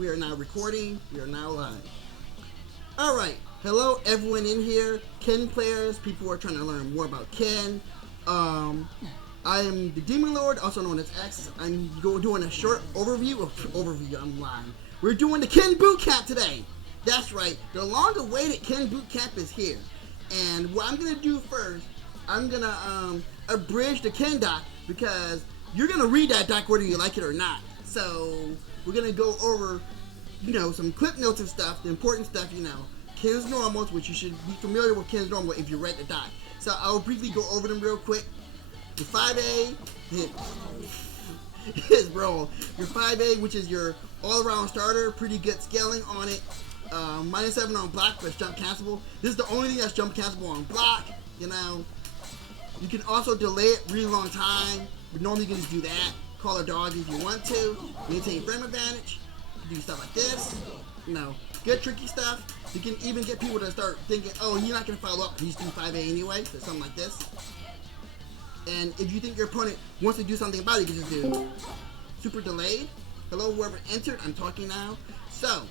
We are now recording. We are now live. Alright. Hello everyone in here. Ken players, people who are trying to learn more about Ken. I am the Demon Lord, also known as X. I'm doing a short overview. I'm lying. We're doing the Ken bootcamp today. That's right. The long-awaited Ken bootcamp is here. And what I'm going to do first, I'm going to abridge the Ken doc because you're going to read that doc whether you like it or not. So we're going to go over, some clip notes and stuff, the important stuff, Ken's normals, which you should be familiar with Ken's normal if you read the doc. So I'll briefly go over them real quick. Your 5A, bro. Your 5A, which is your all-around starter, pretty good scaling on it. -7 on block, but it's jump cancelable. This is the only thing that's jump cancelable on block. You can also delay it really long time, but normally you can just do that. Call a dog if you want to. Maintain frame advantage. Do stuff like this. Good tricky stuff. You can even get people to start thinking, oh, you're not going to follow up. You just do 5A anyway, so something like this. And if you think your opponent wants to do something about it, you can just do super delayed. Hello, whoever entered, I'm talking now. So,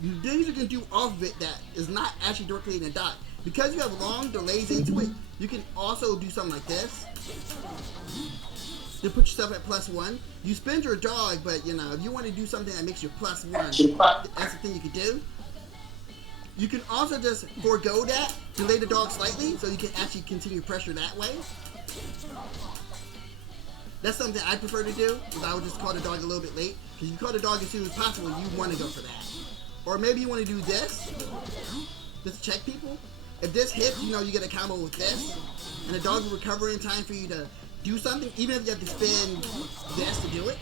the things you can do off of it that is not actually directly in the doc. Because you have long delays into it, you can also do something like this. To put yourself at +1. You spend your dog, but if you want to do something that makes you +1, that's the thing you can do. You can also just forego that, delay the dog slightly, so you can actually continue pressure that way. That's something I prefer to do, because I would just call the dog a little bit late. Because you call the dog as soon as possible, you want to go for that. Or maybe you want to do this, just check people. If this hits, you get a combo with this, and the dog will recover in time for you to do something, even if you have to spin this to do it.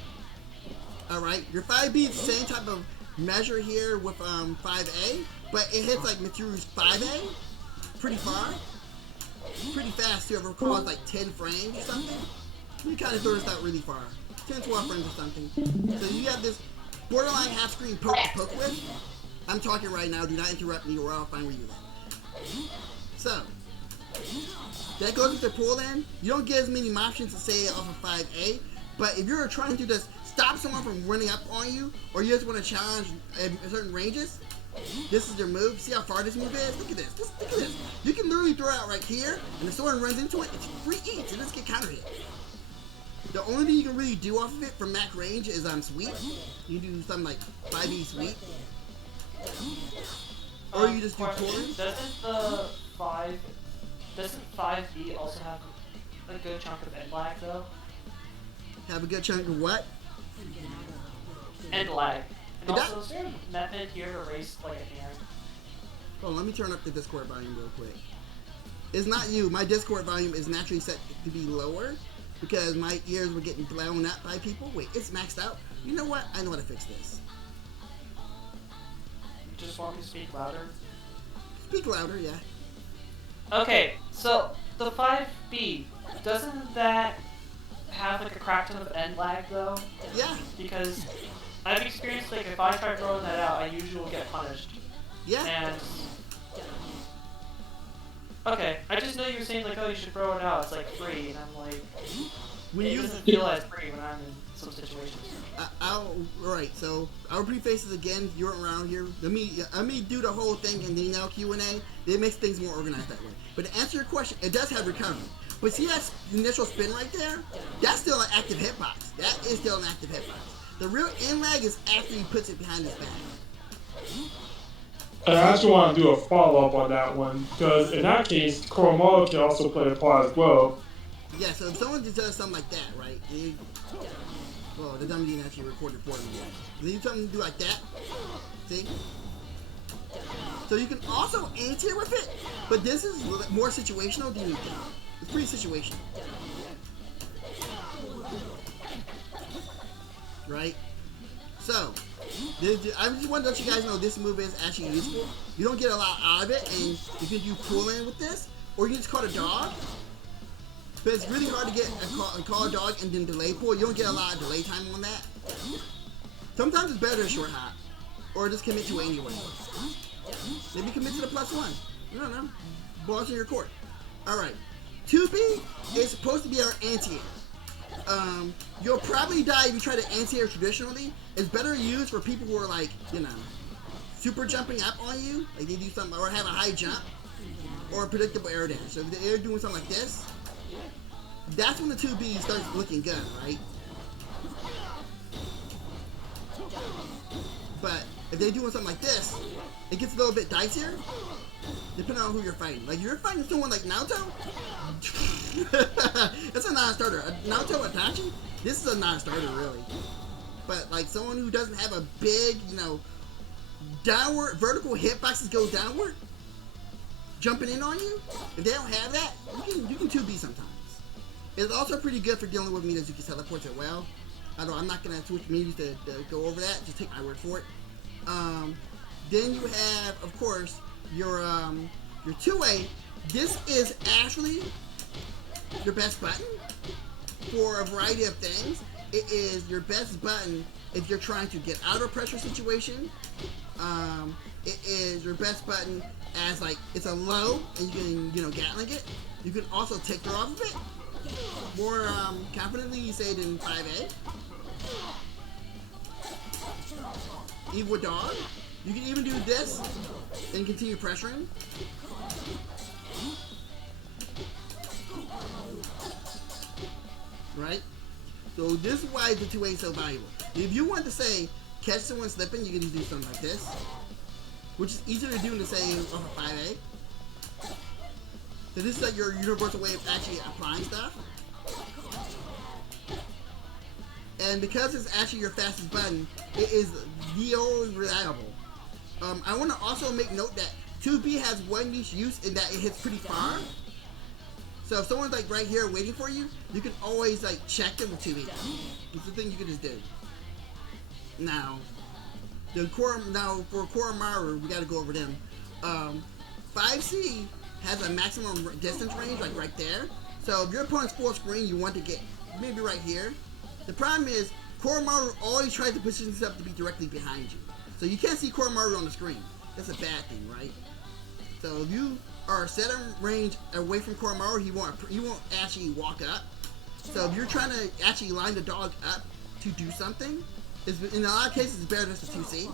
Alright, your 5B is the same type of measure here with 5A, but it hits like Mitsuru's 5A pretty far. Pretty fast too, if I recall, it's like 10 frames or something. You kind of throw this out really far. 10, 12 frames or something. So you have this borderline half screen poke to poke with. I'm talking right now, do not interrupt me or I'll find where you're at. So, that goes with the pull in. You don't get as many options to say off of 5A, but if you're trying to just stop someone from running up on you, or you just want to challenge in certain ranges, this is your move. See how far this move is? Look at this. Look at this. You can literally throw it out right here, and if someone runs into it, it's free eats, and just get counter hit. The only thing you can really do off of it from max range is sweep. You do something like 5E sweep. Or you just do pulling. Doesn't 5B also have a good chunk of end lag though? Have a good chunk of what? End lag. And also, is there a method here to raise like a hand? Oh, let me turn up the Discord volume real quick. It's not you. My Discord volume is naturally set to be lower because my ears were getting blown up by people. Wait, it's maxed out? You know what? I know how to fix this. You just want me to speak louder? Speak louder, yeah. Okay, so the 5B, doesn't that have like a crap ton of end lag though? Yeah. Because I've experienced like if I try throwing that out, I usually will get punished. Yeah. And okay, I just know you were saying like, oh, you should throw it out. It's like free, and I'm like, it doesn't feel as free when I'm in some situations. Alright, so I'll preface this again. You're around here. Let me do the whole thing and then now Q&A. It makes things more organized that way. But to answer your question, it does have recovery. But see that initial spin right there? That's still an active hitbox. That is still an active hitbox. The real end lag is after he puts it behind his back. And I actually want to do a follow-up on that one, because in that case, Coromola can also play a part as well. Yeah, so if someone just does something like that, right? Well, the dummy didn't actually record it for me yet. Then you something to do like that. See? So you can also anti with it, but this is more situational than you think. It's pretty situational. Right? So, I just want to let you guys know this move is actually useful. You don't get a lot out of it, and you can do pull in with this, or you can just call a dog. But it's really hard to get a call a dog and then delay pull. You don't get a lot of delay time on that. Sometimes it's better to short hop, or just commit to it anyway. Maybe commit to the +1. I don't know. Balls in your court. Alright. 2B is supposed to be our anti-air. You'll probably die if you try to anti-air traditionally. It's better used for people who are like, you know, super jumping up on you, like they do something, or have a high jump, or predictable air dash. So if they're doing something like this, that's when the 2B starts looking good, right? But if they're doing something like this, it gets a little bit dicier, depending on who you're fighting. Like, if you're fighting someone like Naoto, that's a non-starter. Naoto Itachi, this is a non-starter, really. But, like, someone who doesn't have a big, you know, downward, vertical hitboxes go downward, jumping in on you, if they don't have that, you can 2B sometimes. It's also pretty good for dealing with meters who can teleport as well. Although I'm not going to switch meters to go over that, just take my word for it. Then you have, of course, your 2A. This is actually your best button for a variety of things. It is your best button if you're trying to get out of pressure situation. It is your best button as, like, it's a low and you can, you know, Gatling it. You can also take her off of it. More confidently, you say it in 5A. Evil Dog. You can even do this and continue pressuring. Right? So this is why the 2A is so valuable. If you want to say, catch someone slipping, you can do something like this. Which is easier to do than to say off of 5A. So this is like your universal way of actually applying stuff. And because it's actually your fastest button, it is the only reliable. I want to also make note that 2B has one niche use in that it hits pretty far. So if someone's like right here waiting for you, you can always like check them with 2B. It's the thing you can just do. Now, for Koromaru, we got to go over them. 5C has a maximum distance range, like right there. So if your opponent's full screen, you want to get maybe right here. The problem is, Koromaru always tries to position himself to be directly behind you. So you can't see Koromaru on the screen. That's a bad thing, right? So if you are set in range away from Koromaru, he won't actually walk up. So if you're trying to actually line the dog up to do something, in a lot of cases it's better just a 2C.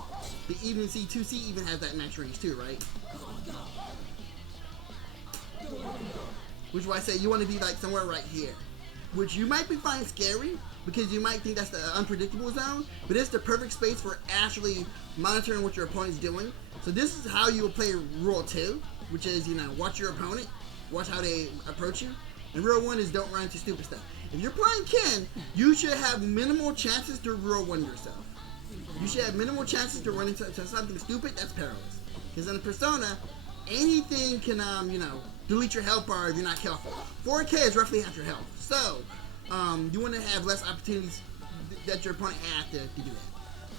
But even 2C even has that max range too, right? Which is why I say you want to be like somewhere right here. Which you might be finding scary, because you might think that's the unpredictable zone, but it's the perfect space for actually monitoring what your opponent's doing. So this is how you will play rule 2, which is, you know, watch your opponent, watch how they approach you. And rule 1 is don't run into stupid stuff. If you're playing Ken, you should have minimal chances to rule 1 yourself. You should have minimal chances to run into something stupid that's perilous. Because in a Persona, anything can, you know, delete your health bar if you're not careful. 4K is roughly half your health. So, you want to have less opportunities that your opponent has to do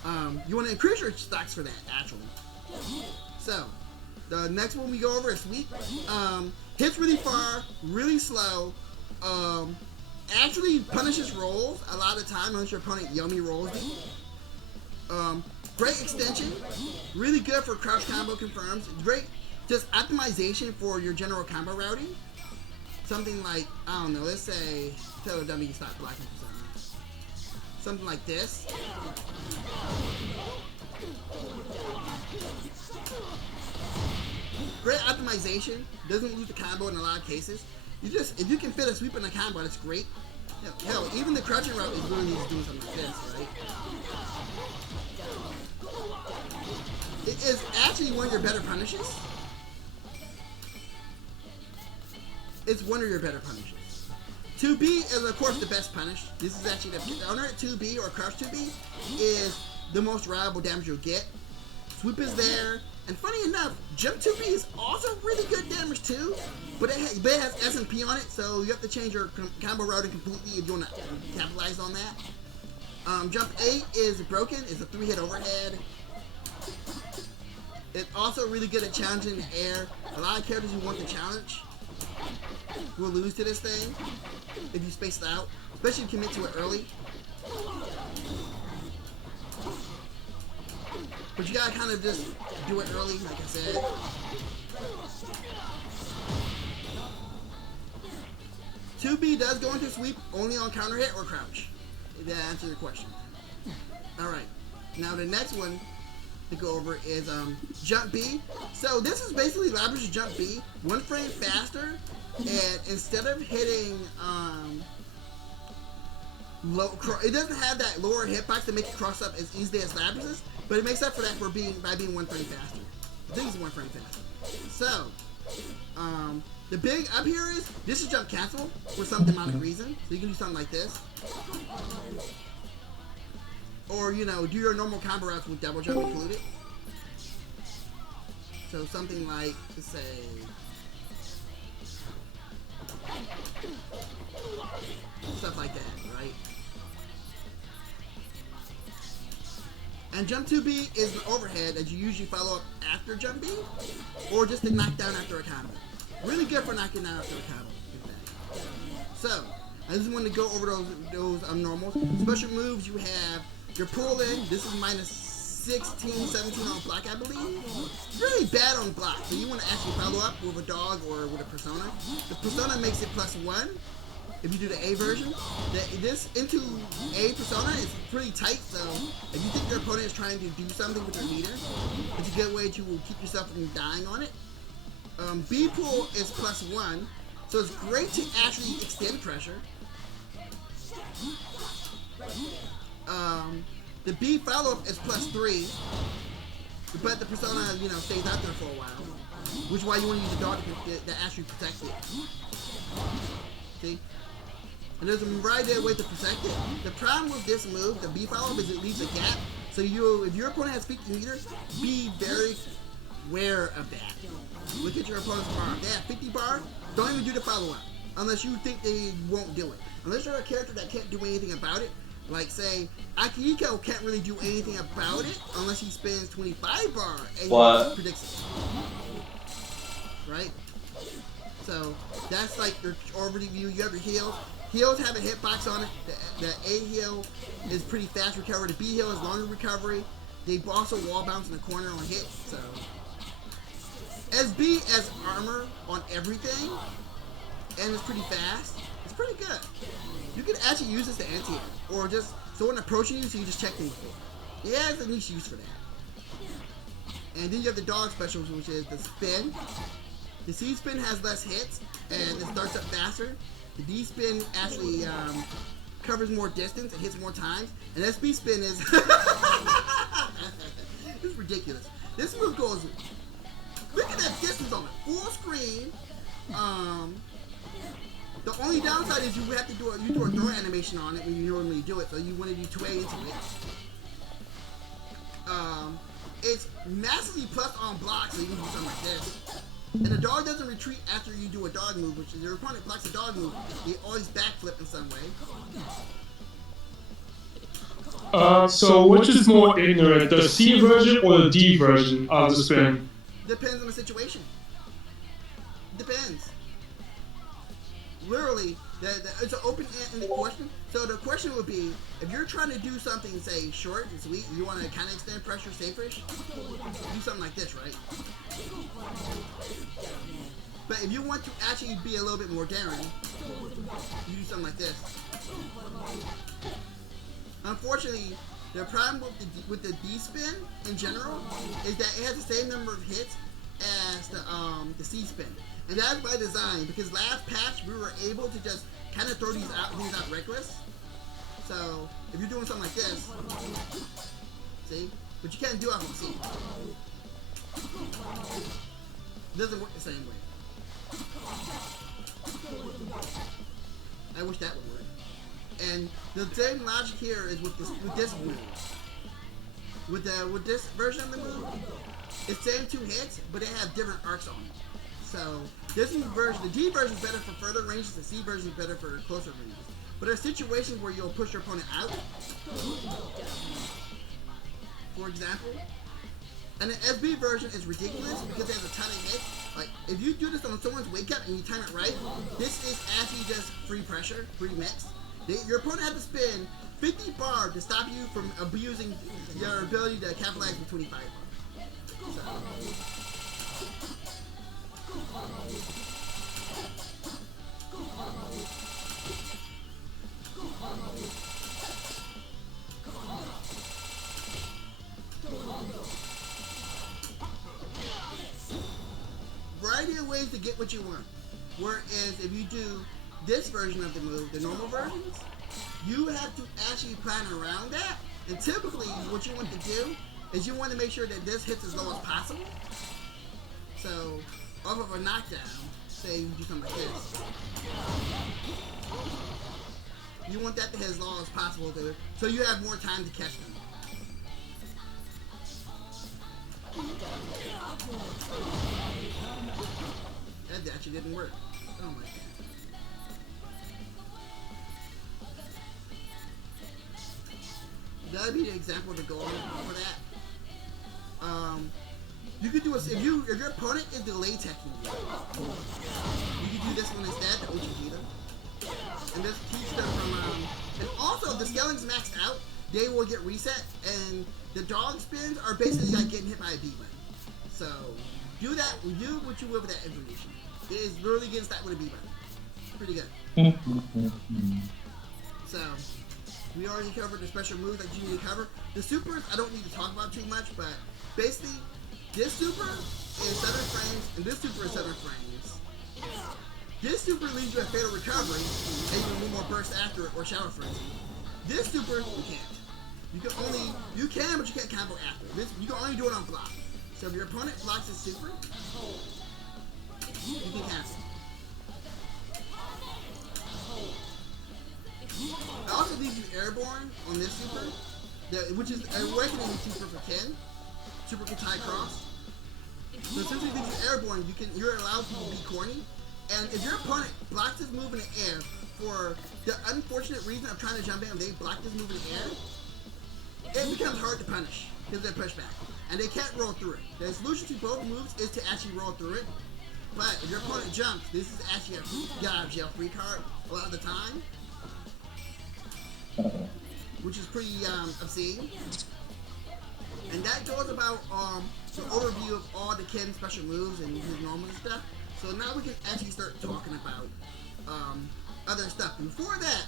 that. You want to increase your stocks for that, actually. So, the next one we go over is Sweep. Hits really far, really slow. Actually punishes rolls a lot of the time unless your opponent Yomi rolls you. Great extension. Really good for crouch combo confirms. Great just optimization for your general combo routing. Something like, I don't know, let's say, tell the dummy to stop blocking for something. Something like this. Great optimization. Doesn't lose the combo in a lot of cases. If you can fit a sweep in a combo, that's great. Hell, even the crouching route is really needs to do something like this, right? It is actually one of your better punishes. It's one of your better punishes. 2B is, of course, the best punish. This is actually the counter at 2B or crouch 2B is the most reliable damage you'll get. Sweep is there. And funny enough, jump 2B is also really good damage too, but it has SMP on it, so you have to change your combo routing completely if you want to capitalize on that. Jump 8 is broken. It's a 3-hit overhead. It's also really good at challenging the air. A lot of characters who want the challenge will lose to this thing if you space it out, especially if you commit to it early. But you gotta kind of just do it early, like I said. 2B does go into sweep only on counter hit or crouch. That answers your question. Alright. Now the next one to go over is jump B. So this is basically Labrish's jump B, 1 frame faster, and instead of hitting it doesn't have that lower hitbox to make it cross up as easily as Labrish's, but it makes up for that by being 1 frame faster. I think it's 1 frame faster. So the big up here is this is jump cancel for some demonic reason. So you can do something like this. Or, you know, do your normal combo routes with double jump included. So something like, let's say, stuff like that, right? And jump 2B is the overhead that you usually follow up after jump B, or just to knock down after a combo. Really good for knocking down after a combo. So, I just wanted to go over those normals. Special moves, you have your pull in. This is minus 16, 17 on block, I believe. Really bad on block, so you want to actually follow up with a dog or with a persona. The persona makes it +1 if you do the A version. This into A persona is pretty tight, so if you think your opponent is trying to do something with their meter, it's a good way to keep yourself from dying on it. B pull is +1, so it's great to actually extend pressure. The B follow-up is +3, but the persona, you know, stays out there for a while, which is why you want to use the dog to actually protect it. See? And there's a variety of ways to protect it. The problem with this move, the B follow-up, is it leaves a gap. So if your opponent has 50 meters, be very aware of that. Look at your opponent's bar. If they have 50 bar, don't even do the follow-up, unless you think they won't do it. Unless you're a character that can't do anything about it. Like, say, Akihiko can't really do anything about it unless he spends 25 bar and he predicts it. Right? So, that's like your overview. You have your heals. Heals have a hitbox on it. The A heal is pretty fast recovery. The B heal is longer recovery. They also wall bounce in the corner on hit. So, SB has armor on everything, and it's pretty fast. It's pretty good. You can actually use this to anti it, or just someone approaching you, so you just check things for it. Yeah, it's a niche use for that. And then you have the dog specials, which is the spin. The C spin has less hits, and it starts up faster. The D spin actually covers more distance and hits more times. And SB spin is it's ridiculous. This move goes. Look at that distance on it, full screen. The only downside is you have to do a throw animation on it when you normally do it, so you want to do 2A into it. It's massively plus on block, so you can do something like this. And the dog doesn't retreat after you do a dog move, which is your opponent blocks a dog move, they always backflip in some way. So which is more ignorant, the C version or the D version of the spin? Depends on the situation. Depends. Literally, it's an open-ended question. So the question would be, if you're trying to do something, say, short and sweet, you want to kind of extend pressure, safe-ish, do something like this, right? But if you want to actually be a little bit more daring, you do something like this. Unfortunately, the problem with the D-spin in general is that it has the same number of hits as the C-spin. And that's by design, because last patch we were able to just kind of throw these out reckless. So if you're doing something like this, see? But you can't do it on C. It doesn't work the same way. I wish that would work. And the same logic here is with this move. With this version of the move, it's same 2 hits, but they have different arcs on it. So this version, the D version is better for further ranges, the C version is better for closer ranges. But there are situations where you'll push your opponent out, for example. And the SB version is ridiculous because it has a ton of hits. Like, if you do this on someone's wake up and you time it right, this is actually just free pressure, free mix. Your opponent has to spin 50 bar to stop you from abusing your ability to capitalize with 25 bar. So. Variety of ways to get what you want. Whereas if you do this version of the move, the normal versions, you have to actually plan around that. And typically, what you want to do is you want to make sure that this hits as low as possible. So, off of a knockdown, say you do something like this, you want that to hit as low as possible, so you have more time to catch them. That actually didn't work. Oh my god. That would be the example to go on for that. You could do if your opponent is delayed teching you, you could do this one instead, the Uchihita. And this keeps them from and also if the scaling's maxed out, they will get reset, and the dog spins are basically like getting hit by a B button. So do that, do what you will with that information. It is really getting started with a B button. Pretty good. So we already covered the special moves that you need to cover. The supers I don't need to talk about too much, but basically this super is 7 frames and this super is 7 frames. This super leaves you a fatal recovery and you can move more burst after it or shower frenzy. This super you can't. You can but you can't combo after. You can only do it on block. So if your opponent blocks this super, you can cancel. It also leaves you airborne on this super, which is Awakening super for Ken. Super can tie cross. So since it leaves you airborne, you're allowed to be corny. And if your opponent blocks this move in the air for the unfortunate reason of trying to jump in and they block this move in the air, it becomes hard to punish because they push back. And they can't roll through it. The solution to both moves is to actually roll through it. But if your opponent jumps, this is actually a get out of jail free card a lot of the time. Which is pretty obscene. And that goes about the overview of all the Ken special moves and his normal stuff. So now we can actually start talking about other stuff. Before that,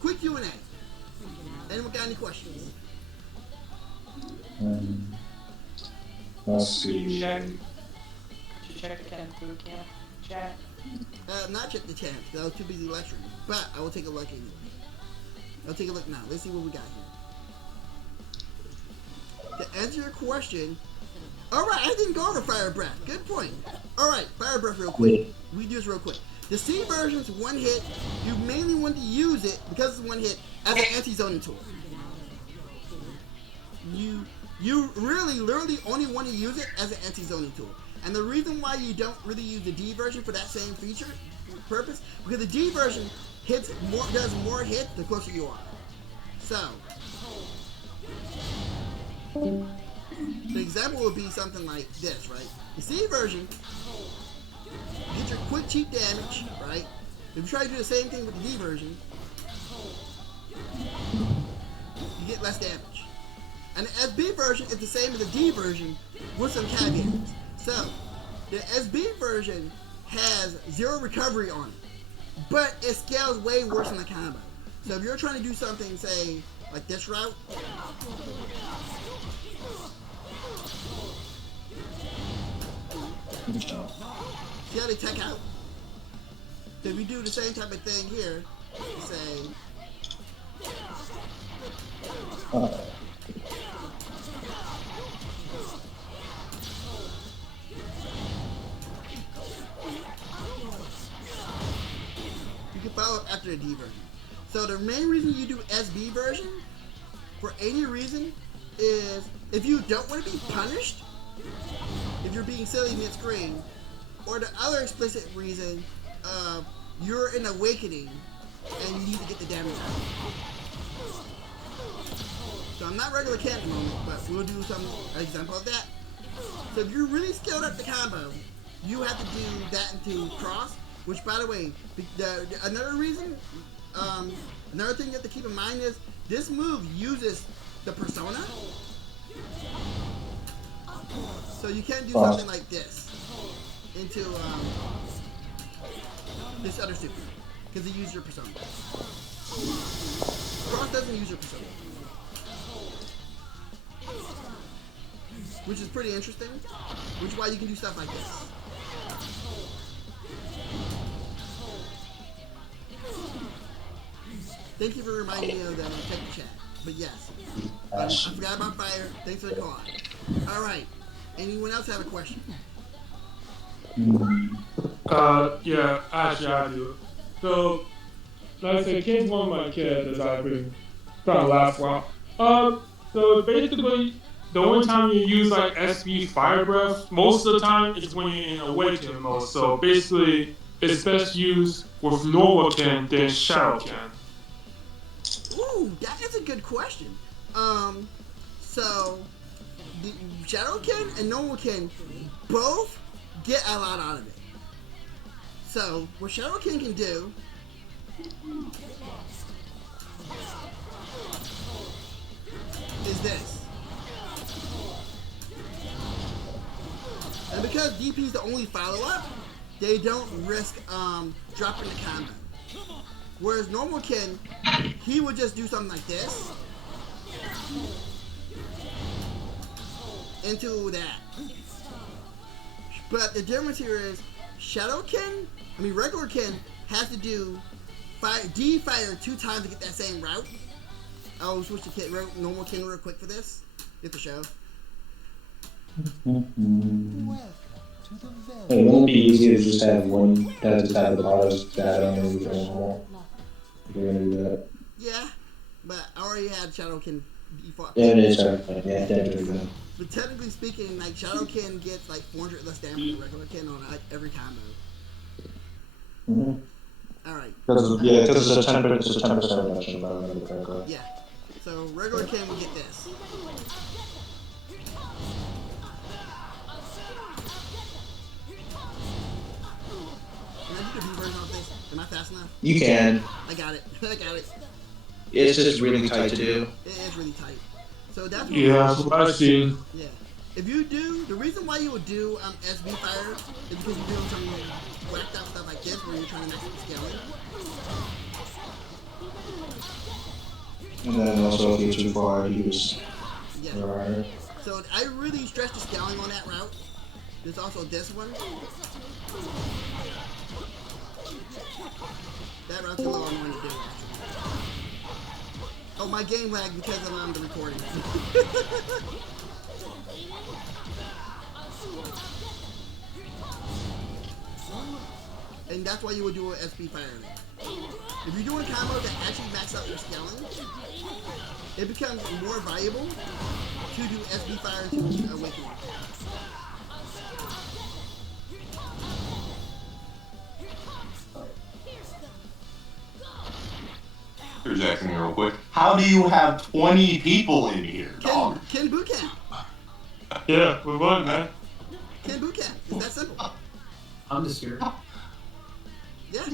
quick Q&A. Anyone got any questions? Let's see. Check the Ken bootcamp chat. Not check the chat, because I was too busy lecturing. But I will take a look anyway. I'll take a look now. Let's see what we got here. To answer your question, alright, I didn't go over Fire Breath. Good point. Alright, Fire Breath real quick. We do this real quick. The C version's one hit. You mainly want to use it, because it's one hit, as an anti-zoning tool. You really, literally only want to use it as an anti-zoning tool. And the reason why you don't really use the D version for that same feature purpose, because the D version does more hits the closer you are. So the example would be something like this, right? The C version, you get your quick cheap damage, right? If you try to do the same thing with the D version, you get less damage. And the SB version is the same as the D version with some caveats. So, the SB version has 0 recovery on it, but it scales way worse than the combo. So if you're trying to do something, say, like this route, see how they tech out? So if you do the same type of thing here, say, you can follow up after the D version. So the main reason you do SB version, for any reason, is if you don't want to be punished, if you're being silly mid-screen, or the other explicit reason, you're in Awakening and you need to get the damage out. So I'm not regular Ken at the moment, but we'll do some example of that. So if you're really skilled at the combo, you have to do that into cross, which by the way, another reason, another thing you have to keep in mind is this move uses the persona. So you can't do something like this into this other super, because it uses your persona. Cross doesn't use your persona. Which is pretty interesting. Which is why you can do stuff like this. Thank you for reminding me of that. Check the chat. But yes. I forgot about fire. Thanks for the call. Alright. Anyone else have a question? Yeah, actually I do. So, like I said, Ken's one of my kids, as I've been trying to laugh for a while. So basically, the only time you use like SB Fire Breath, most of the time it's when you're in Awaken mode. So basically, it's best used with normal Ken than Shadow Ken. Ooh, that is a good question. So the Shadowkin and Normalkin both get a lot out of it. So what Shadowkin can do is this. And because DP is the only follow-up, they don't risk dropping the combo. Whereas Normalkin, he would just do something like this into that. But the difference here is regular Kin has to do D-Fire 2 times to get that same route. I'll switch to normal Kin real quick for this. Get the show. It won't be easier to just have one at the top of the bottles that and go normal. You're gonna do that. Yeah, but I already had Shadowkin default. Yeah, it is. Yeah, definitely. But technically speaking, like Shadowkin gets like 400 less damage than regular Kin on like every combo. Alright. Because it's a 10% reduction, if I remember correctly. Yeah. So regular Kin will get this. Can I do the B version of this? Am I fast enough? You can. I got it. I got it. It's just really tight to do. It is really tight. So that's what that's what I've seen. Yeah. If you do, the reason why you would do SB Fire is because you're doing some whacked out stuff like this where you're trying to max the scaling. And then also if you're too far, you just... Yeah. Right. So I really stretch the scaling on that route. There's also this one. That route's a little annoying to do, actually. Oh, my game lagged because of the recording. And that's why you would do an SP Fire. If you're doing combos that actually max out your scaling, it becomes more valuable to do SP Fire to Awakening. Here's asking me real quick. How do you have 20 people in here, dog? Ken bootcamp. Yeah, we won, man. Ken bootcamp. It's that simple. I'm just here. Yeah.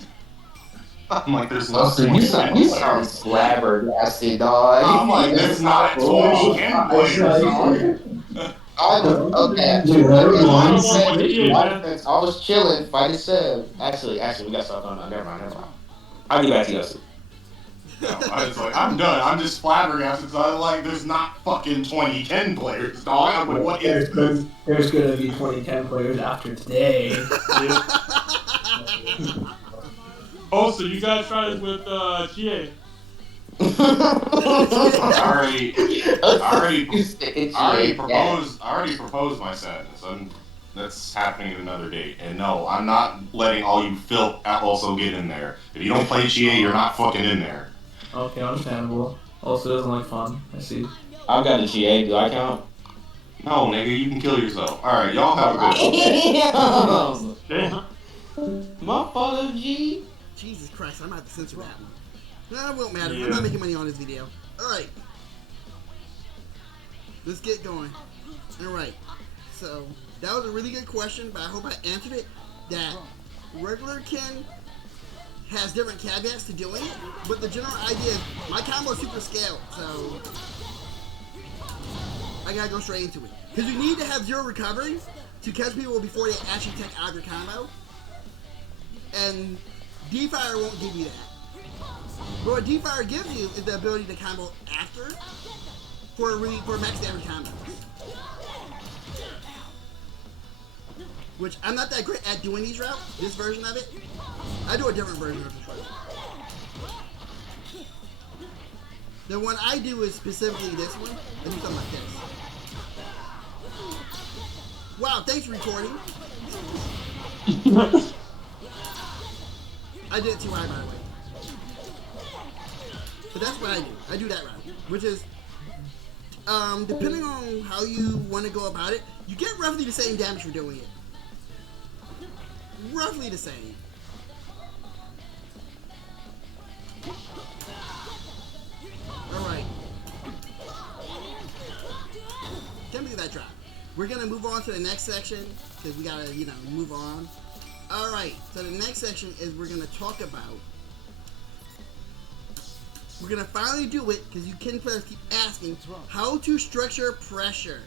I'm like, there's no 20 You sound flabbergasted, dog. I'm like, there's not 20 Ken players, dog. Okay. I was chilling, fighting Seb. Actually, we got stuff going on. Never mind. I'll get back to you. No, I was like, I'm done. I'm just flabbergasted. So I'm like, there's not fucking 20 Ken players, dog. I'm like, what is this? There's gonna be 20 Ken players after today. Oh, so you guys tried it with GA? I already proposed my sadness. That's happening at another date. And no, I'm not letting all you filth also get in there. If you don't play GA, you're not fucking in there. Okay, understandable. Also doesn't like fun. I see. I've got a GA. Do I count? No, nigga, you can kill yourself. Alright, y'all have a good Damn. My father G. Jesus Christ, I'm gonna have to censor that one. No, it won't matter. I'm not making money on this video. Alright. Let's get going. Alright. So, that was a really good question, but I hope I answered it. That regular Ken has different caveats to doing it, but the general idea is my combo is super scaled, so I gotta go straight into it. Because you need to have 0 recovery to catch people before they actually take out your combo. And D-Fire won't give you that. But what D-Fire gives you is the ability to combo after for max damage combo. Which I'm not that great at doing these routes, this version of it. I do a different version of this route. The one I do is specifically this one. I do something like this. Wow, thanks for recording. I did it too high, by the way. But that's what I do. I do that route, which is, depending on how you want to go about it, you get roughly the same damage for doing it. Roughly the same. Alright. Can't believe that drop. We're gonna move on to the next section, because we gotta, move on. Alright, so the next section is we're gonna talk about. We're gonna finally do it, because you can players keep asking how to structure pressure.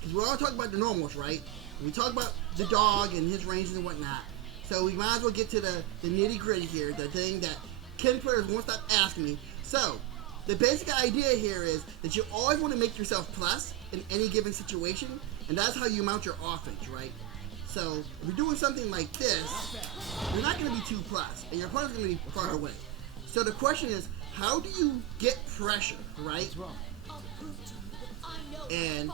Because we're all talking about the normals, right? We talk about the dog and his ranges and whatnot. So we might as well get to the nitty gritty here, the thing that Ken players won't stop asking me. So, the basic idea here is that you always want to make yourself plus in any given situation, and that's how you mount your offense, right? So, if you're doing something like this, you're not going to be 2 plus, and your opponent's going to be far away. So the question is, how do you get pressure, right? And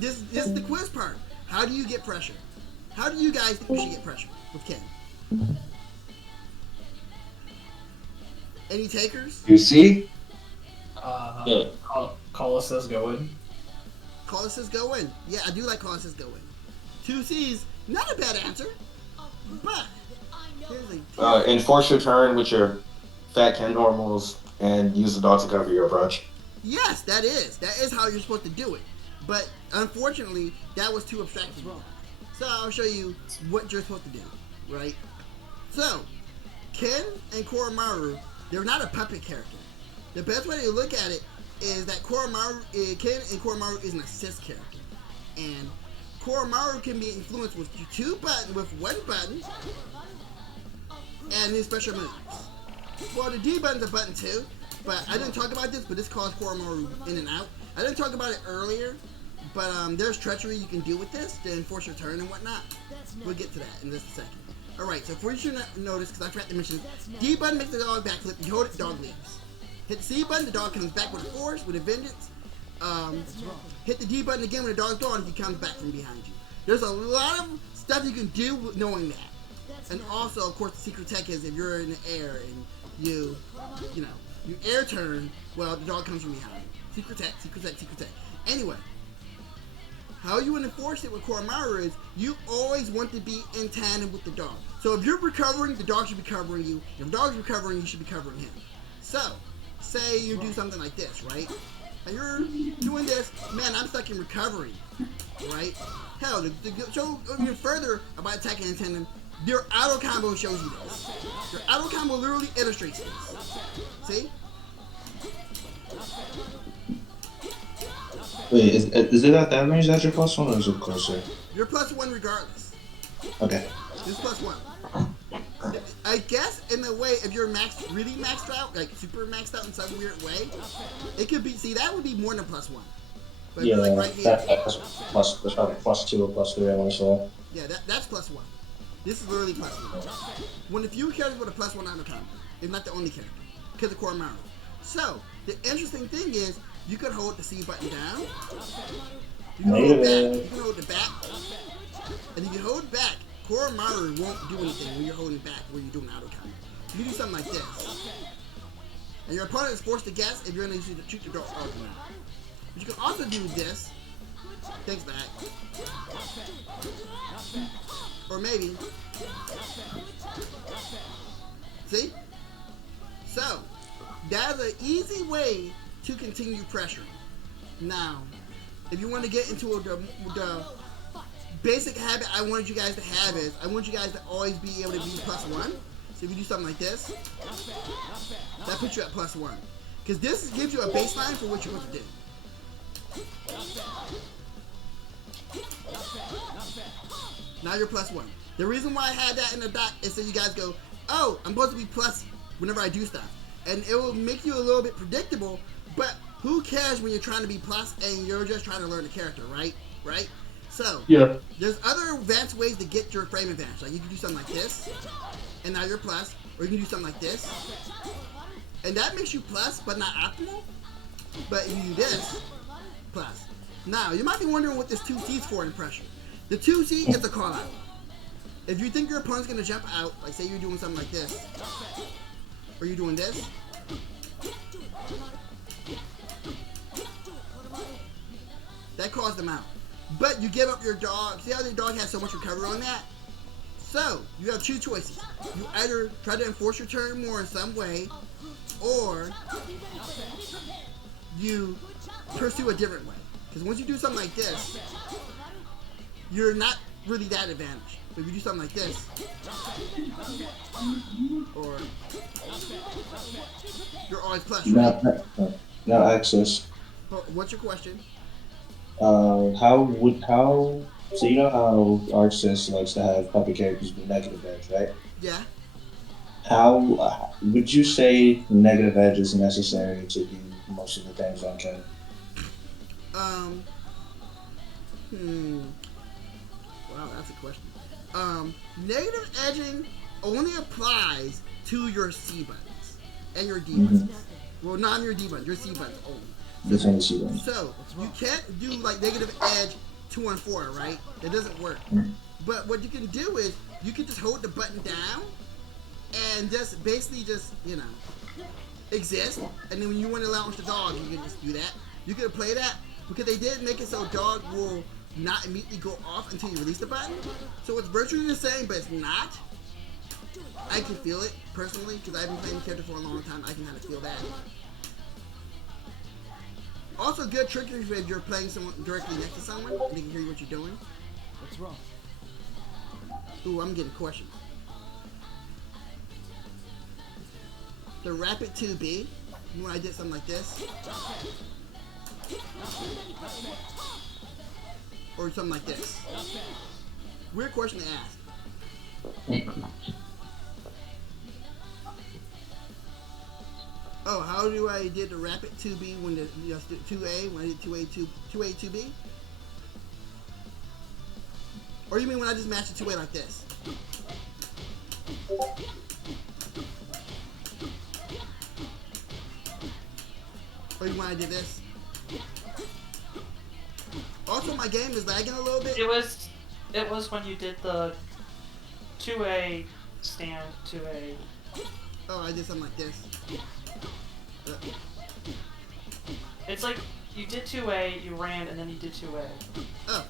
this is the quiz part. How do you get pressure? How do you guys think we should get pressure with Ken? Any takers? You see? Yeah. Call us as go in. Call us as go in. Yeah, I do like call us as go in. 2 C's, not a bad answer. But here's a Enforce your turn with your fat Ken normals and use the dog to cover your approach. yes, that is how you're supposed to do it. But unfortunately, that was too abstract as well. So I'll show you what you're supposed to do, right? So, Ken and Koromaru, they're not a puppet character. The best way to look at it is that Ken and Koromaru is an assist character. And Koromaru can be influenced with 1 button, and his special moves. Well, the D button's a button too, but I didn't talk about this, but this calls Koromaru in and out. I didn't talk about it earlier, but there's treachery you can do with this to enforce your turn and whatnot. We'll get to that in just a second. Alright, so for you to notice, because I forgot to mention, D button makes the dog backflip, you hold it, the dog leaves. Hit the C button, the dog comes back with a force, with a vengeance. Hit the D button again when the dog's gone, he comes back from behind you. There's a lot of stuff you can do with knowing that. And also, of course, the secret tech is if you're in the air and you air turn, well, the dog comes from behind. Secret tech, secret tech, secret tech. Anyway, how you would enforce it with Koromaru is you always want to be in tandem with the dog. So if you're recovering, the dog should be covering you. If the dog's recovering, you should be covering him. So, say you do something like this, right? And you're doing this, man, I'm stuck in recovery, right? Hell, to show even further about attacking in tandem, your auto combo shows you this. Your auto combo literally illustrates this. See? Wait, is it at that range that you're +1 or is it closer? You're +1 regardless. Okay. This +1. I guess in a way, if you're really maxed out, like super maxed out in some weird way, it could be. See, that would be more than +1. But Yeah, like right here, that's probably +2 or +3, I want to say. yeah, that's +1. This is literally +1. One of the few characters with a +1 auto combo, if not the only character, because of Koromaru. So the interesting thing is, you could hold the C button down. You can hold back. You can hold the back, and if you hold back, Koromaru won't do anything when you're holding back when you're doing auto combo. You can do something like this, and your opponent is forced to guess if you're going to shoot the dog or not. But you can also do this. Thanks, back. Or maybe. See? So, that's an easy way to continue pressuring. Now, if you want to get into the basic habit I wanted you guys to have is, I want you guys to always be able to be +1. So if you do something like this, that puts you at +1. Because this gives you a baseline for what you're supposed to do. Now you're +1. The reason why I had that in the dot is so you guys go, oh, I'm supposed to be whenever I do stuff, and it will make you a little bit predictable. But who cares when you're trying to be plus and you're just trying to learn the character, right? Right. So Yeah. there's other advanced ways to get your frame advantage. Like you can do something like this, and now you're plus, or you can do something like this, and that makes you plus, but not optimal. But if you do this, plus. Now you might be wondering what this 2C is for in pressure. The 2C is a call out. If you think your opponent's gonna jump out, like say you're doing something like this, or you're doing this, that calls them out. But you give up your dog. See how the dog has so much recovery on that? So, you have two choices. You either try to enforce your turn more in some way, or you pursue a different way. Because once you do something like this, you're not really that advantaged. But if you do something like this, or you're always plus, right? No access. What's your question? So you know how Arxis likes to have puppet characters with negative edge, right? Yeah. How would you say negative edge is necessary to do most of the things on turn? Wow, that's a question. Negative edging only applies to your C buttons and your D buttons. Well, not your D buttons, your C buttons only. Just on the C button. So you can't do like negative edge 2 and 4, right? It doesn't work. But what you can do is you can just hold the button down and just basically just exist. And then when you want to launch the dog, you can just do that. You can play that because they did make it so dog will not immediately go off until you release the button. So it's virtually the same, but it's not. I can feel it personally because I've been playing the character for a long time. I can kind of feel that. Also, good trick if you're playing someone directly next to someone and they can hear what you're doing. What's wrong? Ooh, I'm getting questions. The rapid 2B, when I did something like this, or something like this. Weird question to ask. Oh, how do I did the rapid 2B when the 2A when I did 2A 2B? Or you mean when I just matched the 2A like this? Or when I did this? Also, my game is lagging a little bit. It was when you did the 2A stand 2A. Oh, I did something like this. It's like you did 2A, you ran, and then you did 2A. Oh.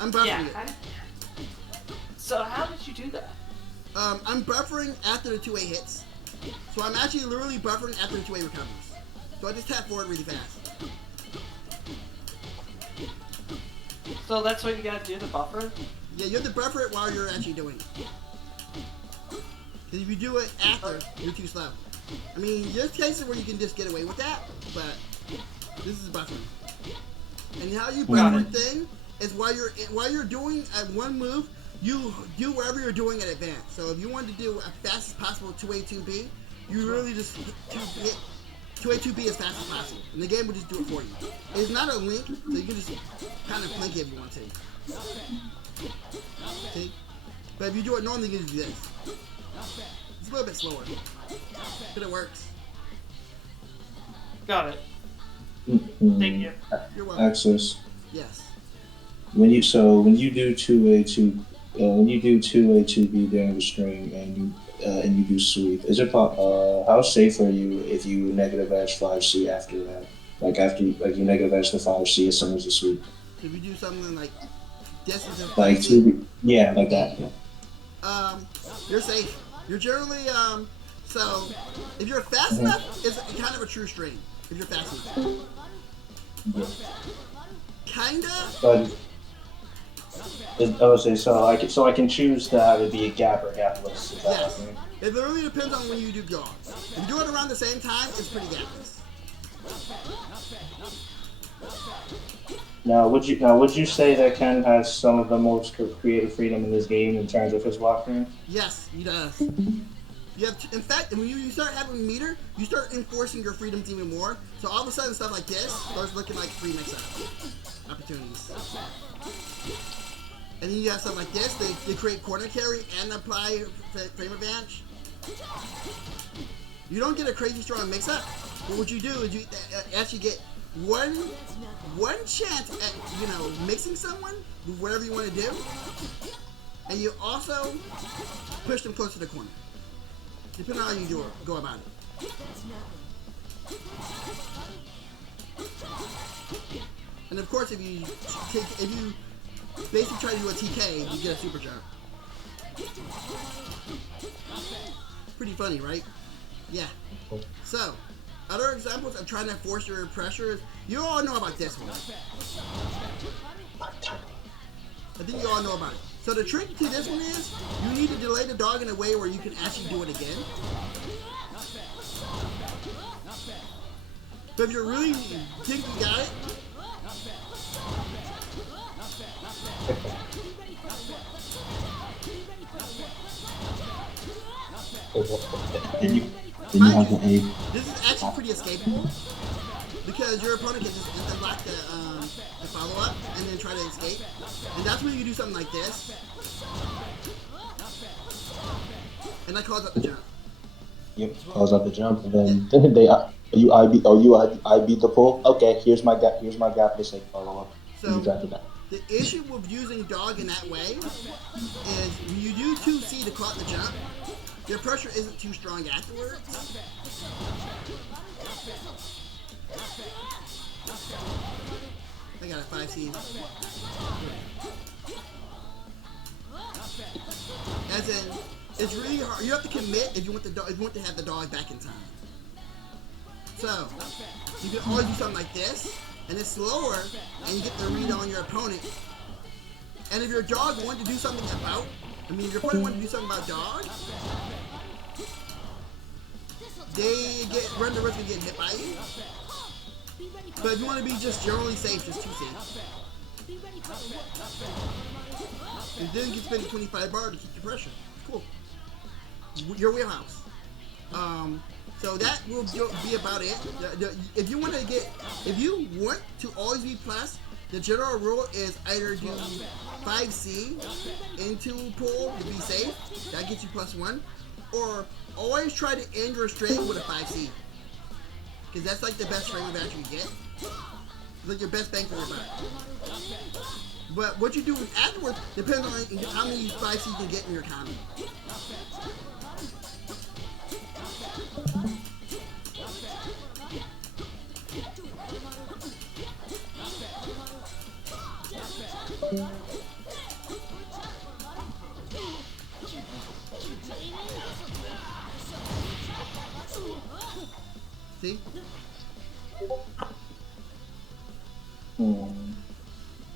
I'm buffering Yeah. it. So how did you do that? I'm buffering after the 2A hits. So I'm actually literally buffering after the 2A recovers. So I just tap forward really fast. So that's what you gotta do, the buffer? Yeah, you have to buffer it while you're actually doing it. Because if you do it after, you're too slow. I mean, there's cases where you can just get away with that, but this is buffering. And how you buffer thing is while you're doing one move, you do whatever you're doing in advance. So if you want to do as fast as possible 2A 2B, you really just hit 2A 2B as fast as possible, and the game will just do it for you. It's not a link, so you can just kind of blink it if you want to. See? But if you do it normally, you can just do this. It's a little bit slower, but it works. Got it. Thank you. You're welcome. Access. Yes. When you do 2A 2B during the stream and you do sweep, how safe are you if you negative edge 5C after that? Like you negative edge the 5C as soon as you sweep. If you do something like this is like 2B, yeah, like that. You're safe. You're generally so if you're fast enough, it's kind of a true stream. If you're fast enough. Yeah. Kinda. But I would say so I can choose to have it be a gap or gapless. Is that Yes. what I mean? It literally depends on when you do guard. If you do it around the same time, it's pretty gapless. Now, would you say that Ken has some of the most creative freedom in this game in terms of his walkthrough? Yes, he does. You have, in fact, when you start having a meter, you start enforcing your freedoms even more. So all of a sudden, stuff like this starts looking like free mix-up opportunities. And then you have stuff like this. They create corner carry and apply frame advantage. You don't get a crazy strong mix-up, but what you do is you actually get one chance at mixing someone with whatever you want to do, and you also push them close to the corner. Depending on how you go about it. And of course, if you basically try to do a TK, you get a super jump. Pretty funny, right? Yeah. So, other examples of trying to force your pressure is, you all know about this one. I think you all know about it. So the trick to this one is, you need to delay the dog in a way where you can actually do it again. So if you really think you got it, then you have the A. This is actually pretty escapable because your opponent can just unlock the follow up and then try to escape, and that's when you do something like this, and that calls up the jump. Yep, calls up the jump, and then I beat the pull. Okay, here's my gap. Here's my gap. Just like follow up. So the issue with using dog in that way is when you do 2C to caught the jump, your pressure isn't too strong afterwards. I got a 5C. As in, it's really hard. You have to commit if you want to have the dog back in time. So you can always do something like this, and it's slower, and you get the read on your opponent. And if your dog wanted to do something if your opponent wanted to do something about dog, they run the risk of getting hit by you. But if you want to be just generally safe, just 2C. And then you can spend the 25 bar to keep your pressure. Cool. Your wheelhouse. So that will be about it. If you want to always be plus, the general rule is either do 5C into pull to be safe, that gets you +1, or always try to end your string with a 5C. Because that's like the best frame advantage you get. It's like your best bang for your buck. But what you do afterwards depends on how many 5C you can get in your combo. See?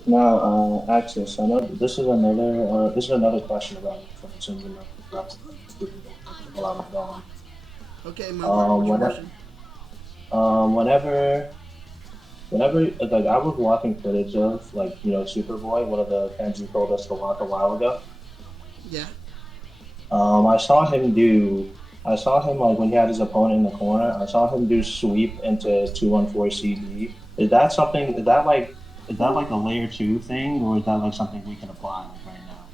Now, Axis, I know this is another question about from Sinjin. Okay, whenever like I was watching footage of Superboy, one of the fans you told us to watch a while ago. Yeah. I saw him like when he had his opponent in the corner. I saw him do sweep into 214 CD. Is that like a layer 2 thing, or is that like something we can apply like right now?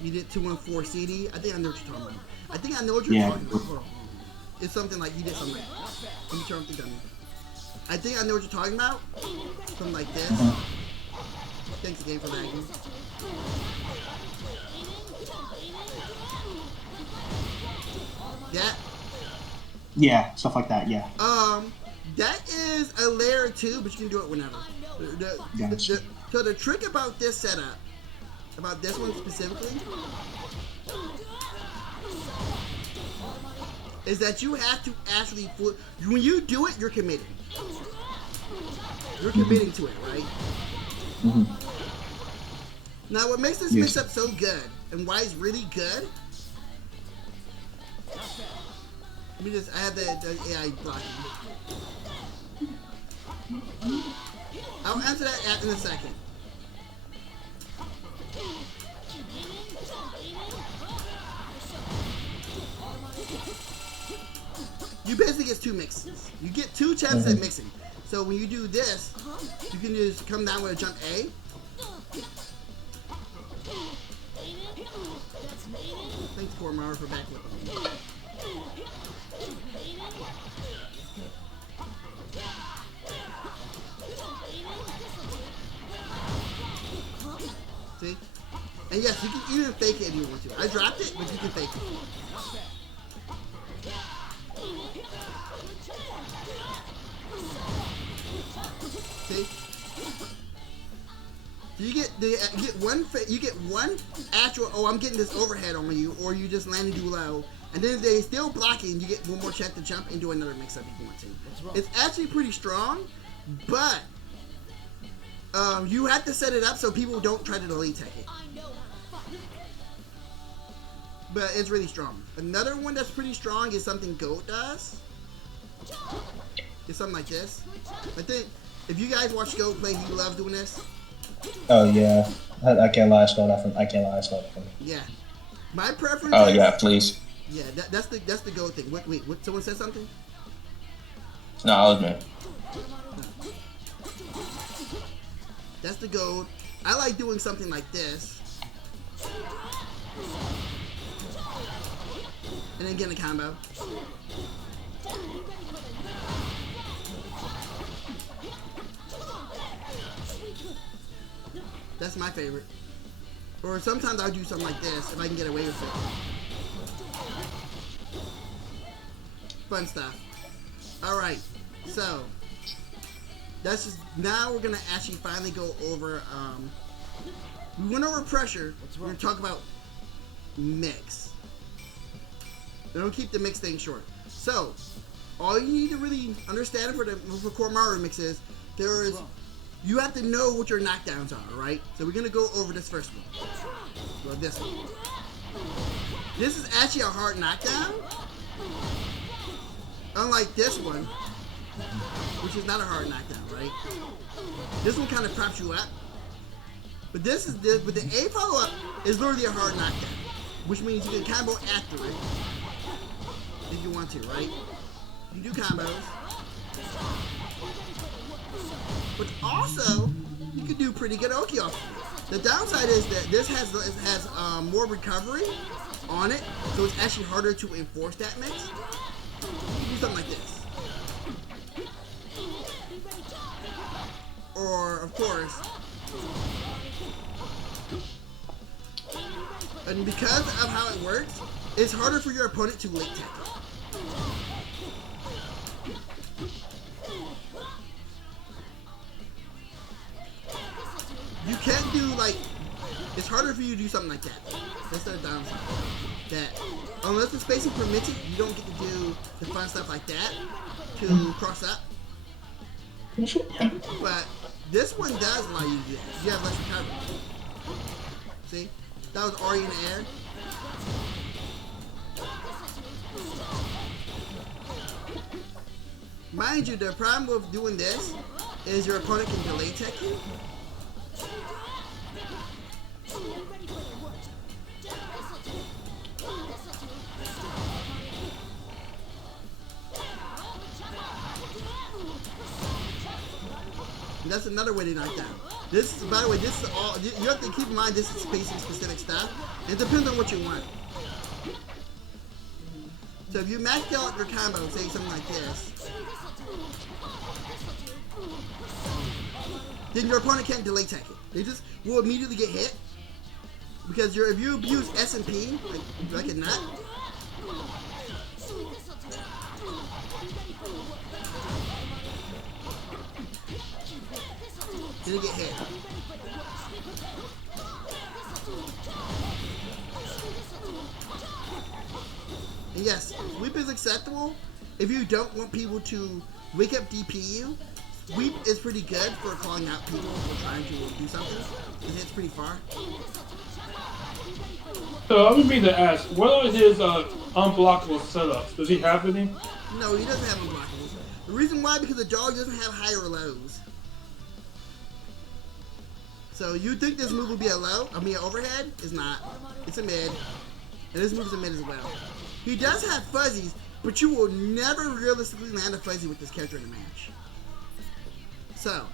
You did 214 CD. I think I know what you're talking about. I think I know what you're talking about. Hold on. It's something like he did something like that. Let me turn the dummy. I think I know what you're talking about. Something like this. Thanks again for lagging. That? Yeah, stuff like that, yeah. That is a layer 2, but you can do it whenever. So the trick about this setup, about this one specifically, is that you have to actually, when you do it, you're committing. You're committing to it, right? Mm-hmm. Now, what makes this mix-up so good, and why it's really good, I have the AI blocking. I'll answer that in a second. you basically get 2 mixes. You get 2 chances at mixing. So when you do this, you can just come down with a jump A. Thanks, Cormar, for backflip. See? And yes, you can even fake it if you want to. I dropped it, but you can fake it. See? So you get one actual, oh, I'm getting this overhead on you, or you just landing too low. And then if they still blocking, you get one more check to jump and do another mix-up if you want to. It's actually pretty strong, but you have to set it up so people don't try to delete tech it. But it's really strong. Another one that's pretty strong is something Goat does. It's something like this. I think if you guys watch Goat play, he loves doing this. Oh yeah, I can't lie, I can't lie, Yeah, my preference. Oh is, yeah, please. Yeah, that's the Goat thing. Wait, what? Someone said something? No, I was me. That's the Goat. I like doing something like this. And then getting a combo. That's my favorite. Or sometimes I'll do something like this if I can get away with it. Fun stuff. Alright, so that's just, now we're gonna actually finally go over, we went over pressure. We're gonna talk about mix. Don't keep the mix thing short. So, all you need to really understand for core Mario mix is you have to know what your knockdowns are, right? So we're gonna go over this first one. Or this one. This is actually a hard knockdown. Unlike this one, which is not a hard knockdown, right? This one kind of props you up. But but the A follow-up is literally a hard knockdown. Which means you can combo after it. If you want to, right? You do combos. But also, you can do pretty good Oki off of it. The downside is that this has more recovery on it, so it's actually harder to enforce that mix. You can do something like this. Or, of course, and because of how it works, it's harder for your opponent to late tech it. You can't do, like, it's harder for you to do something like that. That's the downside. That, unless the spacing permits it, you don't get to do the fun stuff like that to cross up. But this one does allow you to do that. You have less recovery. See? That was already in the air. Mind you, the problem with doing this is your opponent can delay tech you. And that's another way to knock down. This, by the way, this is all, you have to keep in mind this is spacing specific stuff. It depends on what you want. So if you max out your combo, say something like this, then your opponent can't delay tech it. They just will immediately get hit. Because if you abuse S&P, like a nut, then you get hit. And yes, sweep is acceptable if you don't want people to wake up DP you. Sweep is pretty good for calling out people for trying to do something, because it's pretty far. So I would mean to ask, what are his unblockable setups? Does he have any? No, he doesn't have unblockables. The reason why, because the dog doesn't have higher lows. So you think this move would be a low? I mean, an overhead? It's not. It's a mid. And this move is a mid as well. He does have fuzzies, but you will never realistically land a fuzzy with this character in a match. So,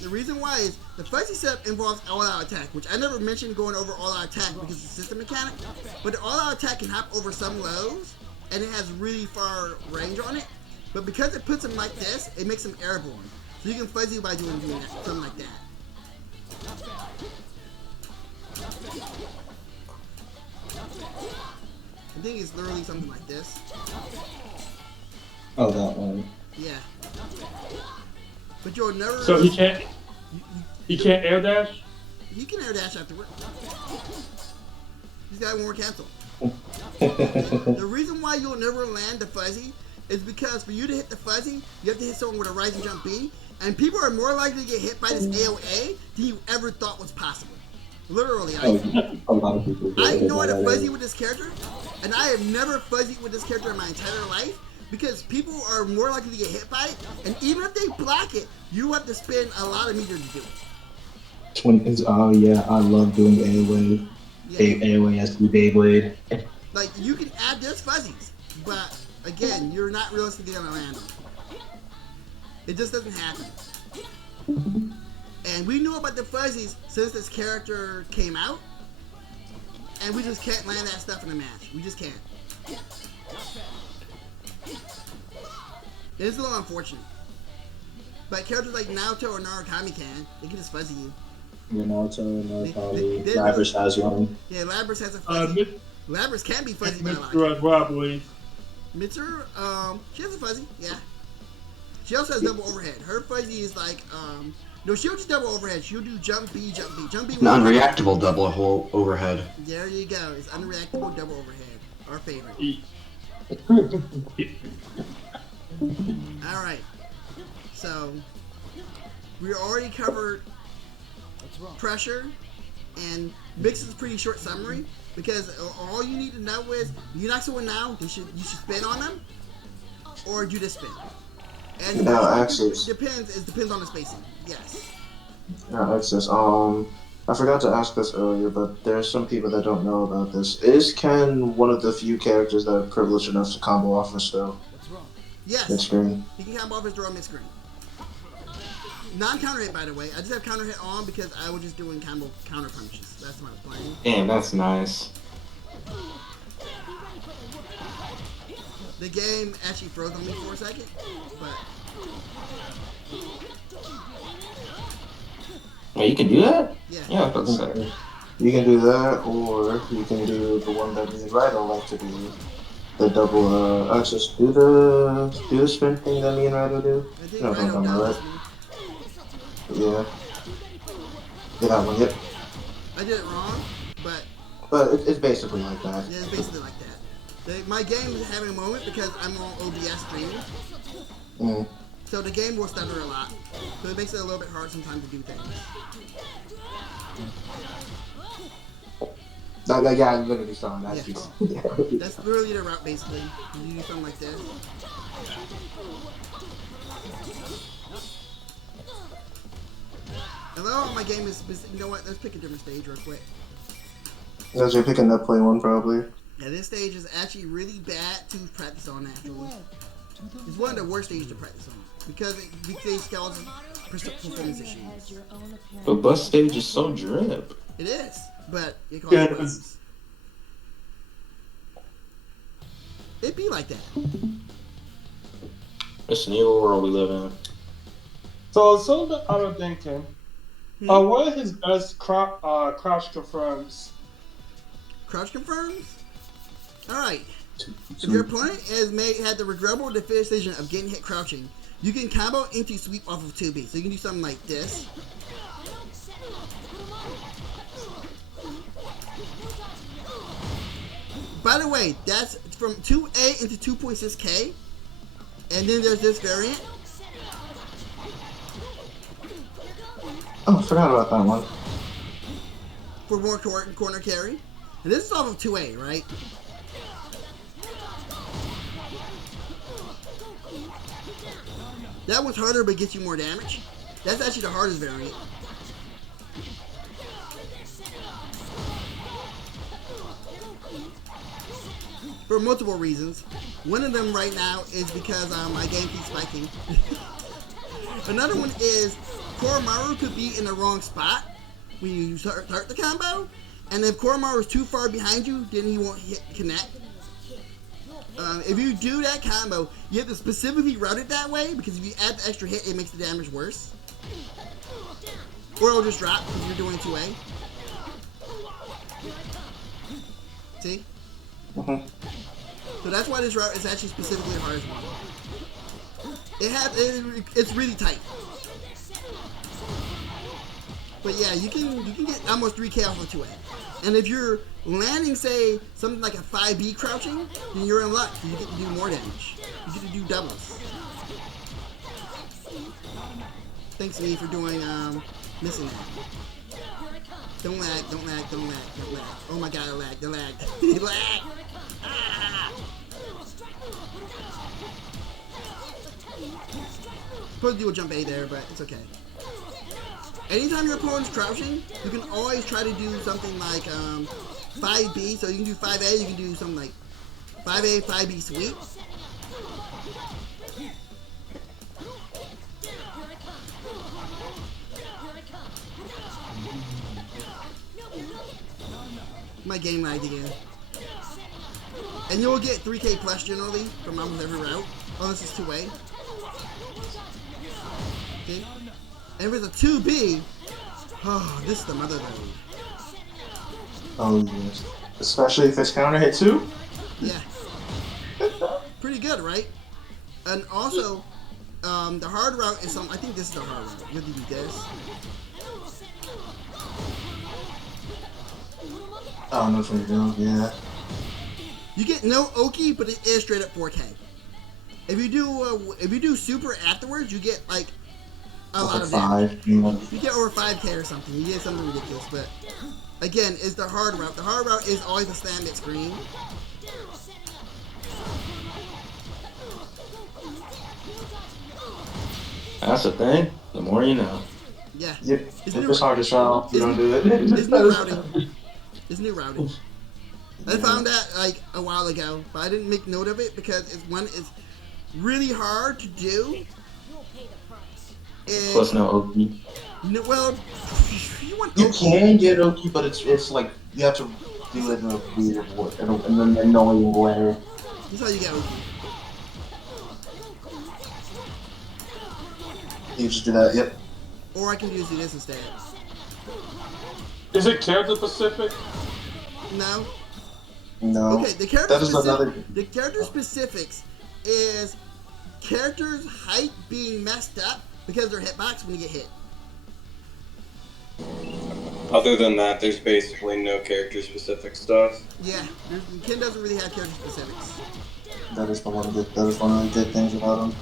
the reason why is the fuzzy setup involves all-out attack, which I never mentioned going over all-out attack because it's a system mechanic, but the all-out attack can hop over some lows, and it has really far range on it, but because it puts him like this, it makes him airborne. So you can fuzzy by doing something like that. I think it's literally something like this. Oh, that one. Yeah. But you'll never... So he can't air dash? You can air dash afterward. He's got one more cancel. The reason why you'll never land the fuzzy is because for you to hit the fuzzy, you have to hit someone with a rising jump B, and people are more likely to get hit by this AOA than you ever thought was possible. Literally, A lot of people. I know how to fuzzy with this character, and I have never fuzzied with this character in my entire life because people are more likely to get hit by it, and even if they block it, you have to spend a lot of meter to do it. Oh yeah, I love doing AOA. Yeah. AOA SD Beyblade. Like, you can add this fuzzies, but again, you're not realistically gonna land them. It just doesn't happen. And we knew about the fuzzies since this character came out, and we just can't land that stuff in a match. We just can't. It's a little unfortunate. But characters like Naruto or Narukami they can just fuzzy you. Yeah, Naruto, Labras has one. Yeah, Labras has a fuzzy. Labras can be fuzzy by a lot. Mitsuru as well, I believe. Mitsuru, she has a fuzzy, yeah. She also has double overhead. Her fuzzy is like, no, she'll just double overhead. She'll do jump B, jump B, jump B. An unreactable double overhead. There you go. It's unreactable double overhead. Our favorite. All right. So we already covered pressure, and Mix is a pretty short summary because all you need to know is you knock someone down, you should spin on them, or do this spin. And Access. It depends on the spacing. Yes. Access. I forgot to ask this earlier, but there's some people that don't know about this. Is Ken one of the few characters that are privileged enough to combo off his throw? Yes. Mid-screen. He can combo off his throw mid-screen. Non-counter hit, by the way. I just have counter hit on because I was just doing counter punches. That's what I was playing. Damn, that's nice. The game actually froze on me for a second, but... Oh, you can do that? Yeah. Yeah, I was about to say. You can do that, or you can do the one that me and Rydo like to do. The double access. Do the spin thing that me and Rydo do. I think No, Rydo don't does right? me. Yeah. Yeah, that one, yep. I did it wrong, but... But it's basically like that. Yeah, it's basically like that. My game is having a moment because I'm on OBS streaming. Mm. So the game will stutter a lot. So it makes it a little bit hard sometimes to do things. Yeah, I'm gonna do something. That's Yeah. That's literally the route, basically. You do something like this. Hello, my game is... You know what? Let's pick a different stage real quick. As you're picking up play one, probably. Yeah, this stage is actually really bad to practice on, actually. It's one of the worst stages to practice on. Because it causes performance issues. But bus stage is so drip. It is, but it causes problems. It'd be like that. It's a new world we live in. So something I'm thinking. What are his best crouch confirms? Crouch confirms? Alright. If your opponent had the regrettable decision of getting hit crouching, you can combo into sweep off of 2B. So you can do something like this. By the way, that's from 2A into 2.6K. And then there's this variant. Oh, I forgot about that one. For more corner carry. And this is off of 2A, right? That one's harder but gets you more damage. That's actually the hardest variant. For multiple reasons. One of them right now is because my game keeps spiking. Another one is Koromaru could be in the wrong spot when you start the combo, and if Koromaru is too far behind you, then he won't connect. If you do that combo, you have to specifically route it that way, because if you add the extra hit, it makes the damage worse. Or it'll just drop because you're doing 2A. See? So that's why this route is actually specifically the hardest one. It's really tight. But yeah, you can get almost 3K off of 2A. And if you're landing, say, something like a 5B crouching, then you're in luck. You get to do more damage. You get to do doubles. Thanks to me for doing missing that. Don't lag, don't lag, don't lag, don't lag. Oh my god, I lagged, I lagged. He lagged! Ah! Supposed to do a jump A there, but it's okay. Anytime your opponent's crouching, you can always try to do something like 5B. So you can do 5A, you can do something like 5A, 5B sweep. My game lagged again. And you'll get 3K plus generally from almost every route. Unless it's 2A. Okay. And if it's a 2B, oh, this is the mother load. Oh yes. Especially if it's counter hit too? Yeah. Pretty good, right? And also, the hard route is I think this is the hard route. You have to do this. I don't know if we're doing, yeah. You get no Oki, but it is straight up 4K. If you do super afterwards, you get like a lot of damage. You get over 5K or something. You get something ridiculous. But again, it's the hard route. The hard route is always a slam hit screen. That's the thing. The more you know. Yeah. It's hard to sell. You don't do it. It's new routing. It's new routing. I found that like a while ago, but I didn't make note of it because it's really hard to do. Plus no Oki. No, well, you want You Oki. can get Oki, but it's like you have to do it in a weird way, in an annoying way. That's how you get Oki. You just do that. Yep. Or I can just do this instead. Is it character specific? No. No. Okay, the character That is another. The character specifics is characters' height being messed up because they're hitbox when you get hit. Other than that, there's basically no character-specific stuff. Yeah, Ken doesn't really have character specifics. That is one of the good things about him.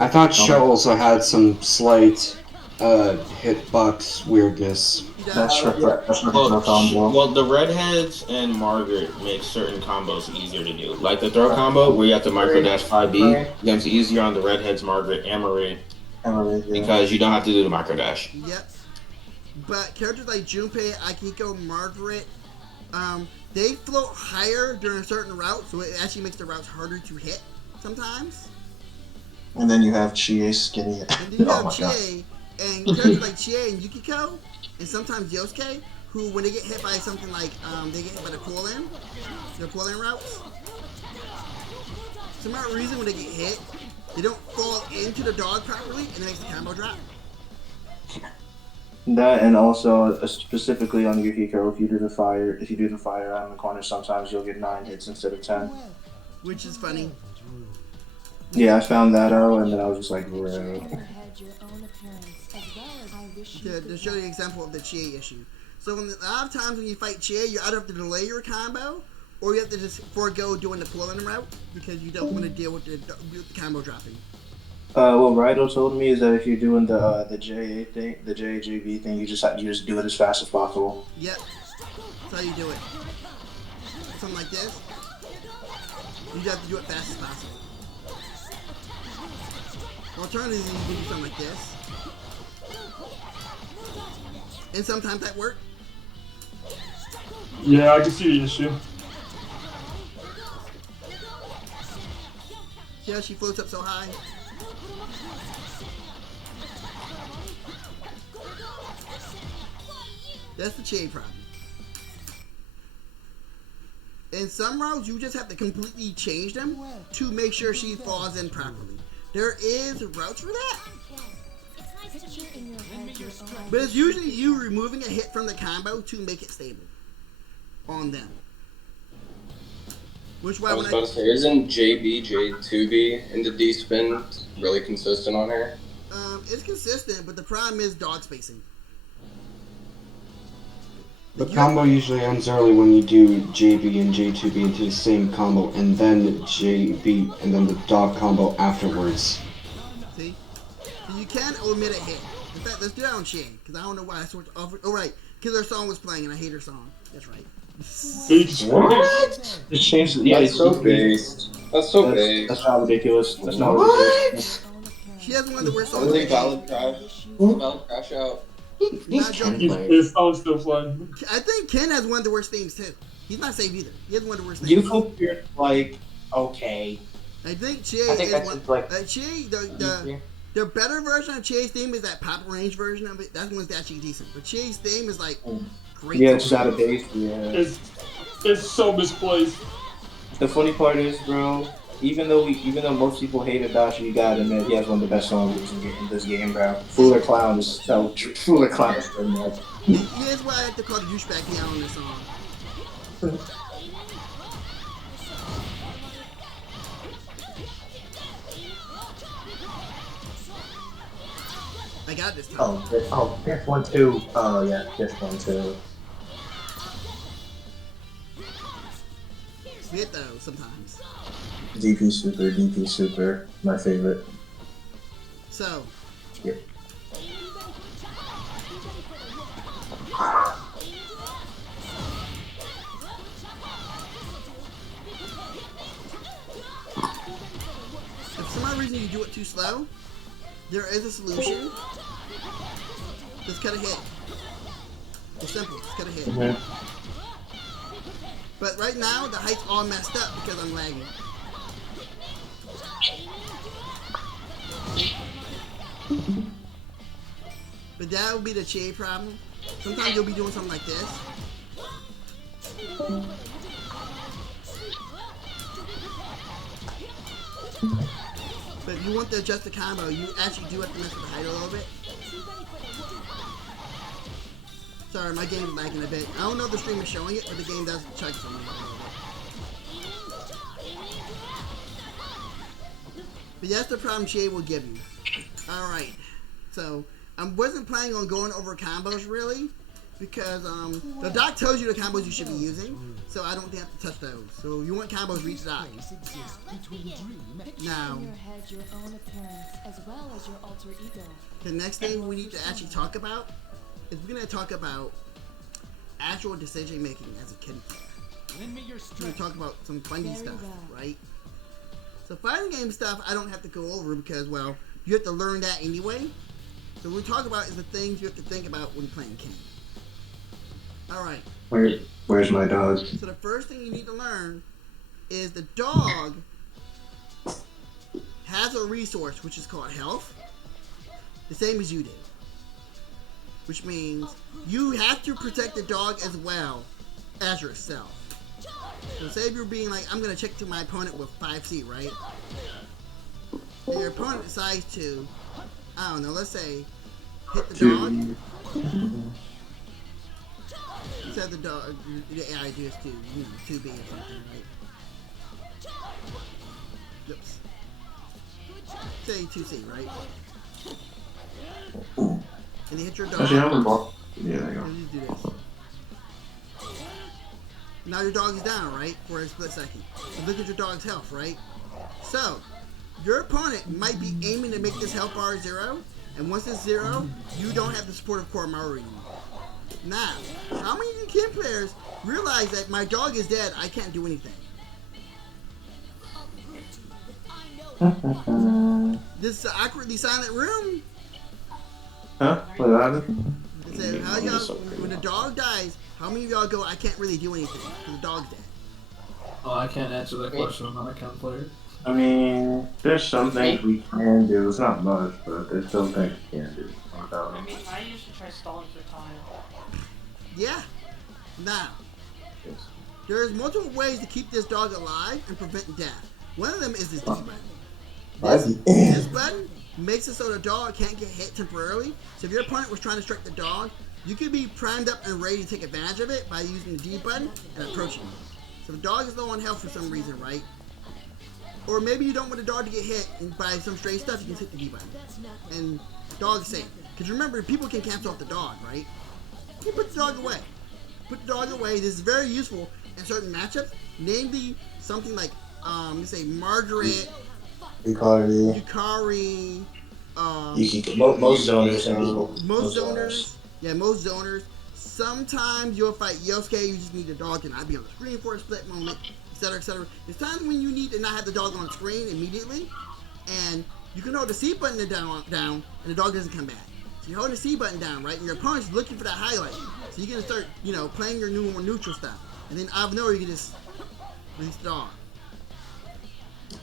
I thought Show also had some slight hitbox weirdness. That's for throw combo. Well, the redheads and Margaret make certain combos easier to do. Like the throw combo, where you have to micro dash 5B, becomes easier on the redheads, Margaret, and Marie, because you don't have to do the micro dash. Yep. But characters like Junpei, Akiko, Margaret, they float higher during a certain route, so it actually makes the routes harder to hit sometimes. And then you have Chie skinny. And then you have Chie, and characters like Chie and Yukiko, and sometimes Yosuke, who when they get hit by something like, they get hit by the pull-in, their pull-in routes. For some odd reason when they get hit, they don't fall into the dog properly, and it makes the combo drop. That, and also specifically on Yukiko, if you do the fire out in the corner, sometimes you'll get 9 hits instead of 10. Which is funny. Yeah, I found that out, and then I was just like, bro. To show you an example of the Chie issue. So a lot of times when you fight Chie, you either have to delay your combo, or you have to just forego doing the pull-in route, because you don't want to deal with the combo dropping. What Raido told me is that if you're doing the JA thing, the JAJB thing, you just do it as fast as possible. Yep, that's how you do it. Something like this, you just have to do it fast as possible. Alternatively, you can do something like this. And sometimes that works. Yeah, I can see the issue. See how she floats up so high? That's the chain problem. In some routes, you just have to completely change them to make sure she falls in properly. There is routes for that. But it's usually you removing a hit from the combo to make it stable on them. Which why I was about to say, isn't J2B in the D spin really consistent on her? It's consistent, but the problem is dog spacing. The combo usually ends early when you do JB and J2B into the same combo, and then JB, and then the dog combo afterwards. See? So you can omit a hit. In fact, let's do that on Shane, because I don't know why I sort of... Oh, right, because her song was playing, and I hate her song. That's right. What? Just changed. Yeah, That's so based. That's so based. That's not ridiculous. That's not ridiculous. She has one of the worst I songs. think valid crash out. Not joking. His song's still fun. I think Ken has one of the worst themes too. He's not safe either. He has one of the worst themes. You compared like okay. I think Che I think is that's one. just like Che, the better version of Che's theme is that pop range version of it. That one's actually decent. But Che's theme is like great. Yeah, it's out of base. Yeah. It's so misplaced. The funny part is, bro. Even though most people hate Adachi, you gotta admit he has one of the best songs in this game, bro. Fool or Clown is so Fool or Clown is very much. Here's why I have to call the douchebag down on this song. I got this time. This one too. Oh yeah, this one too. Hit though sometimes. DP Super, my favorite. So. Yep. If for some reason you do it too slow, there is a solution. Just cut a hit. It's simple. Just cut a hit. Mm-hmm. But right now, the height's all messed up because I'm lagging. But that would be the Che problem. Sometimes you'll be doing something like this. But if you want to adjust the combo, you actually do have to mess with the height a little bit. Sorry, my game's lagging a bit. I don't know if the stream is showing it, but the game does chug for me a little bit. But that's the problem Che will give you. Alright. So, I wasn't planning on going over combos, really. Because, the doc tells you the combos you should be using. So, I don't have to touch those. So, if you want combos, read the doc. Now, the next thing we need to actually talk about is we're going to talk about actual decision making as a kid. We're going to talk about some funny stuff, right? So fighting game stuff I don't have to go over because, well, you have to learn that anyway. So what we talk about is the things you have to think about when playing King. Alright. Where's my dog? So the first thing you need to learn is the dog has a resource which is called health, the same as you do. Which means you have to protect the dog as well as yourself. So say if you're being like, I'm going to check to my opponent with 5C, right? And your opponent decides to, I don't know, let's say, hit the dog. Instead the dog, the AI does to, 2B or something, right? Oops. Say 2C, right? And they hit your dog. Actually, I'm involved. Yeah, there you go. And you do this. Now your dog is down, right? For a split second. And look at your dog's health, right? So, your opponent might be aiming to make this health bar 0. And once it's 0, you don't have the support of Koromaru anymore. Now, how many of you kid players realize that my dog is dead, I can't do anything? This is an awkwardly silent room. Huh? What happened? It said, how y'all, when the dog dies, how many of y'all go, I can't really do anything because the dog's dead? Oh, I can't answer that question. I'm not a account player. I mean, there's some things we can do. It's not much, but there's still things we can do. I mean, I usually try stalling for time. Yeah. Now, there's multiple ways to keep this dog alive and prevent death. One of them is this D button. This button makes it so the dog can't get hit temporarily. So if your opponent was trying to strike the dog, you could be primed up and ready to take advantage of it by using the D button and approaching it. So the dog is low on health for some reason, right? Or maybe you don't want the dog to get hit and by some stray stuff, you can hit the D button. And the dog is safe. Because remember, people can cancel off the dog, right? You put the dog away. Put the dog away. This is very useful in certain matchups. Namely, something like, let's say Margaret, Yukari, most zoners. Most zoners. Yeah, most zoners. Sometimes you'll fight Yosuke, you just need the dog to not be on the screen for a split moment, etc., etc. There's times when you need to not have the dog on the screen immediately, and you can hold the C button down, and the dog doesn't come back. So you're holding the C button down, right, and your opponent's looking for that highlight. So you're going to start, playing your new more neutral stuff. And then out of nowhere, you can just release the dog.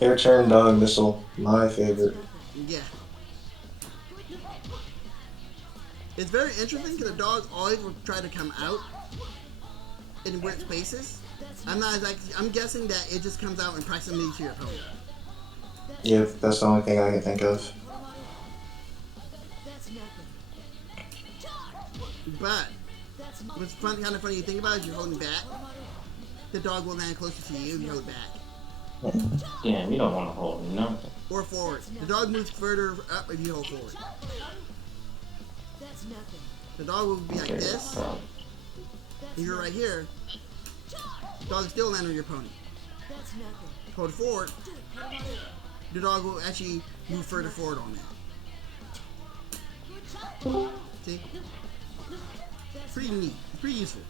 Air turn dog missile, my favorite. Yeah. It's very interesting because the dog always will try to come out in weird spaces. I'm guessing that it just comes out in proximity to your opponent. Yeah, that's the only thing I can think of. But what's kind of funny to think about is you're holding back. The dog will land closer to you if you hold back. Yeah, we don't want to hold nothing. Or forward. The dog moves further up if you hold forward. The dog will be like this. And you're right here. The dog is still landing on your opponent. Hold it forward. The dog will actually move further forward on that. See? It's pretty neat. It's pretty useful.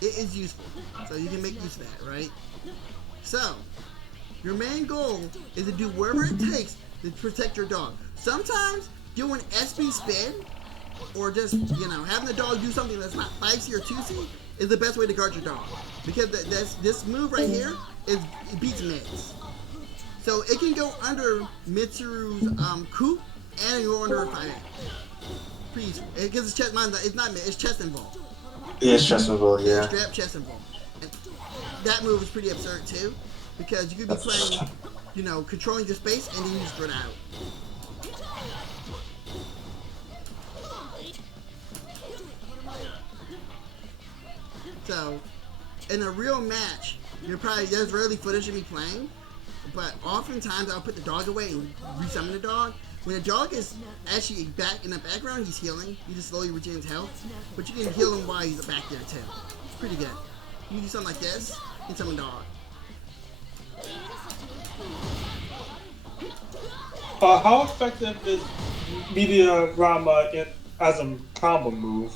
It is useful. So you can make use of that, right? So, your main goal is to do whatever it takes to protect your dog. Sometimes doing SB spin or just, having the dog do something that's not 5C or 2C is the best way to guard your dog. Because this move right here, it beats mids. So it can go under Mitsuru's coup and go under 5A. Pretty useful. Because it's chest, it's not mid, it's chest involved. Yeah, it's chest involved, yeah. Straight up chest involved. And that move is pretty absurd too. Because you could be playing, controlling your space and then you just spread out. So, in a real match, there's rarely footage of me playing, but oftentimes I'll put the dog away and resummon the dog. When the dog is actually back in the background, he's healing. He just slowly regains health, but you can heal him while he's back there too. It's pretty good. You can do something like this and summon dog. How effective is Media Rama as a combo move?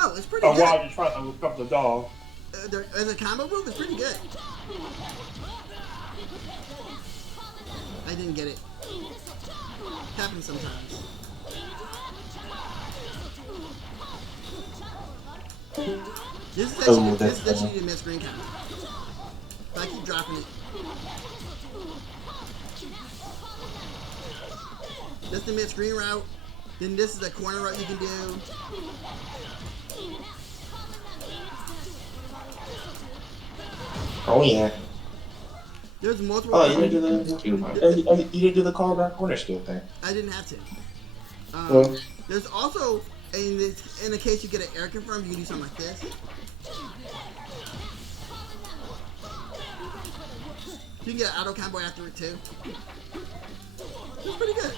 Oh, it's pretty good. While you're trying to look up the dog. As a combo move, it's pretty good. I didn't get it. Happens sometimes. This is actually the mid screen counter. But I keep dropping it. That's the mid screen route. Then this is the corner route you can do. Oh yeah. There's multiple. Oh, you didn't do the callback corner skill thing. I didn't have to. There's also in the case you get an air confirm, you can do something like this. You can get an auto combo after it too. It's pretty good.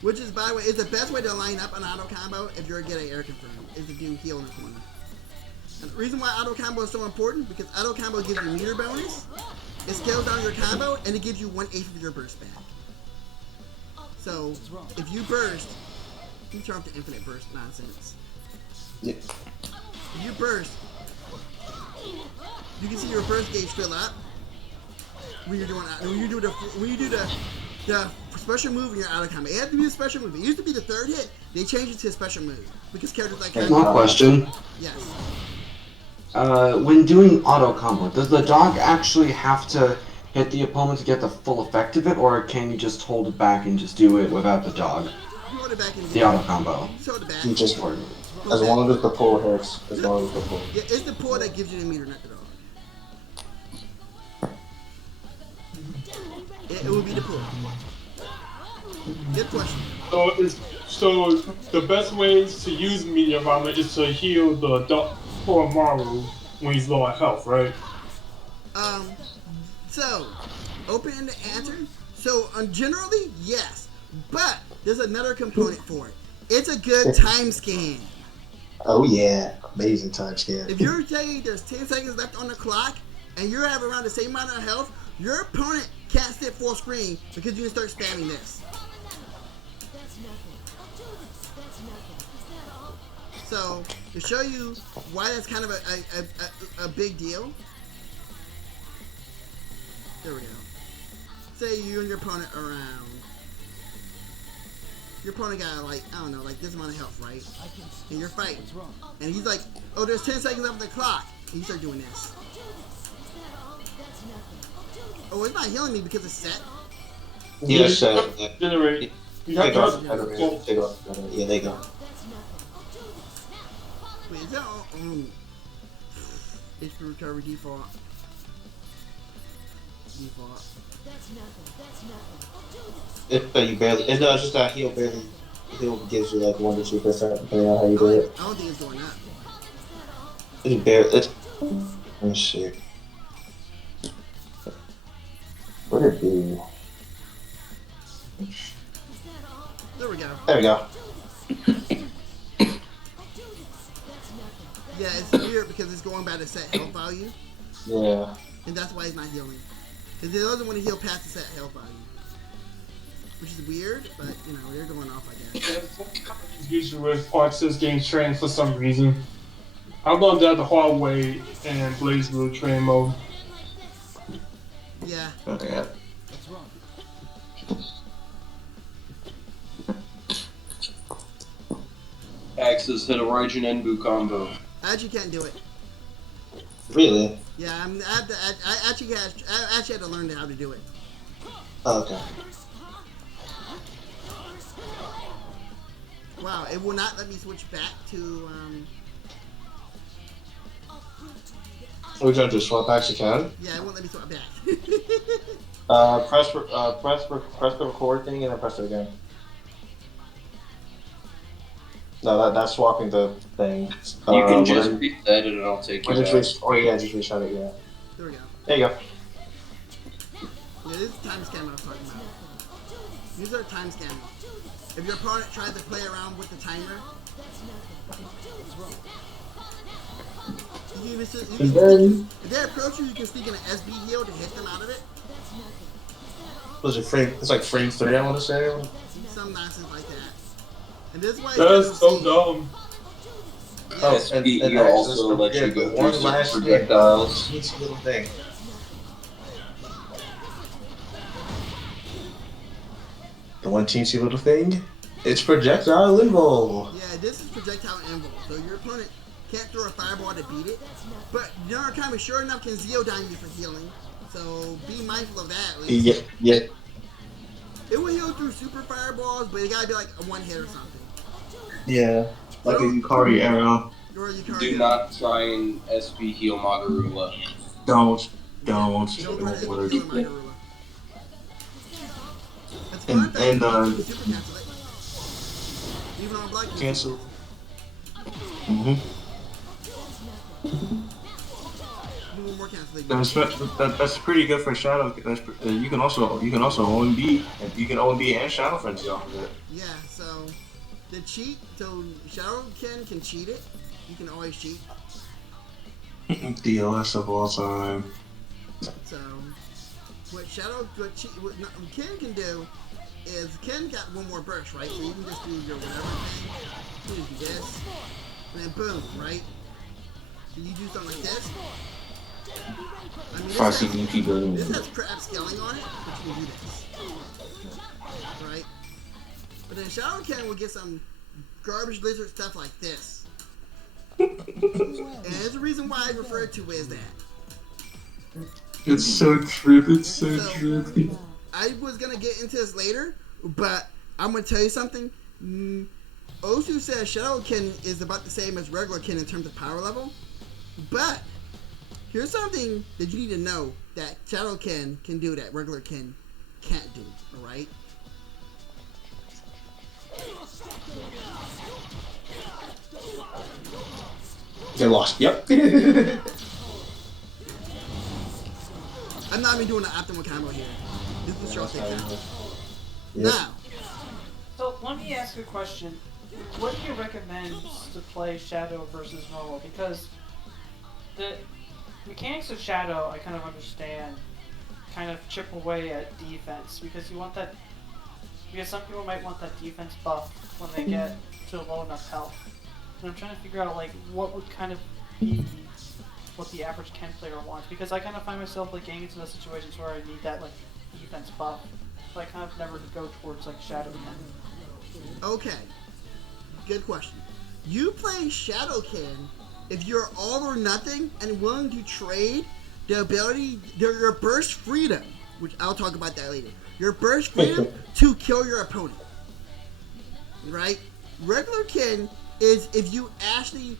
Which is, by the way, is the best way to line up an auto combo if you're getting air confirm, is to do heal in the corner. And the reason why auto combo is so important, because auto combo gives you meter bonus, it scales down your combo, and it gives you 1/8 of your burst back. So, if you burst, you turn off the infinite burst nonsense. Yeah. If you burst, you can see your burst gauge fill up when you do the The special move when you're out of combat. It had to be a special move. It used to be the third hit. They changed it to a special move because characters like One question. Yes. When doing auto combo, does the dog actually have to hit the opponent to get the full effect of it, or can you just hold it back and just do it without the dog? You hold it back and the auto combo. Just hold it back. You just as long as the pull hits. As long as the pull. Yeah, it's the pull that gives you the meter, not the dog. It would be the pull. Good question. So the best ways to use media environment is to heal the dog for Maru when he's low on health, right? So open-ended answer. So generally, yes, but there's another component for it. It's a good time scan. Oh yeah, amazing time scan. If you're saying there's 10 seconds left on the clock and you have around the same amount of health, your opponent can't sit full screen because you can start spamming this. So to show you why that's kind of a big deal. There we go. Say you and your opponent are around. Your opponent got like, I don't know, like this amount of health, right? And you're fighting. And he's like, oh, there's 10 seconds left on the clock. And you start doing this. Oh, it's not healing me because it's set. Yeah, set. Generate. Yeah, there you go. Wait, is that HP recovery default? Default. You barely. It does just that heal gives you like 1 to 2% depending on how you do it. I don't think it's doing that. It's barely. Let me see. What did it do? There we go. There we go. Yeah, it's weird because it's going by the set health value. Yeah. And that's why it's not healing. Because it doesn't want to heal past the set health value. Which is weird, but you know, they're going off, I guess. Usually with Arxis games training for some reason. I learned that the hard way in Blaze Blue training mode. Yeah. Okay. Axis hit a Raijin Enbu combo. I actually can't do it. Really? Yeah, I actually had to learn how to do it. Oh, okay. Wow, it will not let me switch back to We're trying to swap back to can? Yeah, it won't let me swap back. Press the record thing and then press it again. No, that's swapping the thing. You can just reset it and I'll take you back. Just reset it, yeah. There we go. There you go. Yeah, this is the time scan I was talking about. These are time scamming. If your opponent tries to play around with the timer, if they approach you, you can sneak in an SB heal to hit them out of it. Was it frame? It's like frame 3, I want to say. Some nonsense like that. And this is why that's so dumb. Oh, and you also let you go through some projectiles. Each little thing. The one teensy little thing, it's projectile invul. Yeah, this is projectile invul. So your opponent can't throw a fireball to beat it, but Narukami sure enough can Zeodine you for healing. So be mindful of that. At least. Yeah. It will heal through super fireballs, but it gotta be like a one hit or something. Yeah, like a Yukari arrow. Or a Yukari Do not try and SP heal Magarula. Don't try to heal Magarula. It's fun, and you can super cancel it. Even on black. Cancel. That's pretty good for Shadow. You can also OMB and Shadow Frenzy off of it. Yeah, so the cheat, so Shadow can cheat it. You can always cheat. DLS of all time. So what Ken can do is Ken got one more burst, right? So you can just do your whatever thing. You can do this, and then boom, right? So you do something like this. I mean, this has crap scaling on it, but you can do this. But then Shadow Ken will get some garbage lizard stuff like this. And there's a reason why I refer to it as that. It's so true. It's so true. I was gonna get into this later, but I'm gonna tell you something. Osu says Shadow Ken is about the same as regular Ken in terms of power level, but here's something that you need to know that Shadow Ken can do that regular Ken can't do. All right. Get lost. Yep. I'm not even doing the optimal combo here. This is short thing now. Yes. Now. So let me ask you a question. What do you recommend to play Shadow versus normal? Because the mechanics of Shadow, I kind of understand, kind of chip away at defense because you want that. Because some people might want that defense buff when they get to low enough health. And I'm trying to figure out like what would kind of be what the average Ken player wants, because I kind of find myself like getting into those situations where I need that like defense buff, so I kind of never go towards like Shadow Ken. Okay, good question. You play Shadow Ken if you're all or nothing and willing to trade the ability, your burst freedom, which I'll talk about that later. Your burst freedom to kill your opponent, right? Regular Ken is if you actually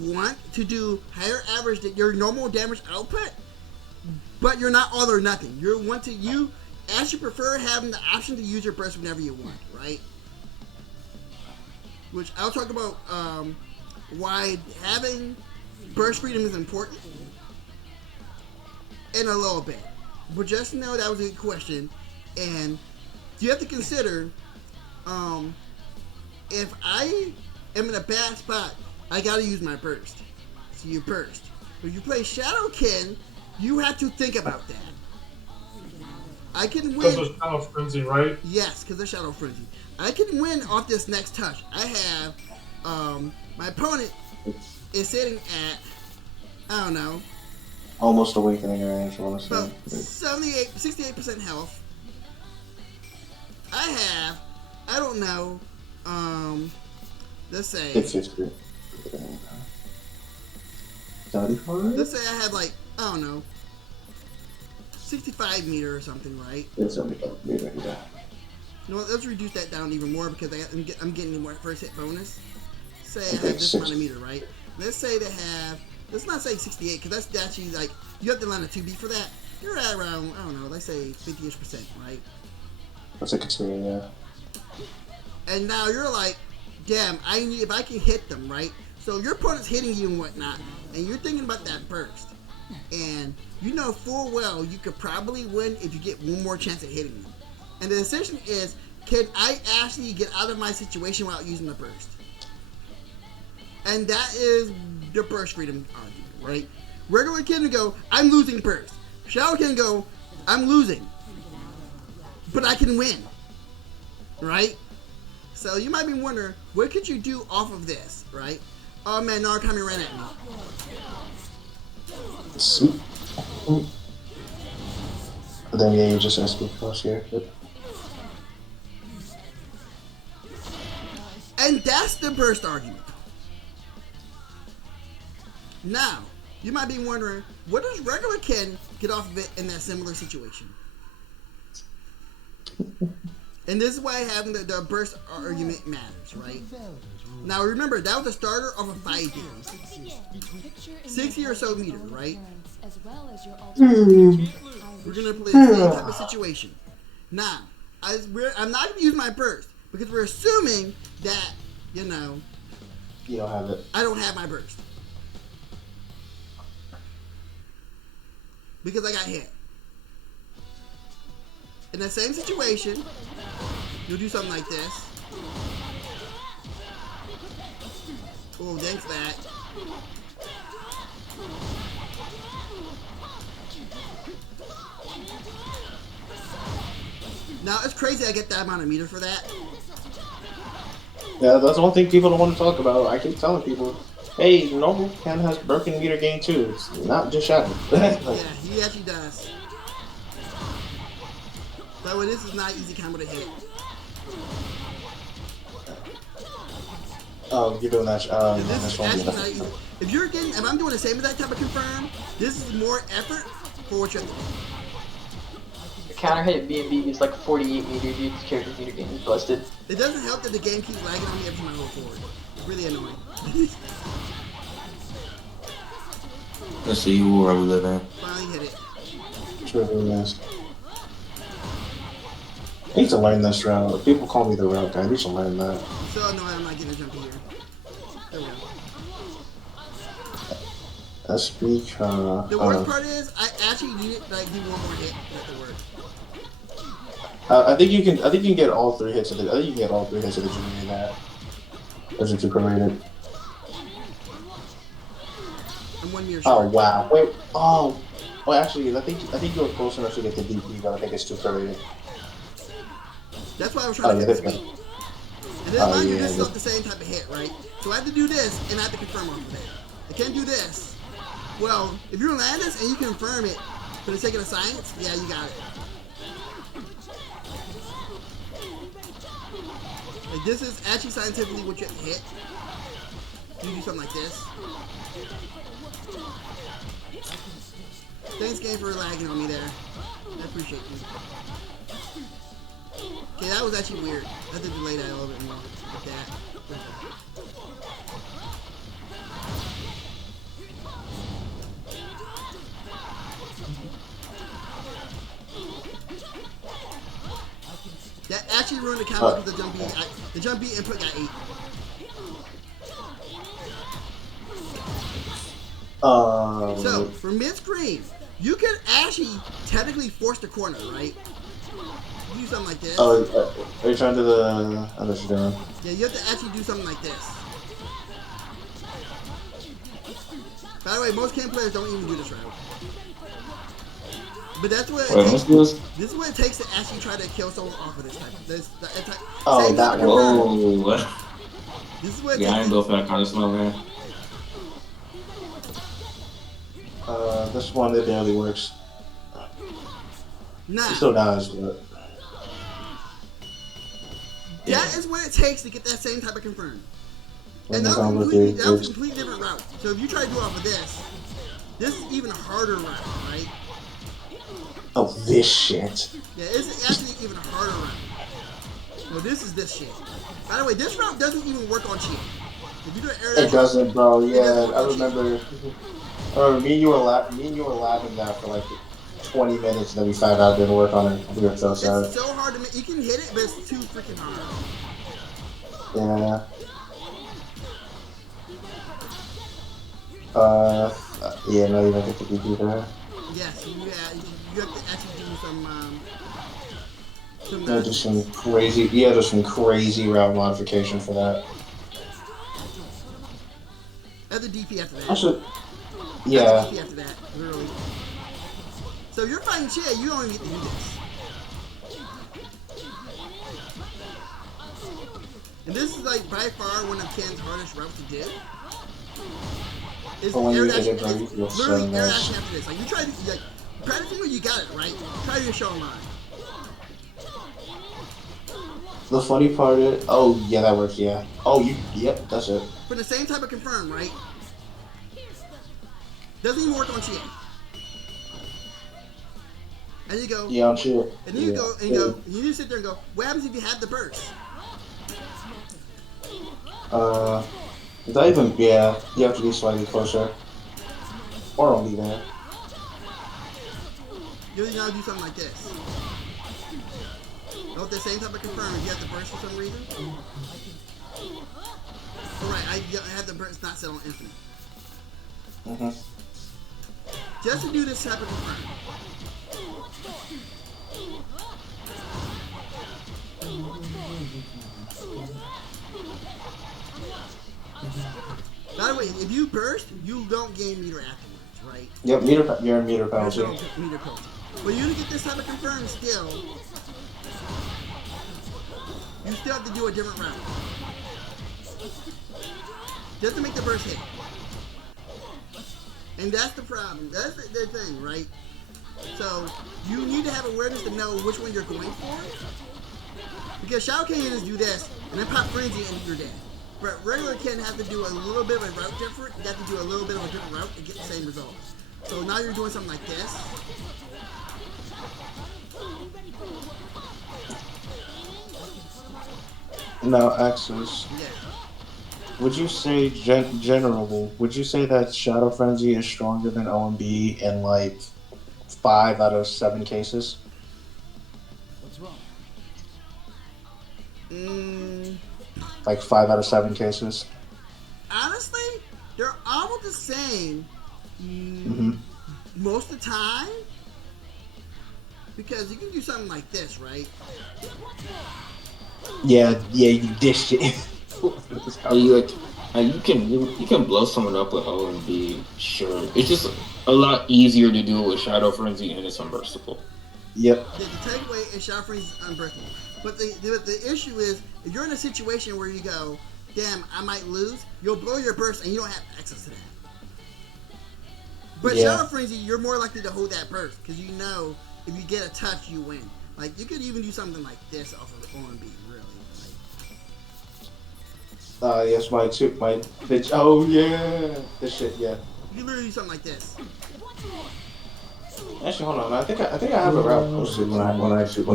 want to do higher average than your normal damage output, but you're not all or nothing. You actually prefer having the option to use your burst whenever you want, right? Which I'll talk about why having burst freedom is important in a little bit. But just know that was a good question, and you have to consider if I am in a bad spot, I gotta use my burst. So you burst. If you play Shadow Ken, you have to think about that. I can win. Because of Shadow Frenzy, right? Yes, because of Shadow Frenzy. I can win off this next touch. I have my opponent is sitting at, I don't know, Almost awakening range, honestly. about 68% health. I have, I don't know, let's say, 50. 35? let's say I had like, I don't know, 65 meter or something, right? It's 75 meter, yeah. You know what, let's reduce that down even more because I'm getting more first hit bonus. Say I have this amount of meter, right? Let's say they have, let's not say 68 because that's actually like, you have to land a 2B for that. You're at around, I don't know, let's say 50-ish%, right? That's like a 2, yeah. And now you're like, damn, I need, if I can hit them, right? So your opponent's hitting you and whatnot, and you're thinking about that burst. And you know full well you could probably win if you get one more chance at hitting them. And the decision is, can I actually get out of my situation without using the burst? And that is the burst freedom argument, right? Regular Ken go, I'm losing burst. Shadow Ken go, I'm losing. But I can win. Right? So you might be wondering, what could you do off of this, right? Oh man, Narukami ran at me. Sweet. But then yeah, you just SP plus here. Yep. And that's the burst argument. Now, you might be wondering, what does regular Ken get off of it in that similar situation? And this is why having the burst argument matters, right? Now remember, that was the starter of a 5D. 60 or so meters, right? We're going to play the same type of situation. Now, I'm not going to use my burst because we're assuming that, you know, you don't have it. I don't have my burst. Because I got hit. In the same situation, you'll do something like this. Oh, thanks that. Now, it's crazy I get that amount of meter for that. Yeah, that's one thing people don't want to talk about. I keep telling people, hey, normal Ken has broken meter gain too. It's not just Shadow. Yeah, he actually does. That way, this is not easy combo to hit. Oh, you're doing that. This This is one. actually not easy. If I'm doing the same exact type of confirm, this is more effort for what you have to do. The counter hit B&B is like 48 meters. Your character's meter gain is busted. It doesn't help that the game keeps lagging on me every time I go forward. It's really annoying. Let's see where we live in. Finally hit it. Sure, very nice. I need to learn this route. People call me the route guy. I need to learn that. So annoying I'm not getting a jump here. There we go. That's because... The worst part is, I actually need to like, do one more hit at the work. I think you can get all 3 hits of the. I think you can get all 3 hits of the junior in that. As if you prorated. I'm 1 meter Oh short. wow! Wait. Oh. Well, actually, I think you're close enough to get the DP, but I think it's too prorated. That's why I was trying to yeah, get the speed. And then mind you, this is not the same type of hit, right? So I have to do this, and I have to confirm off of it. I can't do this. Well, if you land this and you confirm it for the sake of the science, yeah, you got it. Like, this is actually scientifically what you have to hit. You do something like this. Thanks, game, for lagging on me there. I appreciate you. Okay, that was actually weird. I have to delay that a little bit more. Like that. That actually ruined the combo with the jump beat. The jump beat input got 8. So, for mid-screen, you can actually technically force the corner, right? You do something like this. Oh, are you trying to do the... I know what you're doing. Yeah, you have to actually do something like this. By the way, most camp players don't even do this route. But that's what it takes. This is what it takes to actually try to kill someone off of this type. That one. Whoa. This is what it Yeah, I takes. ain't built for that kind of smell, man. This one, it barely works. Nah. It still dies, but... That is what it takes to get that same type of confirm. And that That was a completely different route. So if you try to do off of this is even a harder route, right? Oh, this shit. Yeah, it's actually even a harder route. No, this is this shit. By the way, this route doesn't even work on cheat. If you do an air dash, It doesn't, bro. Yeah, I remember. Me and you were laughing that for like 20 minutes, and then we found out it didn't work on it. We were so sad. it's so hard to make. You can hit it, but it's too freaking hard. Yeah. Yeah, no, you don't get to DP there. Yes, you have to actually do some. Yeah, just some crazy. Yeah, just some crazy route modification for that. Other DP after that. Actually, yeah. DP after that, literally. So if you're fighting Chia, you don't even get to do this. And this is like by far one of Ken's hardest routes to do. It's when air you dash, hit it, bro, you feel it's so literally air nice. dashing after this. Like you try to practicing when you got it right. Try to show line. The funny part is, oh yeah, that works. Yeah. Oh, yep, that's it. For the same type of confirm, right? Doesn't even work on Chia. And you go. Yeah, I'm sure. And then you go and you go. And you just sit there and go. What happens if you have the burst? Is that even? Yeah, you have to be slightly closer, or only there. You gotta do something like this. With the same type of confirm, if you have the burst for some reason. Alright, I have the burst not set on infinite. Just to do this type of confirm. By the way, if you burst, you don't gain meter afterwards, right? Yep, you're in meter penalty. Meter penalty. But you to get this type of confirm still, you still have to do a different route. Just to make the burst hit. And that's the problem. That's the thing, right? So, you need to have awareness to know which one you're going for. Because Shao Kahn just do this, and then pop Frenzy and you're dead. But regular Ken has to do a little bit of a route different. You have to do a little bit of a different route to get the same result. So now you're doing something like this. Now, Axis. Yeah. Would you say generally? Would you say that Shadow Frenzy is stronger than OMB in like 5 out of 7 cases? What's wrong? Like 5 out of 7 cases. Honestly, they're almost the same most of the time. Because you can do something like this, right? Yeah, you dished it. You can blow someone up with O and B, sure. It's just a lot easier to do it with Shadow Frenzy and it's unburstable. Yep. The takeaway is Shadow Frenzy is unbreakable. But the issue is, if you're in a situation where you go, damn, I might lose, you'll blow your burst and you don't have access to that. But Shadow Frenzy, you're more likely to hold that burst because you know if you get a touch, you win. Like, you could even do something like this off of OMB, really. Yes, my bitch. Oh yeah, this shit. Yeah. You can literally do something like this. Actually, hold on. I think I have a route posted when I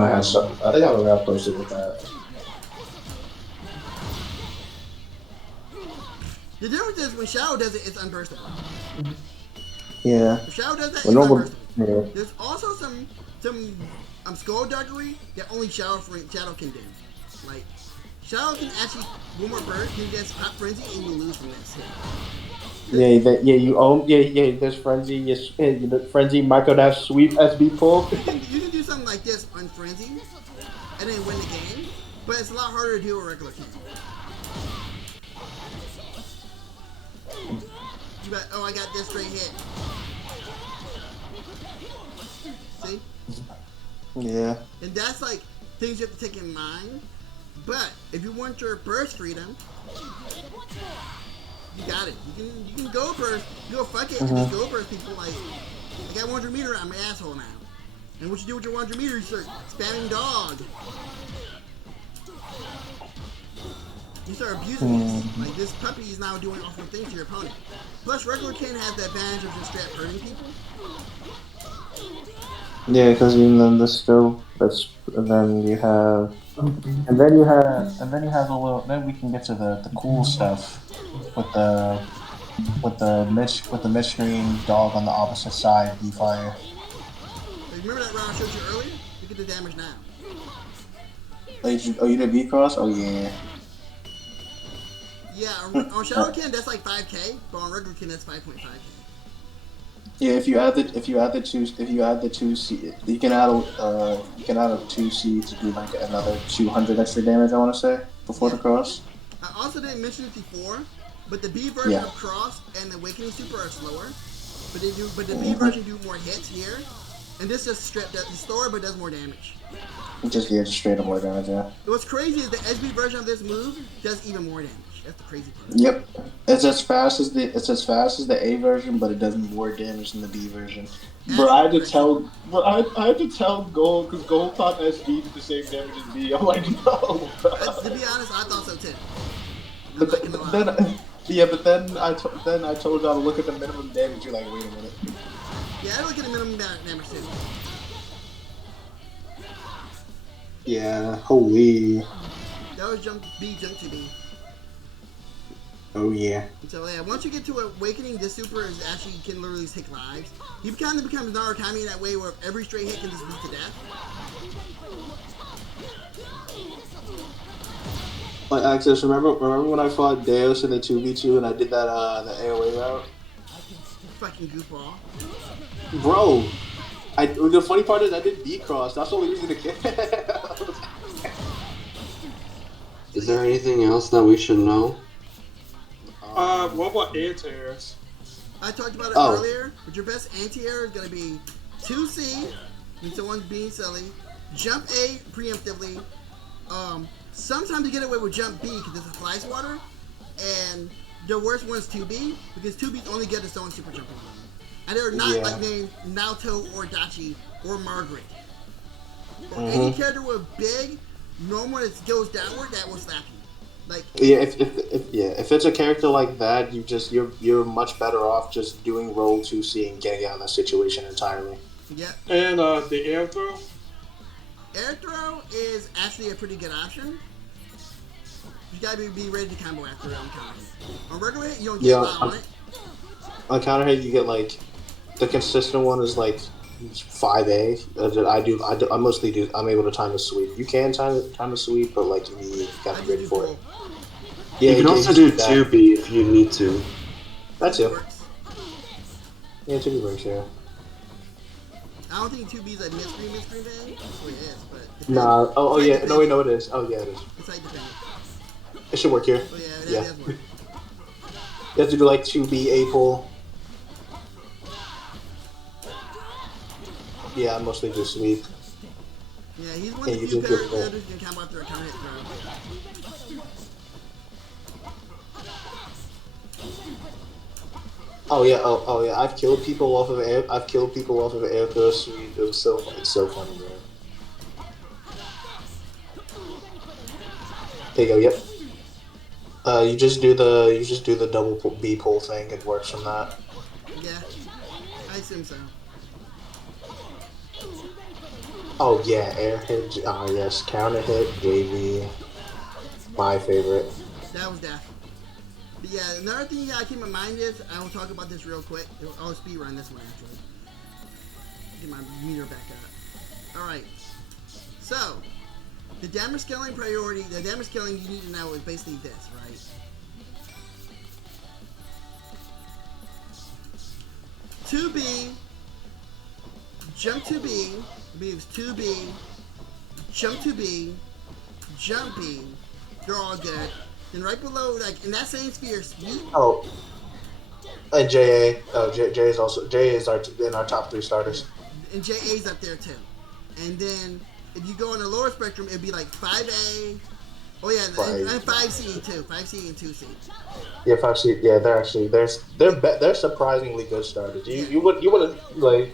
had something. I think I have a route posted with that. The difference is when Shadow does it, it's unburstable. Yeah. If Shadow does that, it's Normal, unburstable. yeah. There's also some skullduggery that only Shadow can do. Like, Shadow can actually one more bird, you get Hot Frenzy, and you lose from this hit. There's Frenzy, Frenzy, Micro Dash, Sweep, SB Pull. You can do something like this on Frenzy, and then win the game, but it's a lot harder to do with regular King. I got this straight hit. See? Yeah. And that's like things you have to take in mind. But if you want your burst freedom, you got it. You can go burst. You go fuck it and just go burst people like I got 100 meter. I'm an asshole now. And what you do with your 100 meter, you start spamming dog. You start abusing this. Like this puppy is now doing awful things to your opponent. Plus, regular Ken has the advantage of just straight hurting people. Yeah, because even then the scope. Then you have a little. Then we can get to the cool stuff with the mid-screen dog on the opposite side. Fire. Remember that round I showed you earlier? Look at the damage now. Oh, you did V-Cross? Oh, yeah. Yeah, on Shadow Ken, that's like 5k, but on regular Ken, that's 5.5k. Yeah, if you add the two C, you can add a 2C to do like another 200 extra damage. I want to say before the cross. I also didn't mention it before, but the B version of Cross and the Awakening Super are slower. But the B version do more hits here, and this just does slower but does more damage. Just straight up more damage. Yeah. What's crazy is the SB version of this move does even more damage. That's the crazy part. Yep, it's as fast as the A version, but it does more damage than the B version. Bro, I had to tell Gold because Gold thought SB did the same damage as B. I'm like, no. To be honest, I thought so too. But then I told y'all to look at the minimum damage. You're like, wait a minute. Yeah, I look at the minimum damage too. Yeah, holy. That was jump to B. Oh yeah. So yeah, once you get to Awakening, this super is actually can literally take lives. He kind of becomes Narukami in that way where every straight hit can just beat to death. Like Access, remember when I fought Deus in the 2v2 and I did that the AOA route? Fucking goofball. Bro, the funny part is I did D-Cross. That's the only reason to kill. Is there anything else that we should know? What about anti-airs? I talked about it earlier, but your best anti-air is going to be 2C, when someone's being silly, jump A preemptively, sometimes you get away with jump B because it's a fly swatter, and the worst one is 2B, because 2B is only good if someone's super jumping on them. And they're not like named Naoto or Dachi or Margaret. Or any character with big, normal that goes downward, that will slap you. Like if it's a character like that, you're much better off just doing roll 2C and getting out of that situation entirely. Yeah. And the air throw. Air throw is actually a pretty good option. You gotta be ready to combo after on counter hit. On regular hit, you don't get a lot on it. On counter hit, you get like the consistent one is like 5A. I mostly do. I'm able to time a sweep. You can time a sweep, but like you gotta be ready for it. Yeah, you can also do 2B if you need to. That's it. Yeah, 2B works. Yeah. I don't think 2B is like mid-screen thing. Oh, it is, but... Nah, yeah, no, it is. Oh, yeah, it is. It's like dependent. It should work here. Oh, yeah, that does work. You have to do like 2B A pull. Yeah, I mostly do sweep. Yeah, he's one of the few characters who can combo after a counter hit throw. Oh yeah. I've killed people off of an air throw sweep. It's so funny, bro. There you go. Yep. You just do the double B pull thing. It works from that. Yeah, I assume so. Oh yeah, air hit. Oh yes, counter hit, JV. My favorite. That was that. But yeah, another thing you gotta keep in mind is, I will talk about this real quick. I'll speed run this one actually. Get my meter back up. Alright. So, the damage scaling priority, the damage scaling you need to know is basically this, right? Two B, jump to B, moves 2B, jump to B, jump B, they're all good. Then right below, like in that same sphere, sweep. Oh, and JA. Oh, JA is also in our top 3 starters. And JA's up there too. And then if you go on the lower spectrum, it'd be like 5A. Oh yeah, and 5C too. 5C and 2C. Yeah, 5C. Yeah, they're surprisingly good starters. You wouldn't like.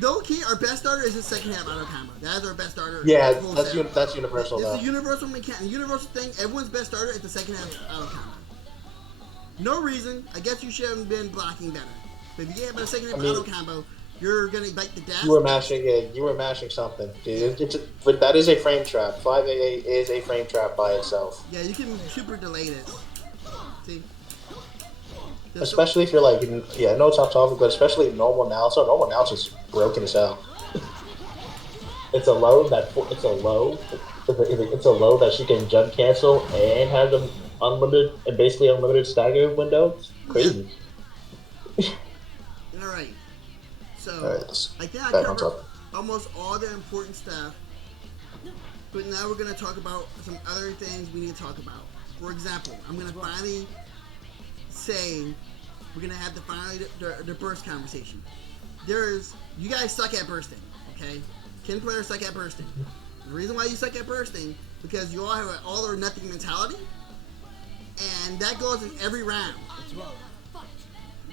Low key, our best starter is the second half auto combo. That is our best starter. Yeah, that's universal. It's a universal mechanic. Universal thing. Everyone's best starter is the second half auto combo. No reason. I guess you should have been blocking better. But if you get a second half auto combo, you're gonna bite the dash. You were mashing something. But that is a frame trap. 5AA is a frame trap by itself. Yeah, you can super delay this. See. Especially if you're like, I know it's off topic, but especially normal analysis. Normal analysis is broken as hell. It's a low that she can jump cancel and have an unlimited stagger window. It's crazy. All right. So I think I covered almost all the important stuff, but now we're gonna talk about some other things we need to talk about. For example, I'm gonna finally say we're gonna have the burst conversation. You guys suck at bursting, okay? Ken players suck at bursting. The reason why you suck at bursting because you all have an all or nothing mentality, and that goes in every round.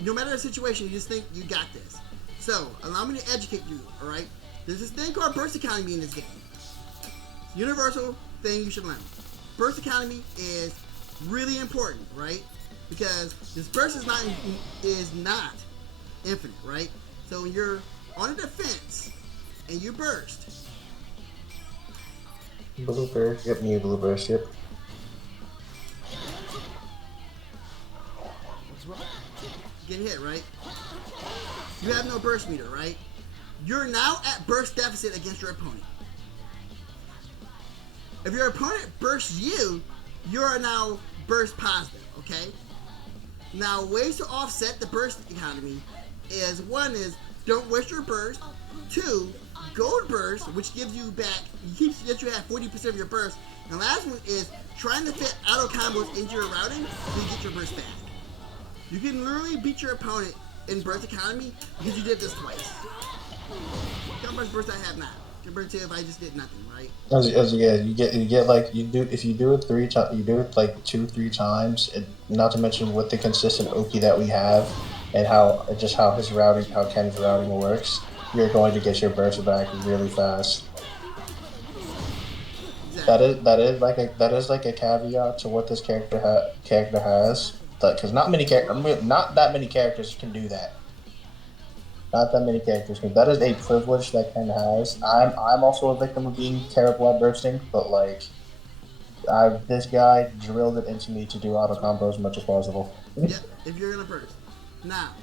No matter the situation, you just think you got this. So allow me to educate you. All right? There's this thing called burst economy in this game. It's a universal thing you should learn. Burst economy is really important, right? Because this burst is not infinite, right? So when you're on a defense and you burst. Blue burst, yep, new blue burst, yep. Getting hit, right? You have no burst meter, right? You're now at burst deficit against your opponent. If your opponent bursts you, you are now burst positive, okay? Now, ways to offset the burst economy is, one is, don't waste your burst. 2, gold burst, which gives you back, lets you have 40% of your burst. And the last one is trying to fit auto combos into your routing so you get your burst back. You can literally beat your opponent in burst economy because you did this twice. How much burst I have now compared to if I just did nothing, right? If you do it 3 times, you do it like 2-3 times. Not to mention with the consistent Oki that we have, and how Ken's routing works, you're going to get your burst back really fast. Exactly. That is like a caveat to what this character has. Because not that many characters can do that. Not that many characters can. That is a privilege that Ken has. I'm also a victim of being terrible at bursting, but like this guy drilled it into me to do auto combo as much as possible. Yep, if you're gonna burst. Now,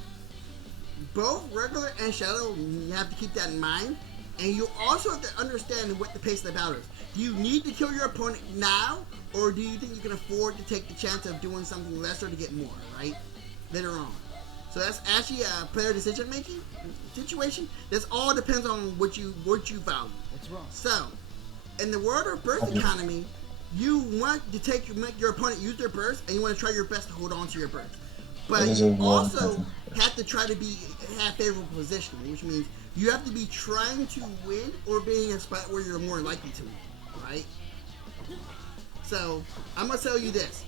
both regular and shadow, you have to keep that in mind. And you also have to understand what the pace of the battle is. Do you need to kill your opponent now, or do you think you can afford to take the chance of doing something lesser to get more, right? Later on. So that's actually a player decision making situation. This all depends on what you value. What's wrong? So, in the world of burst economy, you want to make your opponent use their burst, and you want to try your best to hold on to your burst. But you also have to try to have favorable positioning, which means you have to be trying to win or being in a spot where you're more likely to win, right? So, I'm going to tell you this.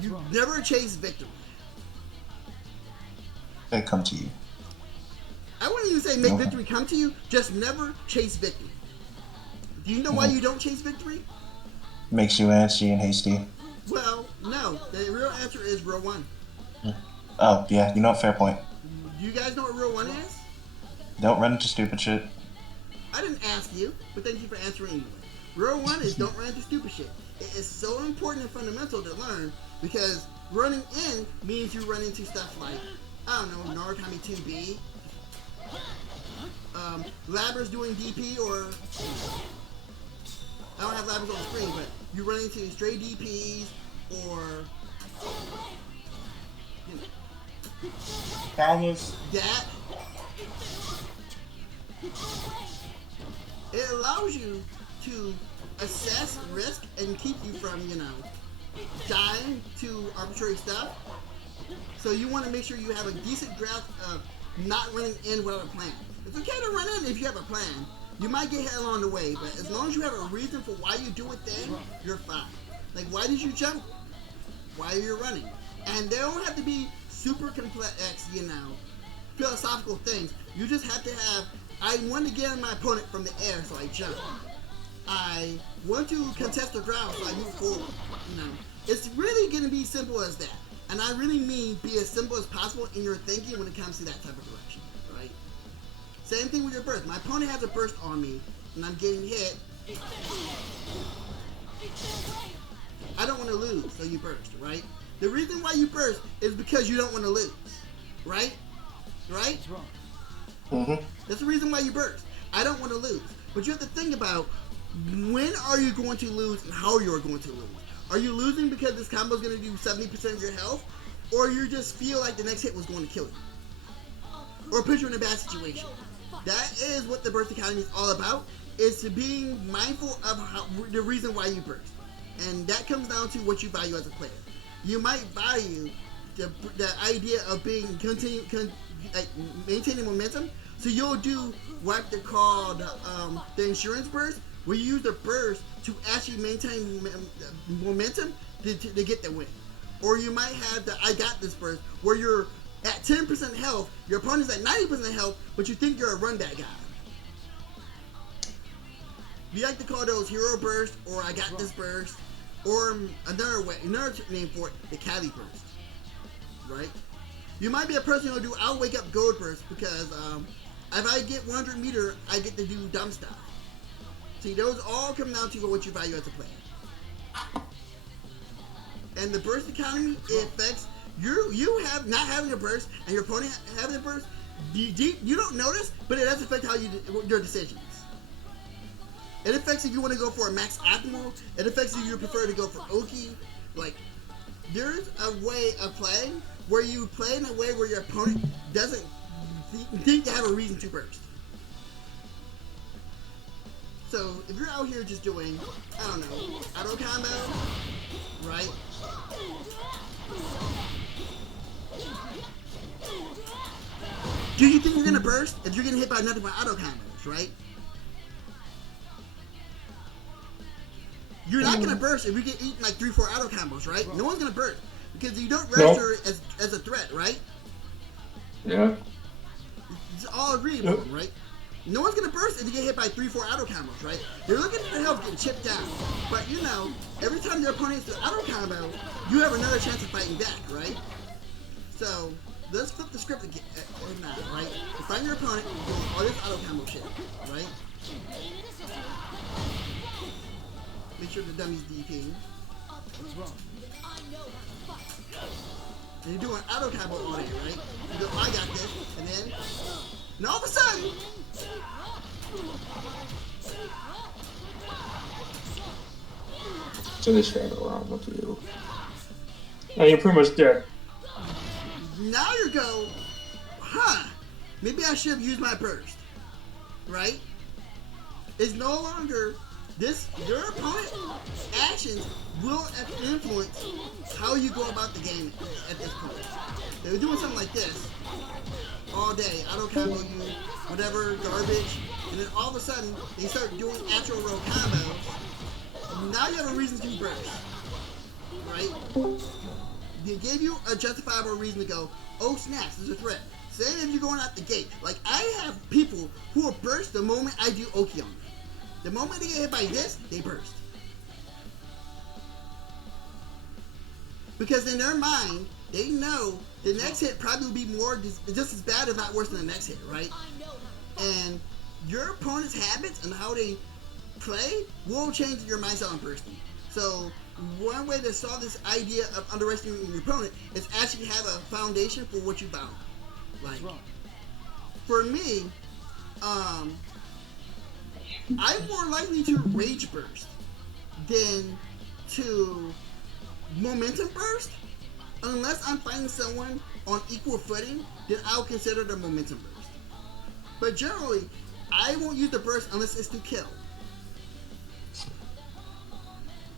You never chase victory. They come to you. I wouldn't even say make victory come to you, just never chase victory. Do you know why you don't chase victory? Makes you antsy and hasty. Well, no. The real answer is row 1. Oh, yeah, you know what? Fair point. Do you guys know what row 1 is? Don't run into stupid shit. I didn't ask you, but thank you for answering anyway. Row 1 is don't run into stupid shit. It is so important and fundamental to learn because running in means you run into stuff like, I don't know, Narukami 2B, Labbers doing DP, or I don't have Labbers on the screen, but you run into stray DPs, or that. It allows you to assess risk and keep you from, dying to arbitrary stuff. So you want to make sure you have a decent draft of not running in without a plan. It's okay to run in if you have a plan. You might get hit along the way, but as long as you have a reason for why you do a thing, you're fine. Like, why did you jump? Why are you running? And they don't have to be super complex, philosophical things. You just have to have, I want to get on my opponent from the air, so I jump. I want to contest the ground, so I move forward. It's really going to be simple as that. And I really mean be as simple as possible in your thinking when it comes to that type of direction, right? Same thing with your burst. My opponent has a burst on me, and I'm getting hit. I don't want to lose, so you burst, right? The reason why you burst is because you don't want to lose, right? Right? What's wrong? Mm-hmm. That's the reason why you burst. I don't want to lose. But you have to think about when are you going to lose and how you're going to lose. Are you losing because this combo is going to do 70% of your health? Or you just feel like the next hit was going to kill you? Or put you in a bad situation? That is what the burst economy is all about, is to being mindful of the reason why you burst. And that comes down to what you value as a player. You might value the idea of being maintaining momentum, so you'll do what they call the insurance burst, where you use the burst to actually maintain momentum to get the win. Or you might have the I got this burst, where you're at 10% health, your opponent's at 90% health, but you think you're a run back guy. We like to call those hero burst, or I got this burst, or another name for it, the Cali burst, right? You might be a person who'll do I'll wake up gold burst because if I get 100 meter, I get to do dumb stuff. See, those all come down to what you value as a player. And the burst economy, it affects you have not having a burst and your opponent having a burst. You don't notice, but it does affect how your decisions. It affects if you want to go for a max optimal. It affects if you prefer to go for Oki. Like, there's a way of playing where you play in a way where your opponent doesn't think to have a reason to burst. So, if you're out here just doing, I don't know, auto combo, right? Do you think you're going to burst if you're getting hit by nothing but auto combos, right? You're not going to burst if you get eaten like 3-4 auto combos, right? No one's going to burst because you don't register as a threat, right? Yeah. It's all agreeable, right? No one's gonna burst if you get hit by 3-4 auto combos, right? You're looking at your health getting chipped down. But you know, every time your opponent hits an auto combo, you have another chance of fighting back, right? So let's flip the script again, or not, right? You find your opponent doing all this auto combo shit, right? Make sure the dummy's DP. What's wrong? And you're doing auto combo all day, right? You go, I got this, and then all of a sudden, So this fair around, what to do? Now you're pretty much dead. now you go, huh? Maybe I should have used my burst, right? It's no longer this. Your opponent's actions will influence how you go about the game at this point. They were doing something like this all day, auto combo you, whatever, garbage, and then all of a sudden they start doing actual roll combos. Now you have a reason to burst, right? They gave you a justifiable reason to go, oh snaps, there's a threat. Say if you're going out the gate. Like, I have people who will burst the moment I do Oki on them. The moment they get hit by this, they burst. Because in their mind, they know the next hit probably will be just as bad, if not worse than the next hit, right? And your opponent's habits and how they play will change your mindset on bursting. So one way to solve this idea of underestimating your opponent is actually have a foundation for what you value. Like, for me, I'm more likely to rage burst than to momentum burst, unless I'm fighting someone on equal footing. Then I'll consider the momentum burst. But generally, I won't use the burst unless it's to kill.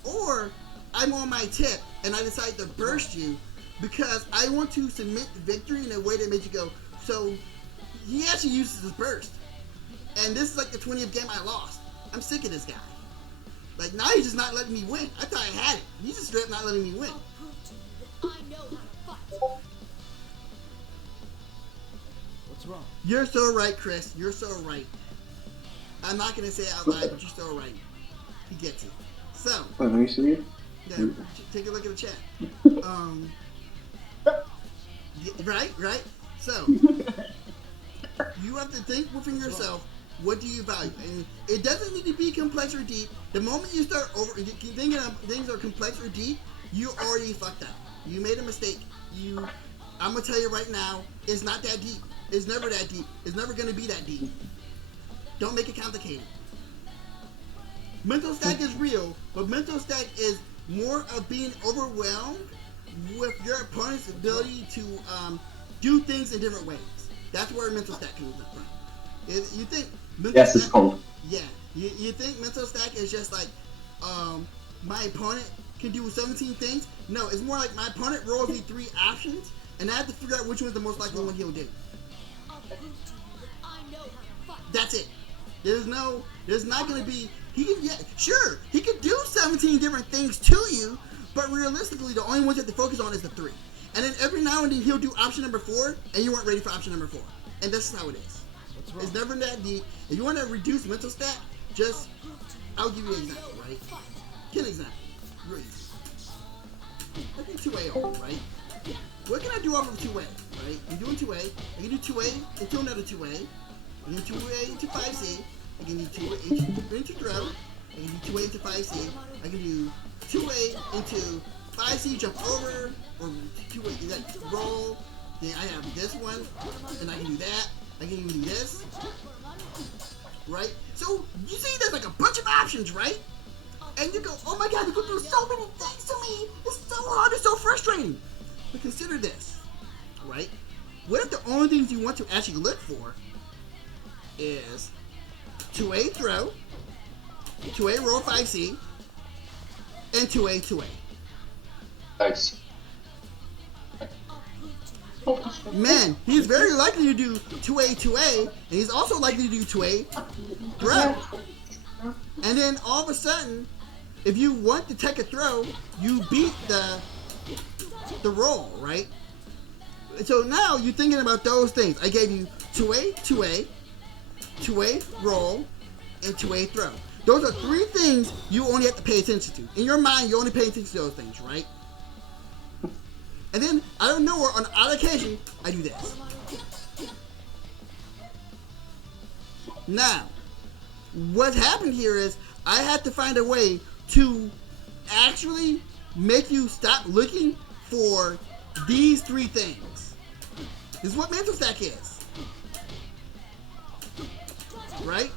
Or I'm on my tip and I decide to burst you because I want to cement victory in a way that makes you go, so he actually uses his burst. And this is like the 20th game I lost. I'm sick of this guy. Like, now he's just not letting me win. I thought I had it. He's just straight up not letting me win. What's wrong? You're so right, Chris. You're so right. I'm not going to say it out loud, but you're so right. He gets it. So, let me see it. Yeah, take a look at the chat. Right? So, you have to think within yourself, what do you value? And it doesn't need to be complex or deep. The moment you start thinking of things are complex or deep, you already fucked up. You made a mistake. I'm going to tell you right now, it's not that deep. It's never that deep. It's never going to be that deep. Don't make it complicated. Mental stack is real, but mental stack is more of being overwhelmed with your opponent's ability to do things in different ways. That's where mental stack comes from. You think mental stack, it's cold. Yeah, you think mental stack is just like my opponent can do 17 things? No, it's more like my opponent rolls me 3 options, and I have to figure out which one's the most likely one he'll do. That's it. There's not going to be. He can do 17 different things to you, but realistically, the only ones you have to focus on is the 3. And then every now and then he'll do option number 4, and you weren't ready for option number 4. And this is how it is. It's never that deep. If you want to reduce mental stat, I'll give you an example, right? Get an example. Real easy. I think 2A over, right? What can I do off of 2A, right? I'm doing 2A. I can do 2A into another 2A. I can do 2A into 5C. I can do 2A into throw. I can do 2A into 5C. I can do 2A into 5C, jump over, or 2A, like roll. Then I have this one, and I can do that. I can even do this. Right? So, you see there's like a bunch of options, right? And you go, oh my god, you can do so many things to me. It's so hard, it's so frustrating. But consider this, right? What if the only things you want to actually look for is 2A throw, 2A roll 5C, and 2A. Nice. Man, he's very likely to do 2A, and he's also likely to do 2A throw. And then all of a sudden, if you want to take a throw, you beat the roll, right? So now you're thinking about those things. I gave you 2A, 2A roll, and 2A throw. Those are 3 things you only have to pay attention to. In your mind, you only pay attention to those things, right? And then, I don't know where, on odd occasion, I do this. Now, what happened here is, I had to find a way to actually make you stop looking for these 3 things. This is what mental stack is. Right?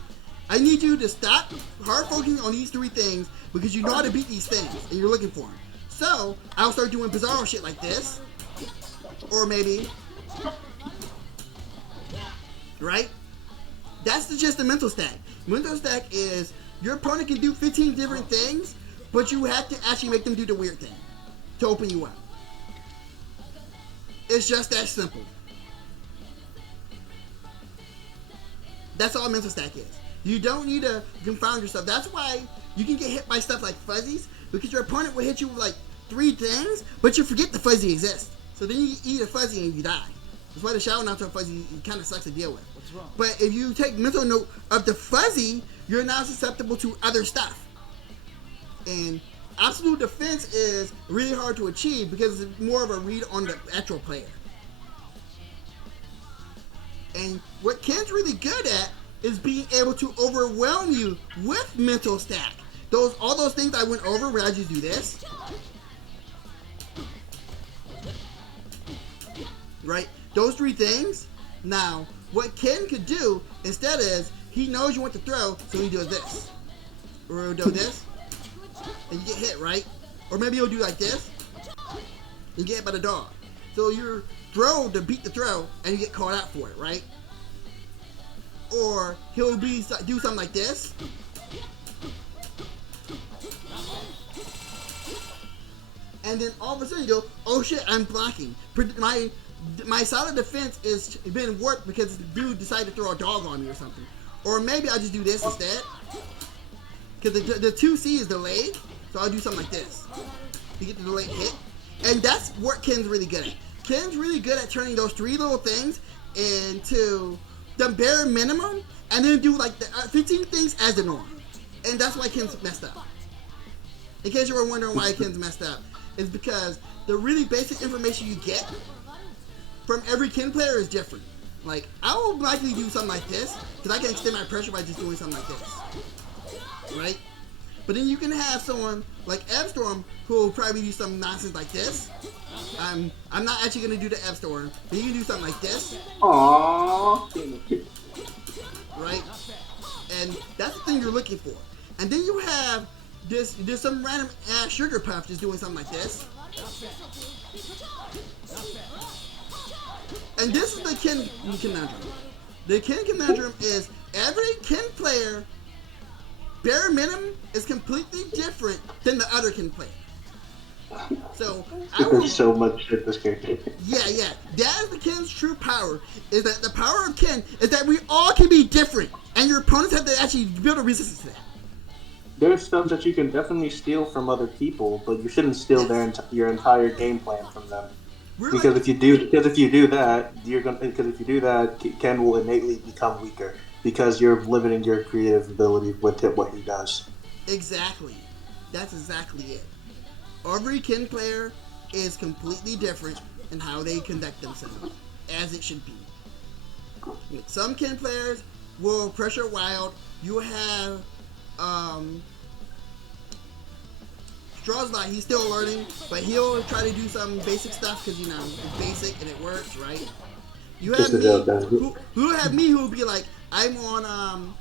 I need you to stop hard focusing on these 3 things because you know how to beat these things and you're looking for them. So, I'll start doing bizarre shit like this. Or maybe. Right? That's just the mental stack. Mental stack is your opponent can do 15 different things, but you have to actually make them do the weird thing to open you up. It's just that simple. That's all mental stack is. You don't need to confound yourself. That's why you can get hit by stuff like fuzzies, because your opponent will hit you with like 3 things, but you forget the fuzzy exists. So then you eat a fuzzy and you die. That's why the shower not to a fuzzy kind of sucks to deal with. What's wrong? But if you take mental note of the fuzzy, you're now susceptible to other stuff. And absolute defense is really hard to achieve because it's more of a read on the actual player. And what Ken's really good at is being able to overwhelm you with mental stack. All those things I went over where I just do this. Right? Those 3 things. Now, what Ken could do instead is, he knows you want to throw, so he does this. Or he'll do this. And you get hit, right? Or maybe he'll do like this. And you get hit by the dog. So you're throw to beat the throw, and you get called out for it, right? Or he'll do something like this. And then all of a sudden you go, oh shit, I'm blocking. My solid defense is been warped because the dude decided to throw a dog on me or something. Or maybe I'll just do this instead. Because the 2C is delayed, so I'll do something like this to get the delayed hit. And that's what Ken's really good at. Ken's really good at turning those 3 little things into the bare minimum, and then do like the 15 things as the norm. And that's why Ken's messed up. In case you were wondering why Ken's messed up, is because the really basic information you get from every Ken player is different. Like, I will likely do something like this, because I can extend my pressure by just doing something like this. Right? But then you can have someone like F-Storm who will probably do some nonsense like this. I'm not actually going to do the F-Storm, but you can do something like this. Aww. Right? And that's the thing you're looking for. And then you have there's some random ass sugar puff just doing something like this. And this is the Ken conundrum. The Ken conundrum is every Ken player, bare minimum, is completely different than the other Ken player. So There's so much shit this character. Yeah. That is the Ken's true power. Is that the power of Ken is that we all can be different, and your opponents have to actually build a resistance to that. There's stuff that you can definitely steal from other people, but you shouldn't steal your entire game plan from them. Really? Because if you do that, Ken will innately become weaker because you're limiting your creative ability with what he does. Exactly. That's exactly it. Every Ken player is completely different in how they conduct themselves, as it should be. Some Ken players will pressure wild. You have Strawslot, he's still learning, but he'll try to do some basic stuff because, you know, it's basic and it works, right? You have me, who have me who will be like, I'm on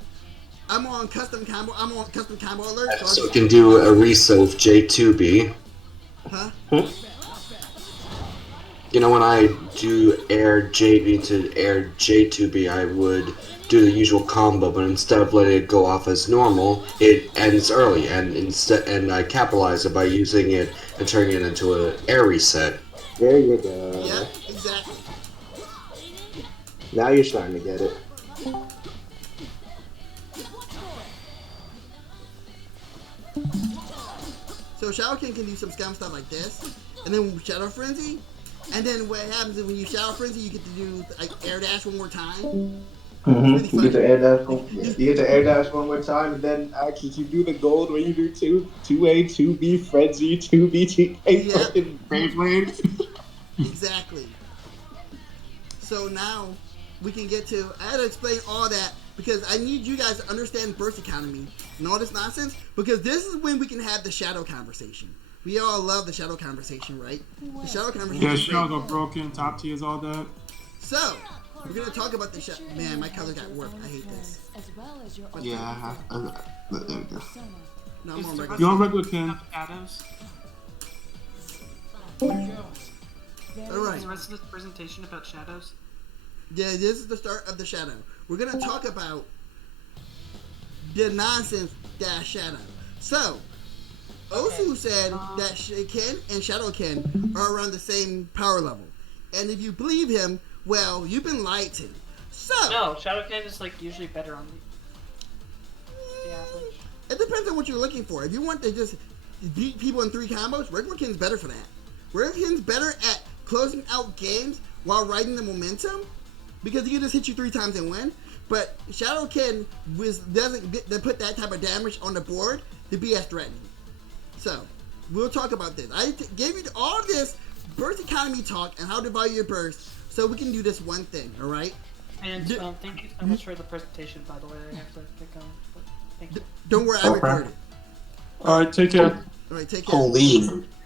custom combo alert. So you can do a resolve J2B. Huh? You know, when I do air JB to air J2B, I would do the usual combo, but instead of letting it go off as normal, it ends early, and I capitalize it by using it and turning it into an air reset. There you go. Yeah, exactly. Now you're starting to get it. So Shadow King can do some scam stuff like this, and then Shadow Frenzy, and then what happens is when you Shadow Frenzy, you get to do like air dash one more time. Really You get to air dash. You- You get to air dash one more time, and then actually you do the gold where you do two A, 2B frenzy, 2B, Yep. fucking Beyblade. Exactly. So now we can get to. I had to explain all that because I need you guys to understand burst economy and all this nonsense. Because this is when we can have the shadow conversation. We all love the shadow conversation, right? The shadow conversation. Yeah, is great. shadow broken, top tiers, all that. So we're gonna talk about the shadow. Man, my color got warped. I hate this. Yeah. There we go. No, I'm on Is the regular. You're on regular, Ken. Shadows. All Is right. the rest of this presentation about shadows? Yeah, this is the start of the shadow. We're gonna talk about the nonsense that shadow. So, Osu said that Ken and Shadow Ken are around the same power level, and if you believe him, well, you've been lied to. So No, Shadowcan is like usually better on the average. it depends on what you're looking for. If you want to just beat people in 3 combos, regular Ken's better for that. Regular Ken's better at closing out games while riding the momentum, because he can just hit you 3 times and win. But Shadow Ken doesn't get to put that type of damage on the board to be as threatening. So, we'll talk about this. I gave you all this burst economy talk and how to value your burst so we can do this one thing, alright? And thank you so much for the presentation, by the way. I have to get going. But thank you. Don't worry, I recorded it. Alright, take care. Alright, take care.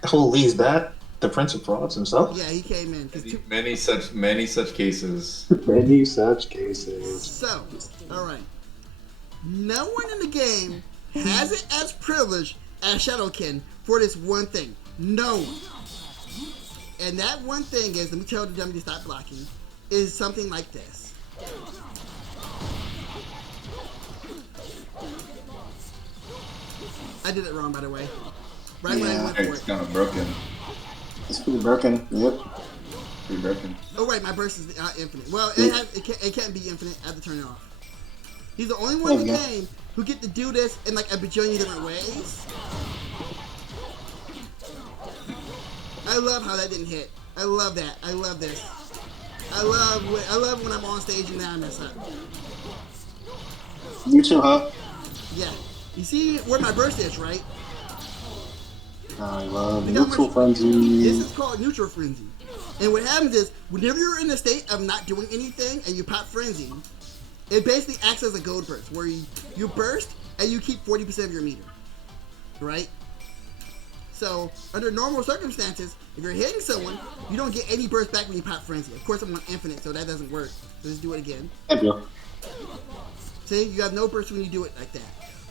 Holy, is that the Prince of Frauds himself? Yeah, he came in. Many such cases. Many such cases. So, alright. No one in the game has it as privileged as Shadowkin for this one thing. No one. And that one thing is, let me tell the dummy to stop blocking, is something like this. I did it wrong, by the way. Right when I went for It's it. kind of broken. It's pretty broken. Yep. Pretty broken. Oh right, my burst is infinite. Well, it can't be infinite. I have to turn it off. He's the only one in the game who get to do this in like a bajillion different ways. I love how that didn't hit. I love that. I love this. I love when I'm on stage and now I mess up. You too, huh? Yeah. You see where my burst is, right? I love Look how neutral much- frenzy. This is called neutral frenzy. And what happens is, whenever you're in a state of not doing anything and you pop frenzy, it basically acts as a gold burst, where you burst and you keep 40% of your meter. Right? So, under normal circumstances, if you're hitting someone, you don't get any burst back when you pop frenzy. Of course, I'm on infinite, so that doesn't work. So let's do it again. See, you have no burst when you do it like that.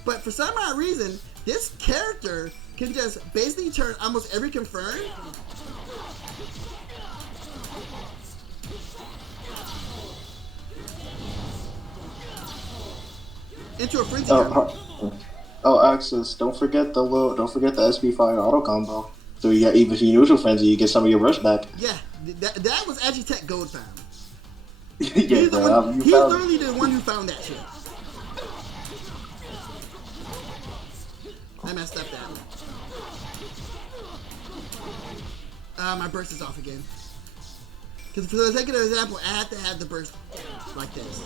But for some odd reason, this character can just basically turn almost every confirm into a frenzy. Axis, don't forget the SB Fire auto combo. So you got even if you neutral frenzy, you get some of your rush back. Yeah, that was Agitech Gold found. Yeah, He's bro. he's literally the one who found that shit. I messed up that one. My burst is off again. Because for the sake of example, I have to have the burst like this.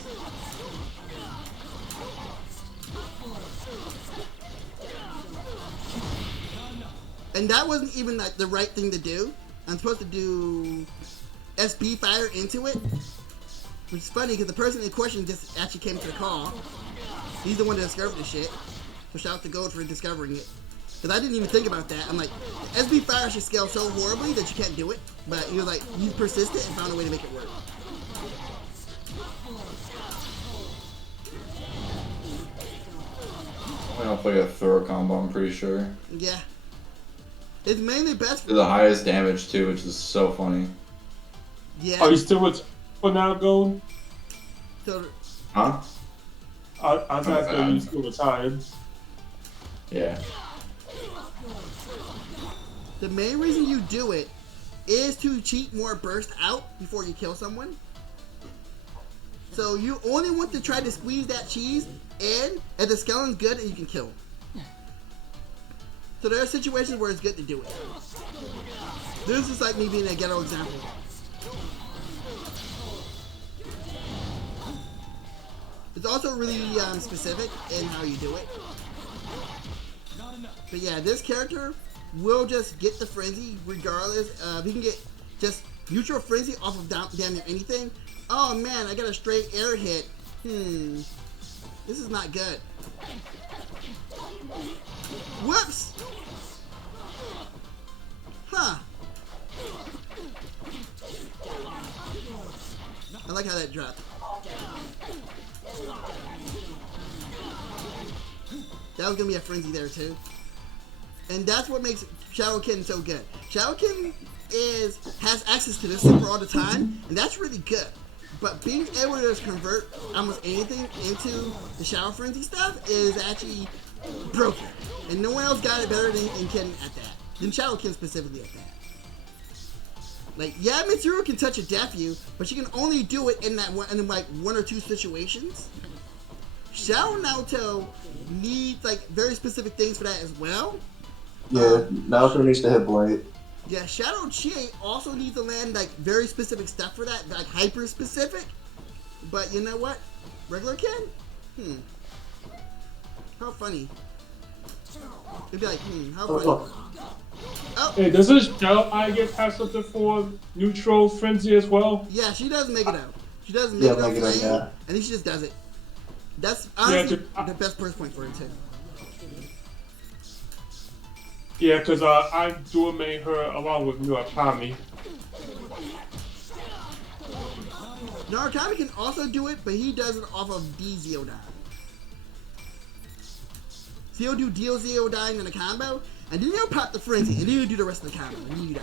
And that wasn't even like the right thing to do. I'm supposed to do SB fire into it. Which is funny because the person in question just actually came to the call. He's the one that discovered the shit. So shout out to Gold for discovering it. Because I didn't even think about that. I'm like, SB fire should scale so horribly that you can't do it. But he was like, he's persistent and found a way to make it work. I'm gonna play a throw combo, I'm pretty sure. Yeah. It's mainly best Do the highest damage too, which is so funny. Yeah. Are you still with for now, Gold? So, Huh? I was asking if you still retired. Yeah. the main reason you do it is to cheat more burst out before you kill someone. So you only want to try to squeeze that cheese in if the skeleton's good and you can kill him. So there are situations where it's good to do it. This is like me being a ghetto example. It's also really specific in how you do it. But yeah, this character will just get the frenzy regardless. He can get just neutral frenzy off of damn near anything. Oh man, I got a straight air hit. This is not good. Whoops! Huh. I like how that dropped. That was gonna be a frenzy there too. And that's what makes Shadowkin so good. Shadowkin has access to this super all the time, and that's really good. But being able to just convert almost anything into the Shadow Frenzy stuff is actually broken. And no one else got it better than Ken at that. Than Shadowkin specifically at that. Like, yeah, Mitsuru can touch a death you, but she can only do it in like one or two situations. Shadow Naruto needs like very specific things for that as well. Yeah, Naruto needs to hit Blight. Yeah, Shadow Chie also needs to land like very specific stuff for that, like hyper specific. But you know what? Regular Ken? How funny. It'd be like, how funny. Oh. Hey, does this Shadow I guess have something for neutral frenzy as well? Yeah, she does make it out. She does make it out flame, and then she just does it. That's honestly the best first point for it too. Yeah, because I dual main her along with Murakami. Murakami can also do it, but he does it off of D Zeodine. So he'll do deal Zeodine in a combo, and then he'll pop the frenzy, and then he'll do the rest of the combo, and then you die.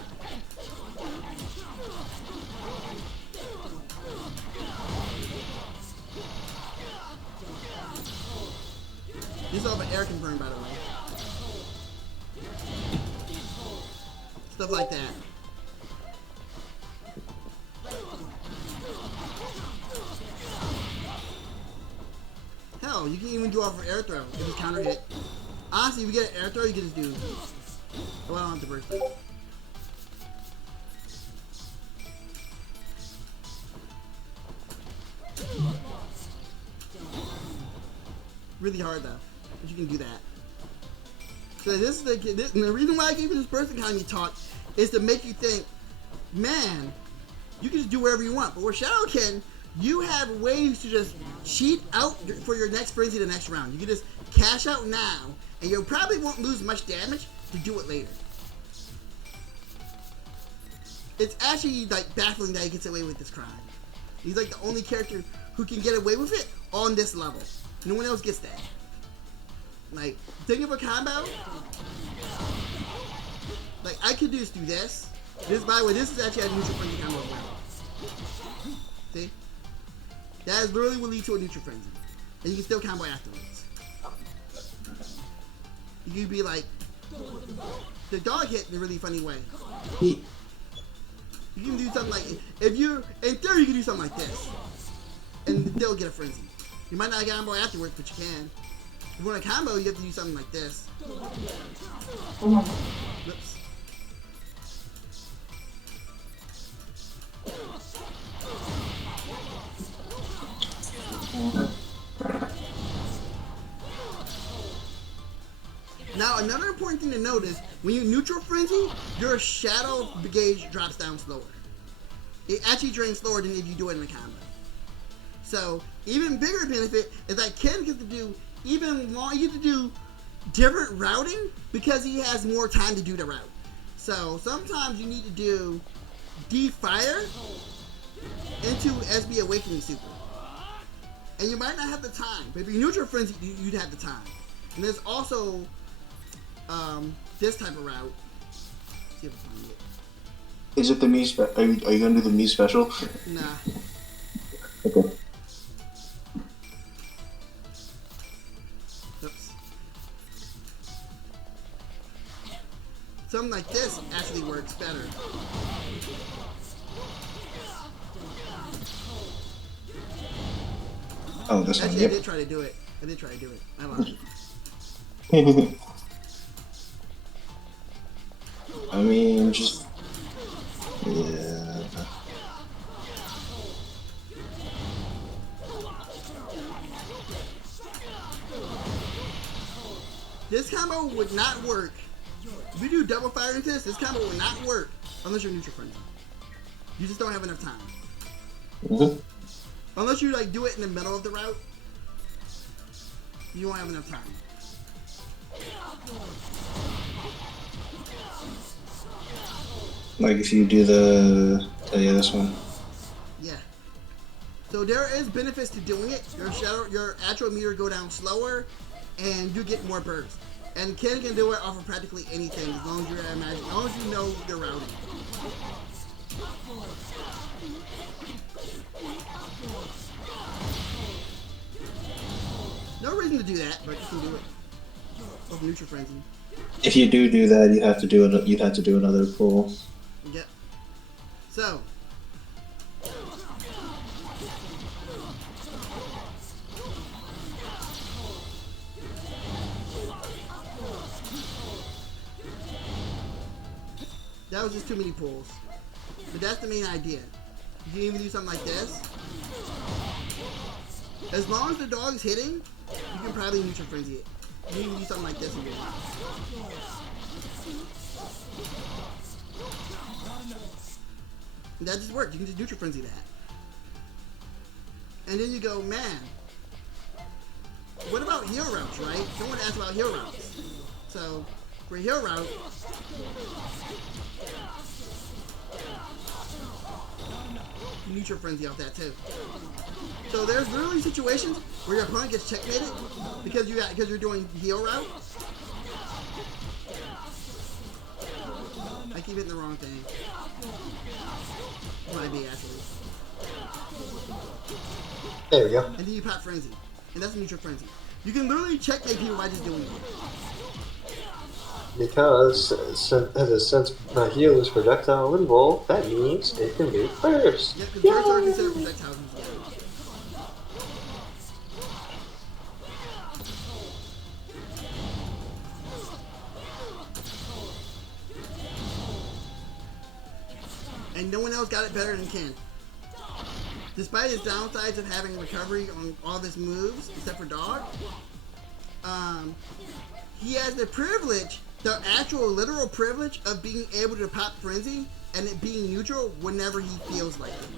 This is off of air confirm, by the way. Stuff like that. Hell, you can even do off of air throw if it's counter hit. Honestly, if you get an air throw, you can just do. Oh, I don't have to burst it. Really hard though, but you can do that. So this is the reason why I gave you this burst economy talk is to make you think, man, you can just do whatever you want. But with Shadowkin, you have ways to just cheat out for your next frenzy the next round. You can just cash out now, and you probably won't lose much damage to do it later. It's actually like baffling that he gets away with this crime. He's like the only character who can get away with it on this level. No one else gets that. Like, think of a combo. Like, I could just do this. This, by the way, this is actually a neutral frenzy combo as well. See? That is literally what leads to a neutral frenzy. And you can still combo afterwards. You can be like, the dog hit in a really funny way. You can do something like, if you, in theory, you can do something like this. And still get a frenzy. You might not get combo afterwards, but you can. If you want a combo, you have to do something like this. Whoops. Now, another important thing to note is, when you neutral frenzy, your shadow gauge drops down slower. It actually drains slower than if you do it in a combo. So, even bigger benefit is that Ken gets to do even more, you get to do different routing because he has more time to do the route. So, sometimes you need to do D-Fire into SB Awakening Super. And you might not have the time, but if you neutral frenzy, you'd have the time. And there's also this type of route. Let's see if I find it. Is it the me special? Are you gonna do the me special? Nah. Okay. Oops. Something like this actually works better. Oh, this one. Actually, Yep. I did try to do it. I lied. I mean, just yeah. This combo would not work. If you do double fire into this combo would not work unless you're neutral frenzy. You just don't have enough time. Mm-hmm. Unless you like do it in the middle of the route, you won't have enough time. Like if you do the yeah, this one. Yeah. So there is benefits to doing it. Your actual meter go down slower, and you get more burst. And Ken can do it off of practically anything as long as as long as you know your routing. No reason to do that, but you can do it. With neutral frenzy. If you do that, you have to do it. You'd have to do another pull. Yep. So. That was just too many pulls. But that's the main idea. You can even do something like this. As long as the dog's hitting, you can probably neutral frenzy it. You can even do something like this again. And that just works. You can just neutral frenzy that. And then you go, man, what about heal routes, right? Someone asked about heal routes. So, for a heal route, you neutral frenzy off that too. So there's literally situations where your opponent gets checkmated because you're doing heal route. I keep hitting the wrong thing. Might be actually. There we go. And then you pop frenzy, and that's a neutral frenzy. You can literally checkmate people by just doing it. Because since my heal is projectile involved, that means it can be burst. Yeah, because bursts are considered projectiles as well. And no one else got it better than Ken. Despite his downsides of having recovery on all of his moves, except for Dog, he has the privilege, the actual literal privilege of being able to pop frenzy and it being neutral whenever he feels like it.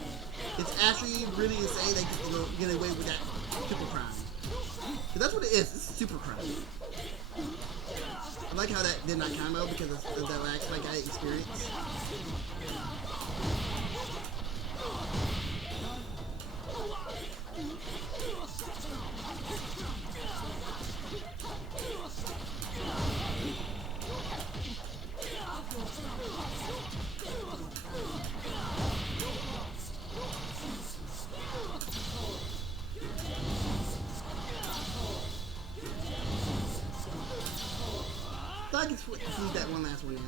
It's actually really insane that he can get away with that super crime. But that's what it is, it's a super crime. I like how that did not combo because of that lag spike I experienced. So I can sneak that one last one in.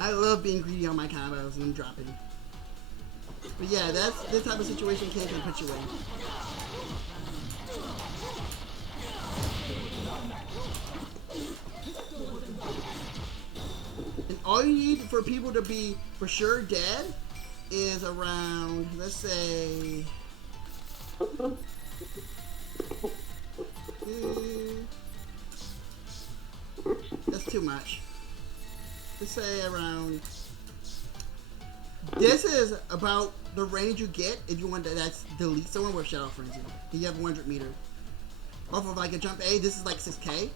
I love being greedy on my combos and dropping. But yeah, that's this type of situation Ken can put you in. And all you need for people to be for sure dead is around, let's say, that's too much. Let's say around, this is about the range you get if you want to delete someone with Shadow Frenzy. You have 100 meter. Off of like a jump A, this is like 6k.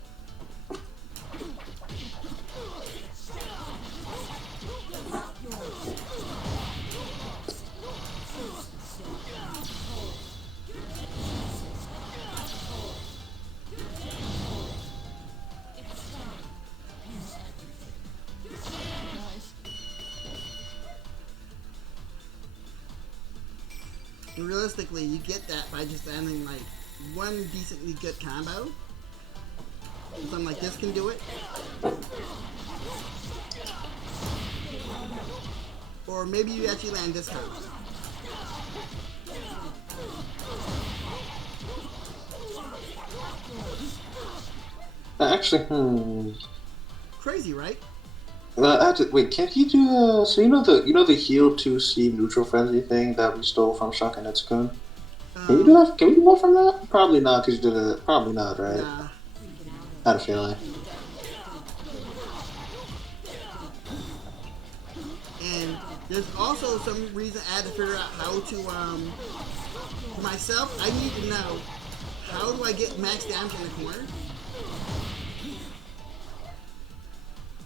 And realistically, you get that by just landing like one decently good combo. Something like this can do it. Or maybe you actually land this combo. Actually, Crazy, right? Wait, can't he do the? So the heal 2C neutral frenzy thing that we stole from Shaka Netsukun? Can you do that? Can we do more from that? Probably not, because you did it. Probably not, right? Nah. Had a feeling. And there's also some reason I had to figure out how to, for myself, I need to know how do I get max damage in the corner?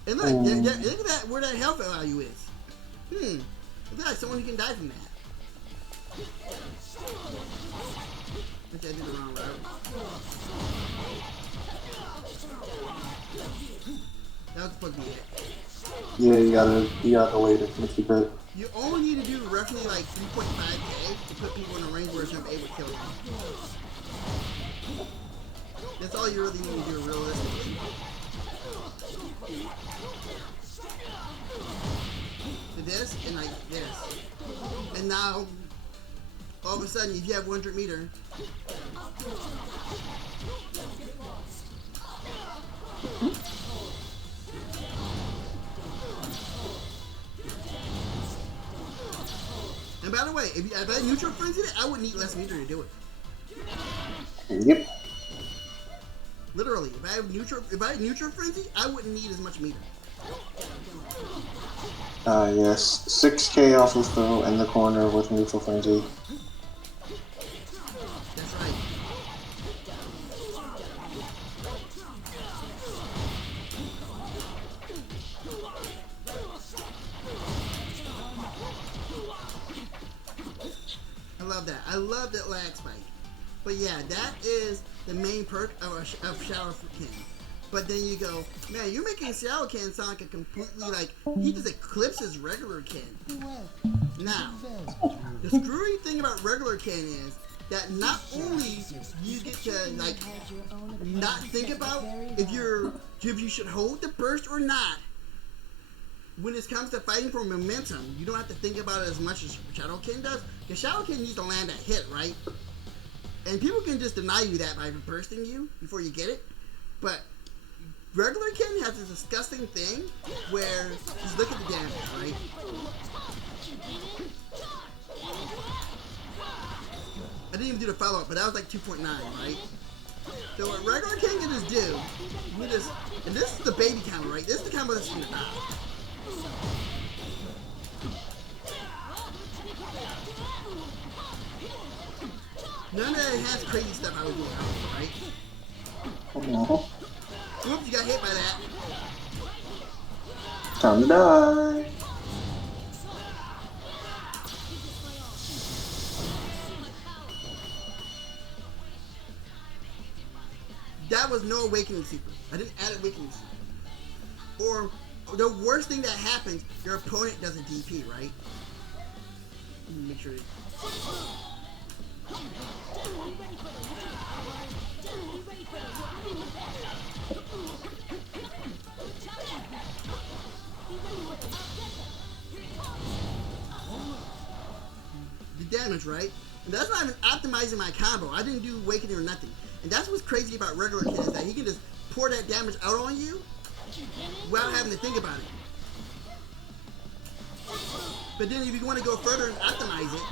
And look, look at that, where that health value is. Look like someone who can die from that. Okay, I did the wrong route. That was supposed to be it. Yeah, you gotta wait to keep it. You only need to do roughly like 3.5k to put people in a range where it's going to be able to kill them. That's all you really need to do realistically. To this and like this. And now, all of a sudden, if you have 100 meter, and by the way, if I had neutral frenzied it, I would need less meter to do it. Yep. Literally, if I had neutral frenzy, I wouldn't need as much meter. Yes, 6k off of throw in the corner with neutral frenzy. That's right. I love that. I love that lag spike. But yeah, that is the main perk of Shower King. But then you go, man, you're making Shower King sound like a completely, like, he just eclipses regular Ken. Now, the screwy thing about regular Ken is that not only you get to, like, not think about if you should hold the burst or not. When it comes to fighting for momentum, you don't have to think about it as much as Shadow King does. Because Shadow King needs to land a hit, right? And people can just deny you that by bursting you before you get it. But regular King has this disgusting thing where, just look at the damage, right? I didn't even do the follow-up, but that was like 2.9, right? So what regular King can just do, you just, and this is the baby combo, right? This is the combo that's gonna die. None of that has crazy stuff I would do, right? Oops, you got hit by that. Time to die. That was no awakening secret. I didn't add awakening secret. Or the worst thing that happens, your opponent does a DP, right? Make sure. The damage, right? And that's not even optimizing my combo. I didn't do awakening or nothing. And that's what's crazy about regular Ken, is that he can just pour that damage out on you without having to think about it. But then if you want to go further and optimize it,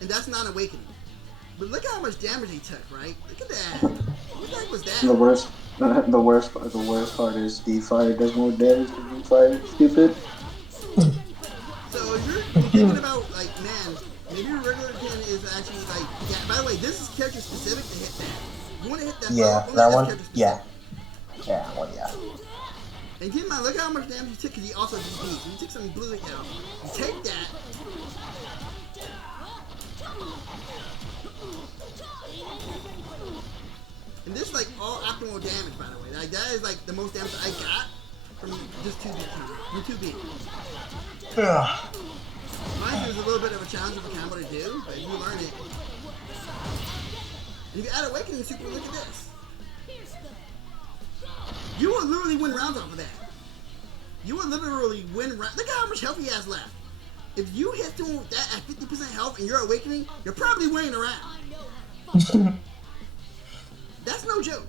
and that's not awakening. But look at how much damage he took, right? Look at that. What the heck was that? The worst part is D-Fire does more damage than D-Fire. Stupid. So if you're thinking about, like, man, maybe your regular Ken is actually like, yeah. By the way, this is character specific to hit that. You want to hit that? Yeah, that one. Yeah. Yeah, well, yeah. And keep in mind, look how much damage he took because he also DP'd. So he took some blue, you take that. And this is like all optimal damage, by the way. Like that is like the most damage I got from just 2B. From 2B. Mind you, it's a little bit of a challenge of a combo to do, but if you learn it, You can add Awakening Super, look at this. You will literally win rounds off of that. You will literally win rounds. Look at how much health he has left. If you hit someone with that at 50% health and you're Awakening, you're probably winning a round. That's no joke.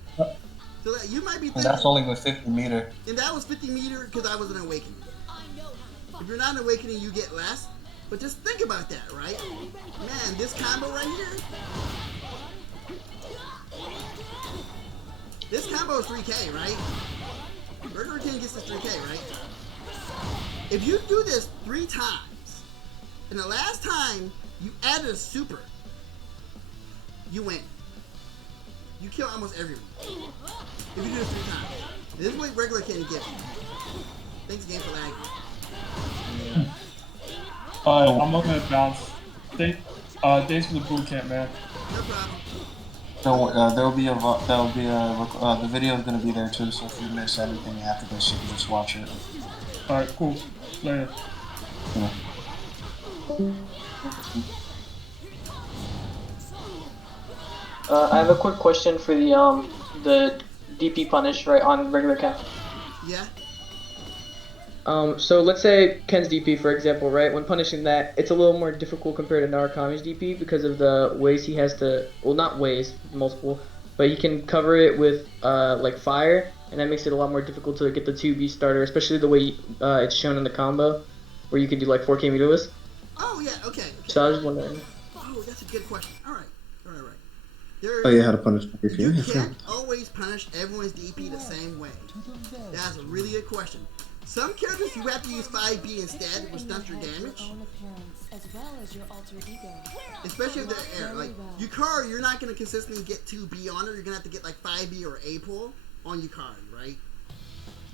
So that you might be thinking, And that's only with 50 meter. And that was 50 meter because I was an Awakening. If you're not an Awakening, you get less. But just think about that, right? Man, this combo right here. This combo is 3K, right? Burger King gets this 3K, right? If you do this 3 times, and the last time you added a super, you win. You kill almost everyone. If you do this 3 times. This is what regular King gives you. Thanks game for lagging. I'm looking at bounce. Thanks for the boot camp, man. No problem. So the video is gonna be there too. So if you miss anything after this, you can just watch it. All right, cool. Later. Yeah. I have a quick question for the DP punish right on regular Ken. Yeah. So let's say Ken's DP, for example, right? When punishing that, it's a little more difficult compared to Narukami's DP because of the ways he has to, well, not ways, multiple, but he can cover it with like fire, and that makes it a lot more difficult to get the 2B starter, especially the way it's shown in the combo, where you can do like 4K meterless. Oh yeah, okay. So I was just wondering. Oh, that's a good question. All right. Oh yeah, how to punish DP. You can't always punish everyone's DP the same way. That's a really good question. Some characters you have to use 5B instead, which stunts your damage. Especially if they're air. Like, Yukari, you're not going to consistently get 2B on her. You're going to have to get like 5B or A pull on Yukari, right?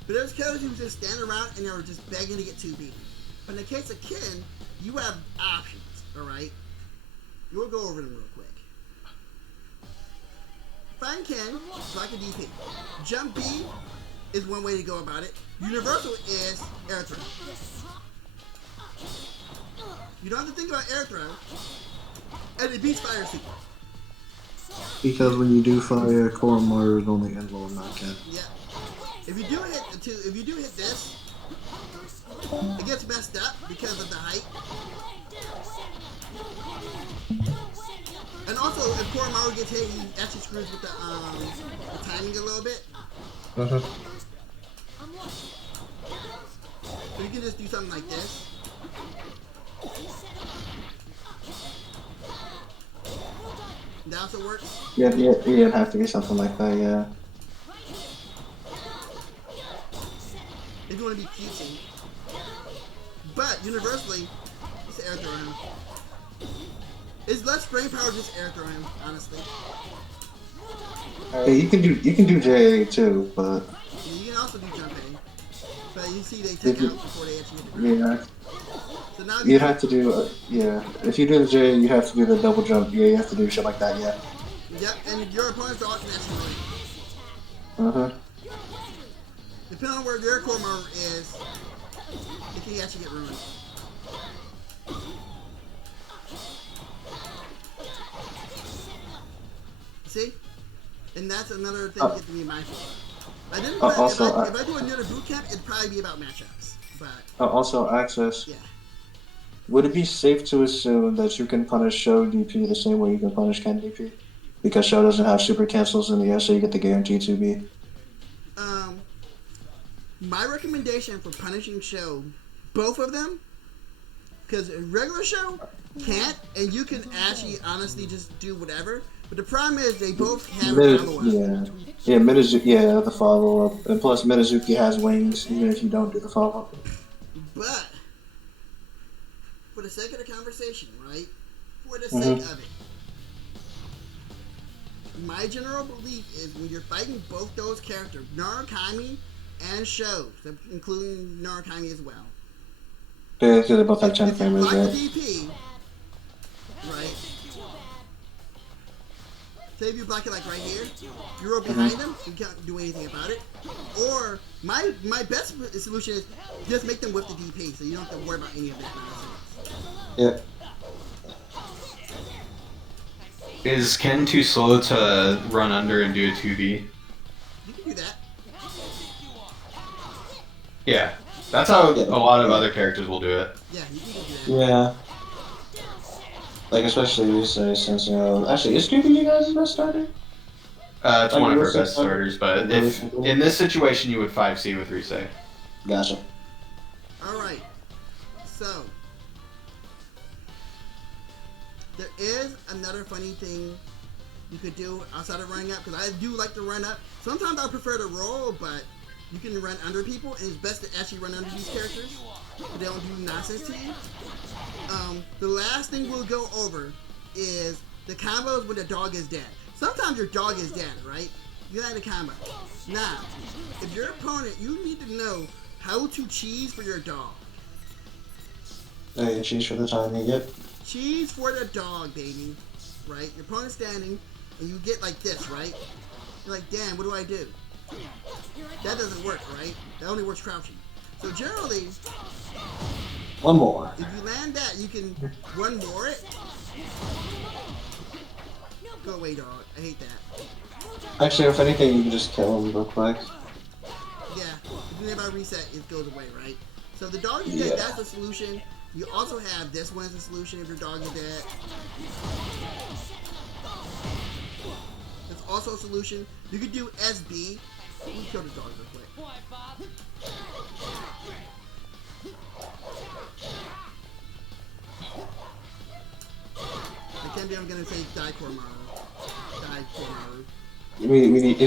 But there's characters who just stand around and they're just begging to get 2B. But in the case of Ken, you have options, alright? We'll go over them real quick. Find Ken, like a DP. Jump B is one way to go about it. Universal is air throw. You don't have to think about air throw. And it beats fire super. Because when you do fire, Koromaru is only Envo and not Ken. Yeah. If you do hit this, it gets messed up because of the height. And also, if Koromaru gets hit, he actually screws with the timing a little bit. So you can just do something like this. That also works? Yeah, it'd have to be something like that, yeah. If you want to be cutesy. But, universally, it's air throw him. It's less brain power just air throw him, honestly. Yeah, you can do JA too, but Yeah, you can also do jump A. But you see they take out before they actually hit the ground. yeah. So now You'd have to do yeah. If you do the JA, you have to do the double jump. Yeah, you have to do shit like that. Yeah. Yep, and your opponents are all can actually win. Depending on where their Koromaru is, it can actually get ruined. See? And that's another thing you have to be mindful of. I didn't if I do another boot camp, it'd probably be about matchups. But also, Access. Yeah. Would it be safe to assume that you can punish Show DP the same way you can punish Ken DP? Because Show doesn't have super cancels in the air, so you get the guaranteed 2B. My recommendation for punishing Show, both of them, because regular Show can't, and you can actually honestly just do whatever. But the problem is they both have a follow-up. Yeah, the follow-up. And plus, Minezuki has wings, even if you don't do the follow-up. But, for the sake of the conversation, right? For the sake of it. My general belief is when you're fighting both those characters, Narukami and Sho, including Narukami as well. Yeah, because they both have 10 framers, Block right? the DP, right? Say if you block it like right here, you roll behind them, you can't do anything about it. Or my best solution is just make them whip the DP, so you don't have to worry about any of that nonsense. Yeah. Is Ken too slow to run under and do a 2v? You can do that. Yeah. That's how a lot of other characters will do it. Yeah, you can do that. Yeah. Like, especially recently, since, you know... Actually, is 2B you guys' best starter? It's Like, one of her Risa- best starters, but if in this situation you would 5C with Rise. Gotcha. Alright. So, there is another funny thing you could do outside of running up, because I do like to run up. Sometimes I prefer to roll, but you can run under people, and it's best to actually run under these characters, so they don't do nonsense to you. The last thing we'll go over is the combos when the dog is dead. Sometimes your dog is dead, right? You got a combo. Now, if your opponent, you need to know how to cheese for your dog. Oh, yeah, cheese for the timing, yep. Cheese for the dog, baby. Right? Your opponent's standing, and you get like this, right? You're like, damn, what do I do? That doesn't work, right? That only works crouching. So generally, one more. If you land that, you can one more it. Go away, dog. I hate that. Actually, if anything, you can just kill him real quick. Yeah, if I reset, it goes away, right? So if the dog is dead, that's the solution. You also have this one as a solution if your dog is dead. It's also a solution. You could do SB. Let me kill the dog real quick. I can't be, I'm gonna say die Kormaru. Die Kormaru. We need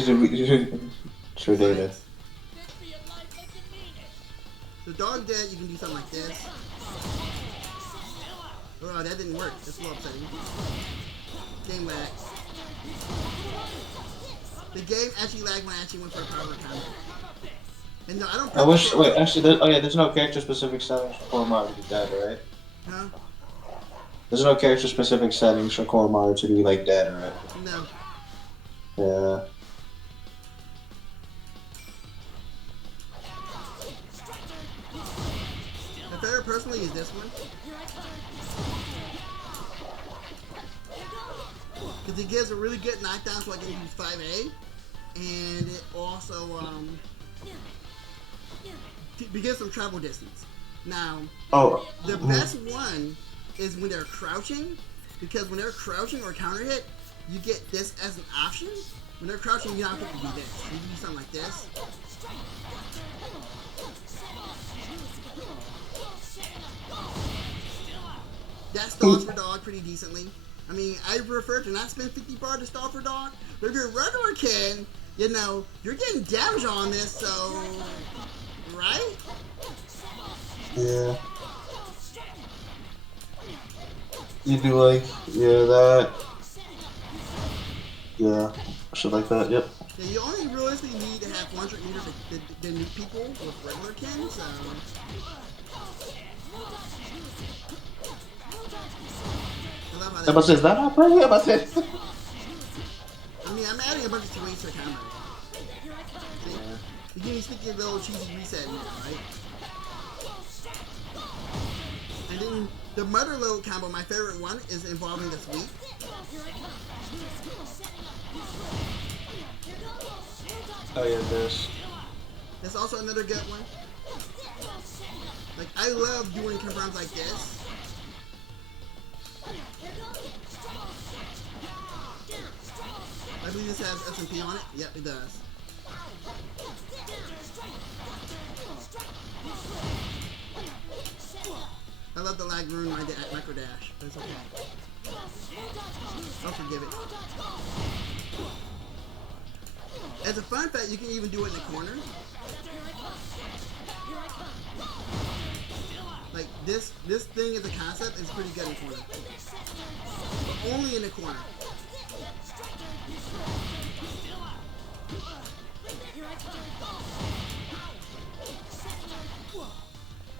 true data. The dog dead, you can do something like this. Oh, that didn't work. That's a little upsetting. Game lag. The game actually lagged when I actually went for a power combo. And no, I don't. I wish. Wait, actually, there's no character-specific settings for Kormaru to be dead, right? Huh? There's no character-specific settings for Kormaru to be like dead, right? No. Yeah. My favorite personally is this one. Because it gives a really good knockdown so I can use 5A. And it also gives some travel distance. Now, the best one is when they're crouching. Because when they're crouching or counter hit, you get this as an option. When they're crouching, you don't have to do this. You can do something like this. That stalls for dog pretty decently. I mean, I prefer to not spend 50 bar to stall for dog, but if you're a regular kid, you know, you're getting damage on this, so... Right? Yeah. You do like, that. Yeah, shit like that, yep. Yeah, you only realistically need to have 100 meters to new people with regular kin, so... Is that not pretty? I mean, I'm adding a bunch of 2 ways to a combo. See? You can stick your little cheesy reset in there, right? And then the mother load combo, my favorite one, is involving the sweep. Oh yeah, this. That's also another good one. Like, I love doing confirms like this. I believe this has SMP on it. Yep, it does. I love the lag ruin my micro dash, but it's okay. I'll forgive it. As a fun fact, you can even do it in the corner. Like this thing as a concept is pretty good in the corner. But only in the corner.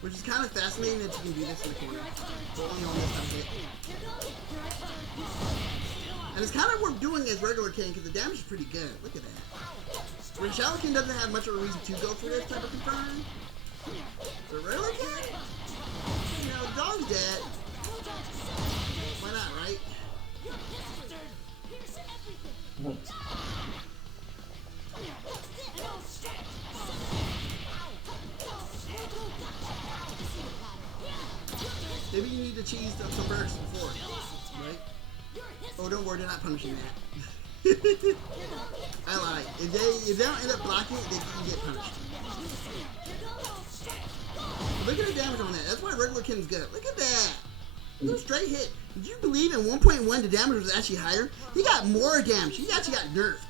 Which is kind of fascinating that you can do this in the corner. But only on this side of it. And it's kind of worth doing as regular King because the damage is pretty good. Look at that. When Shadow King doesn't have much of a reason to go for this type of confirm. The regular King? You know, dog's dead. Why not, right? Maybe you need to cheese some bursts before, right? Oh, don't worry, they're not punishing that. I lied. If they don't end up blocking it, they can get punished. Look at the damage on that. That's why regular Ken's good. Look at that. No straight hit. Did you believe in 1.1 the damage was actually higher? He got more damage. He actually got nerfed.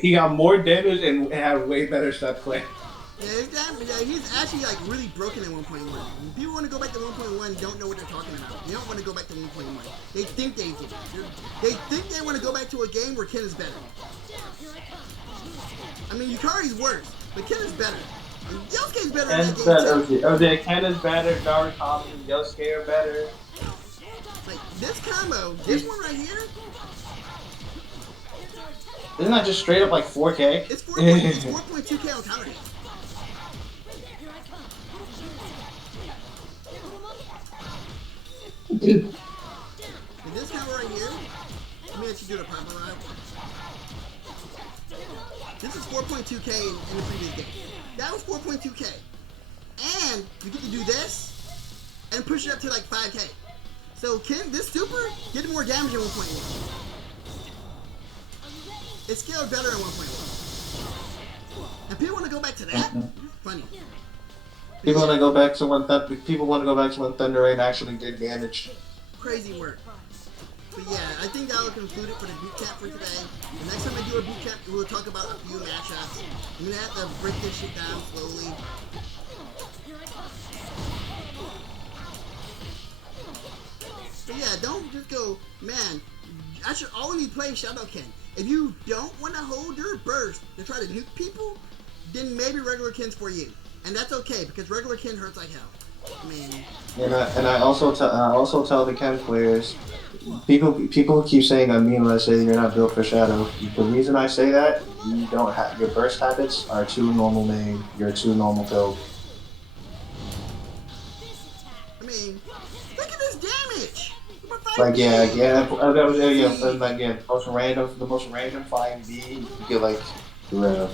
He got more damage and had way better stuff play. Yeah, his damage, he's actually like really broken in 1.1. People want to go back to 1.1 don't know what they're talking about. They don't want to go back to 1.1. They think they do. They think they want to go back to a game where Ken is better. I mean, Yukari's worse, but Ken is better. And Yosuke's better in that game too. Okay, Ken is better, Narukami and Yosuke are better. Like, this combo, this one right here, isn't that just straight up like 4K? It's 4.2K on counter hit. Dude. This combo right here, let me actually do the proper route. This is 4.2K in the previous game. That was 4.2K. And you get to do this and push it up to like 5K. So this super did more damage in 1.1. It scaled better in 1.1. And people want to go back to that? Funny. People want to go back to when Thunder Rain actually did damage. Crazy work. But yeah, I think that will conclude it for the boot camp for today. The next time I do a boot camp, we'll talk about a few matchups. I'm gonna have to break this shit down slowly. But yeah, don't just go, man, I should only play Shadow Ken. If you don't want to hold your burst to try to nuke people, then maybe regular Ken's for you. And that's okay, because regular Ken hurts like hell. I mean... And I also tell the Ken players, people keep saying I'm mean when I say you're not built for Shadow. The reason I say that, you don't have, your burst habits are too normal main, you're too normal build. I mean, look at this damage! Like the most random flying B, you get like Look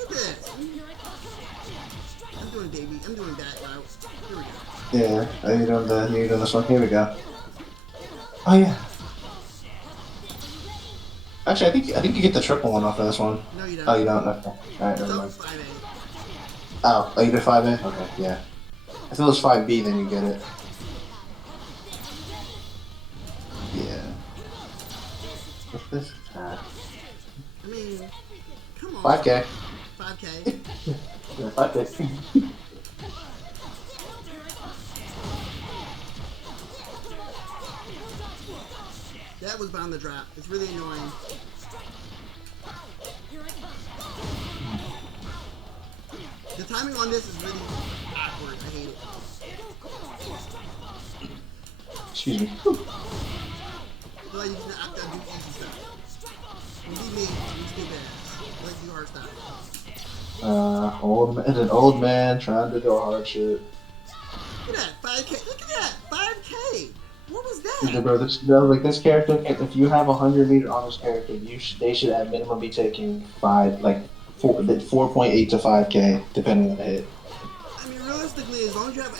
at this! I'm doing baby, I'm doing that route. Here we go. Yeah, you're doing this one. Here we go. Oh yeah. Actually, I think you get the triple one off of this one. No, you don't. Oh, you don't. Okay. Alright, never mind. Oh, you did 5A? Okay, yeah. If it was 5B, then you get it. Yeah. What's this? I mean, come on. 5K. 5K. Yeah, 5K. That was bound to drop. It's really annoying. The timing on this is really awkward. I hate it. Excuse me. I feel like you can opt out do easy stuff. You need me, you stupid ass. Like you hard stuff. It's an old man trying to do hard shit. Look at that, 5K. Look at that, 5K. What was that? Yeah, bro, this character, if you have 100 meter on this character, they should at minimum be taking 4.8 to 5K, depending on the hit. I mean, realistically, as long as you have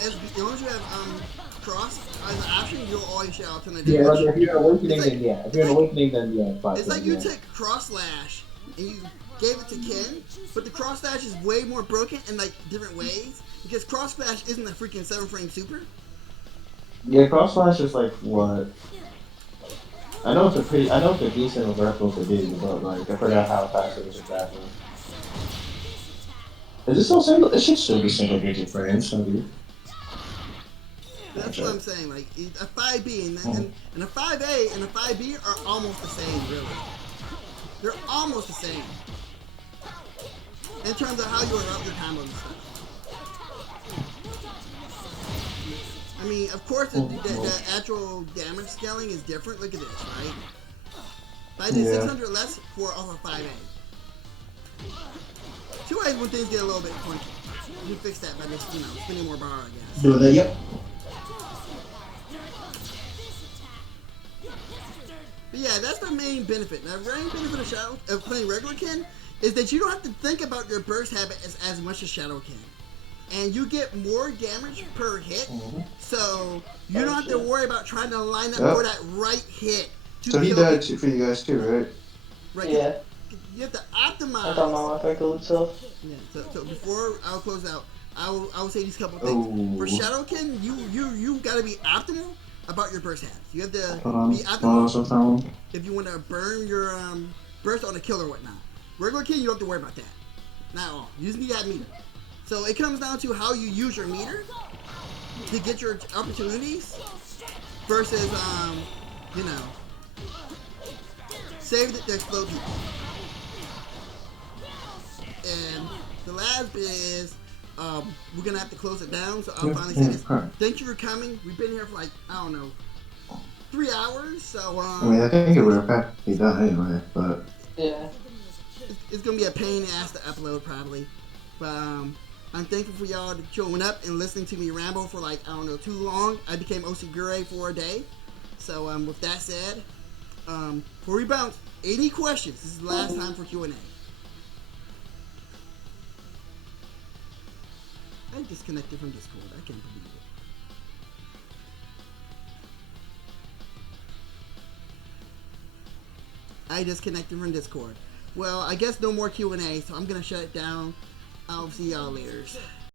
cross as an option, you'll always shout out to the Yeah, like if you're awakening, then yeah. If you're awakening, then yeah. 5K, it's like you take cross slash and you gave it to Ken, but the cross slash is way more broken in like different ways because cross slash isn't a freaking 7-frame super. Yeah, cross slash is like what? I know it's a decent reversal to do, but like I forgot how fast it is exactly. Is it still single? It should still be single digit frames, dude. That's what I'm saying. Like a 5B and a 5A and a 5B are almost the same, really. They're almost the same in terms of how you route your combos and stuff. I mean, of course, the actual damage scaling is different. Look at this, right? If I did 600 less for off of 5A. 2A is when things get a little bit funky. You can fix that by just, spending more bar, I guess. Do that, yep. But yeah, that's the main benefit. Now, the main benefit of Shadow of playing regular Ken is that you don't have to think about your burst habit as much as Shadow Ken. And you get more damage per hit, so you don't have to worry about trying to line up for that right hit. So he died for you guys too, right? Right. Yeah. You have to optimize. I thought my Wi-Fi killed itself. Yeah. So before I'll close out, I will say these couple things. For Shadowkin, you gotta be optimal about your burst habits. You have to be optimal if you want to burn your burst on a kill or whatnot. Regular King, you don't have to worry about that. Not at all. You just need that meter. So it comes down to how you use your meter to get your opportunities versus you know, save the explode people. And the last bit is we're gonna have to close it down, so I'll finally say this. Thank you for coming. We've been here for like, I don't know, 3 hours, so I mean, I think it would have had to be done anyway, but yeah, it's gonna be a pain in the ass to upload probably, but I'm thankful for y'all showing up and listening to me ramble for like, I don't know, too long. I became Osigure for a day. So with that said, before we bounce, any questions? This is the last time for Q&A. I disconnected from Discord. I can't believe it. I disconnected from Discord. Well, I guess no more Q&A, so I'm gonna shut it down. I'll see y'all later.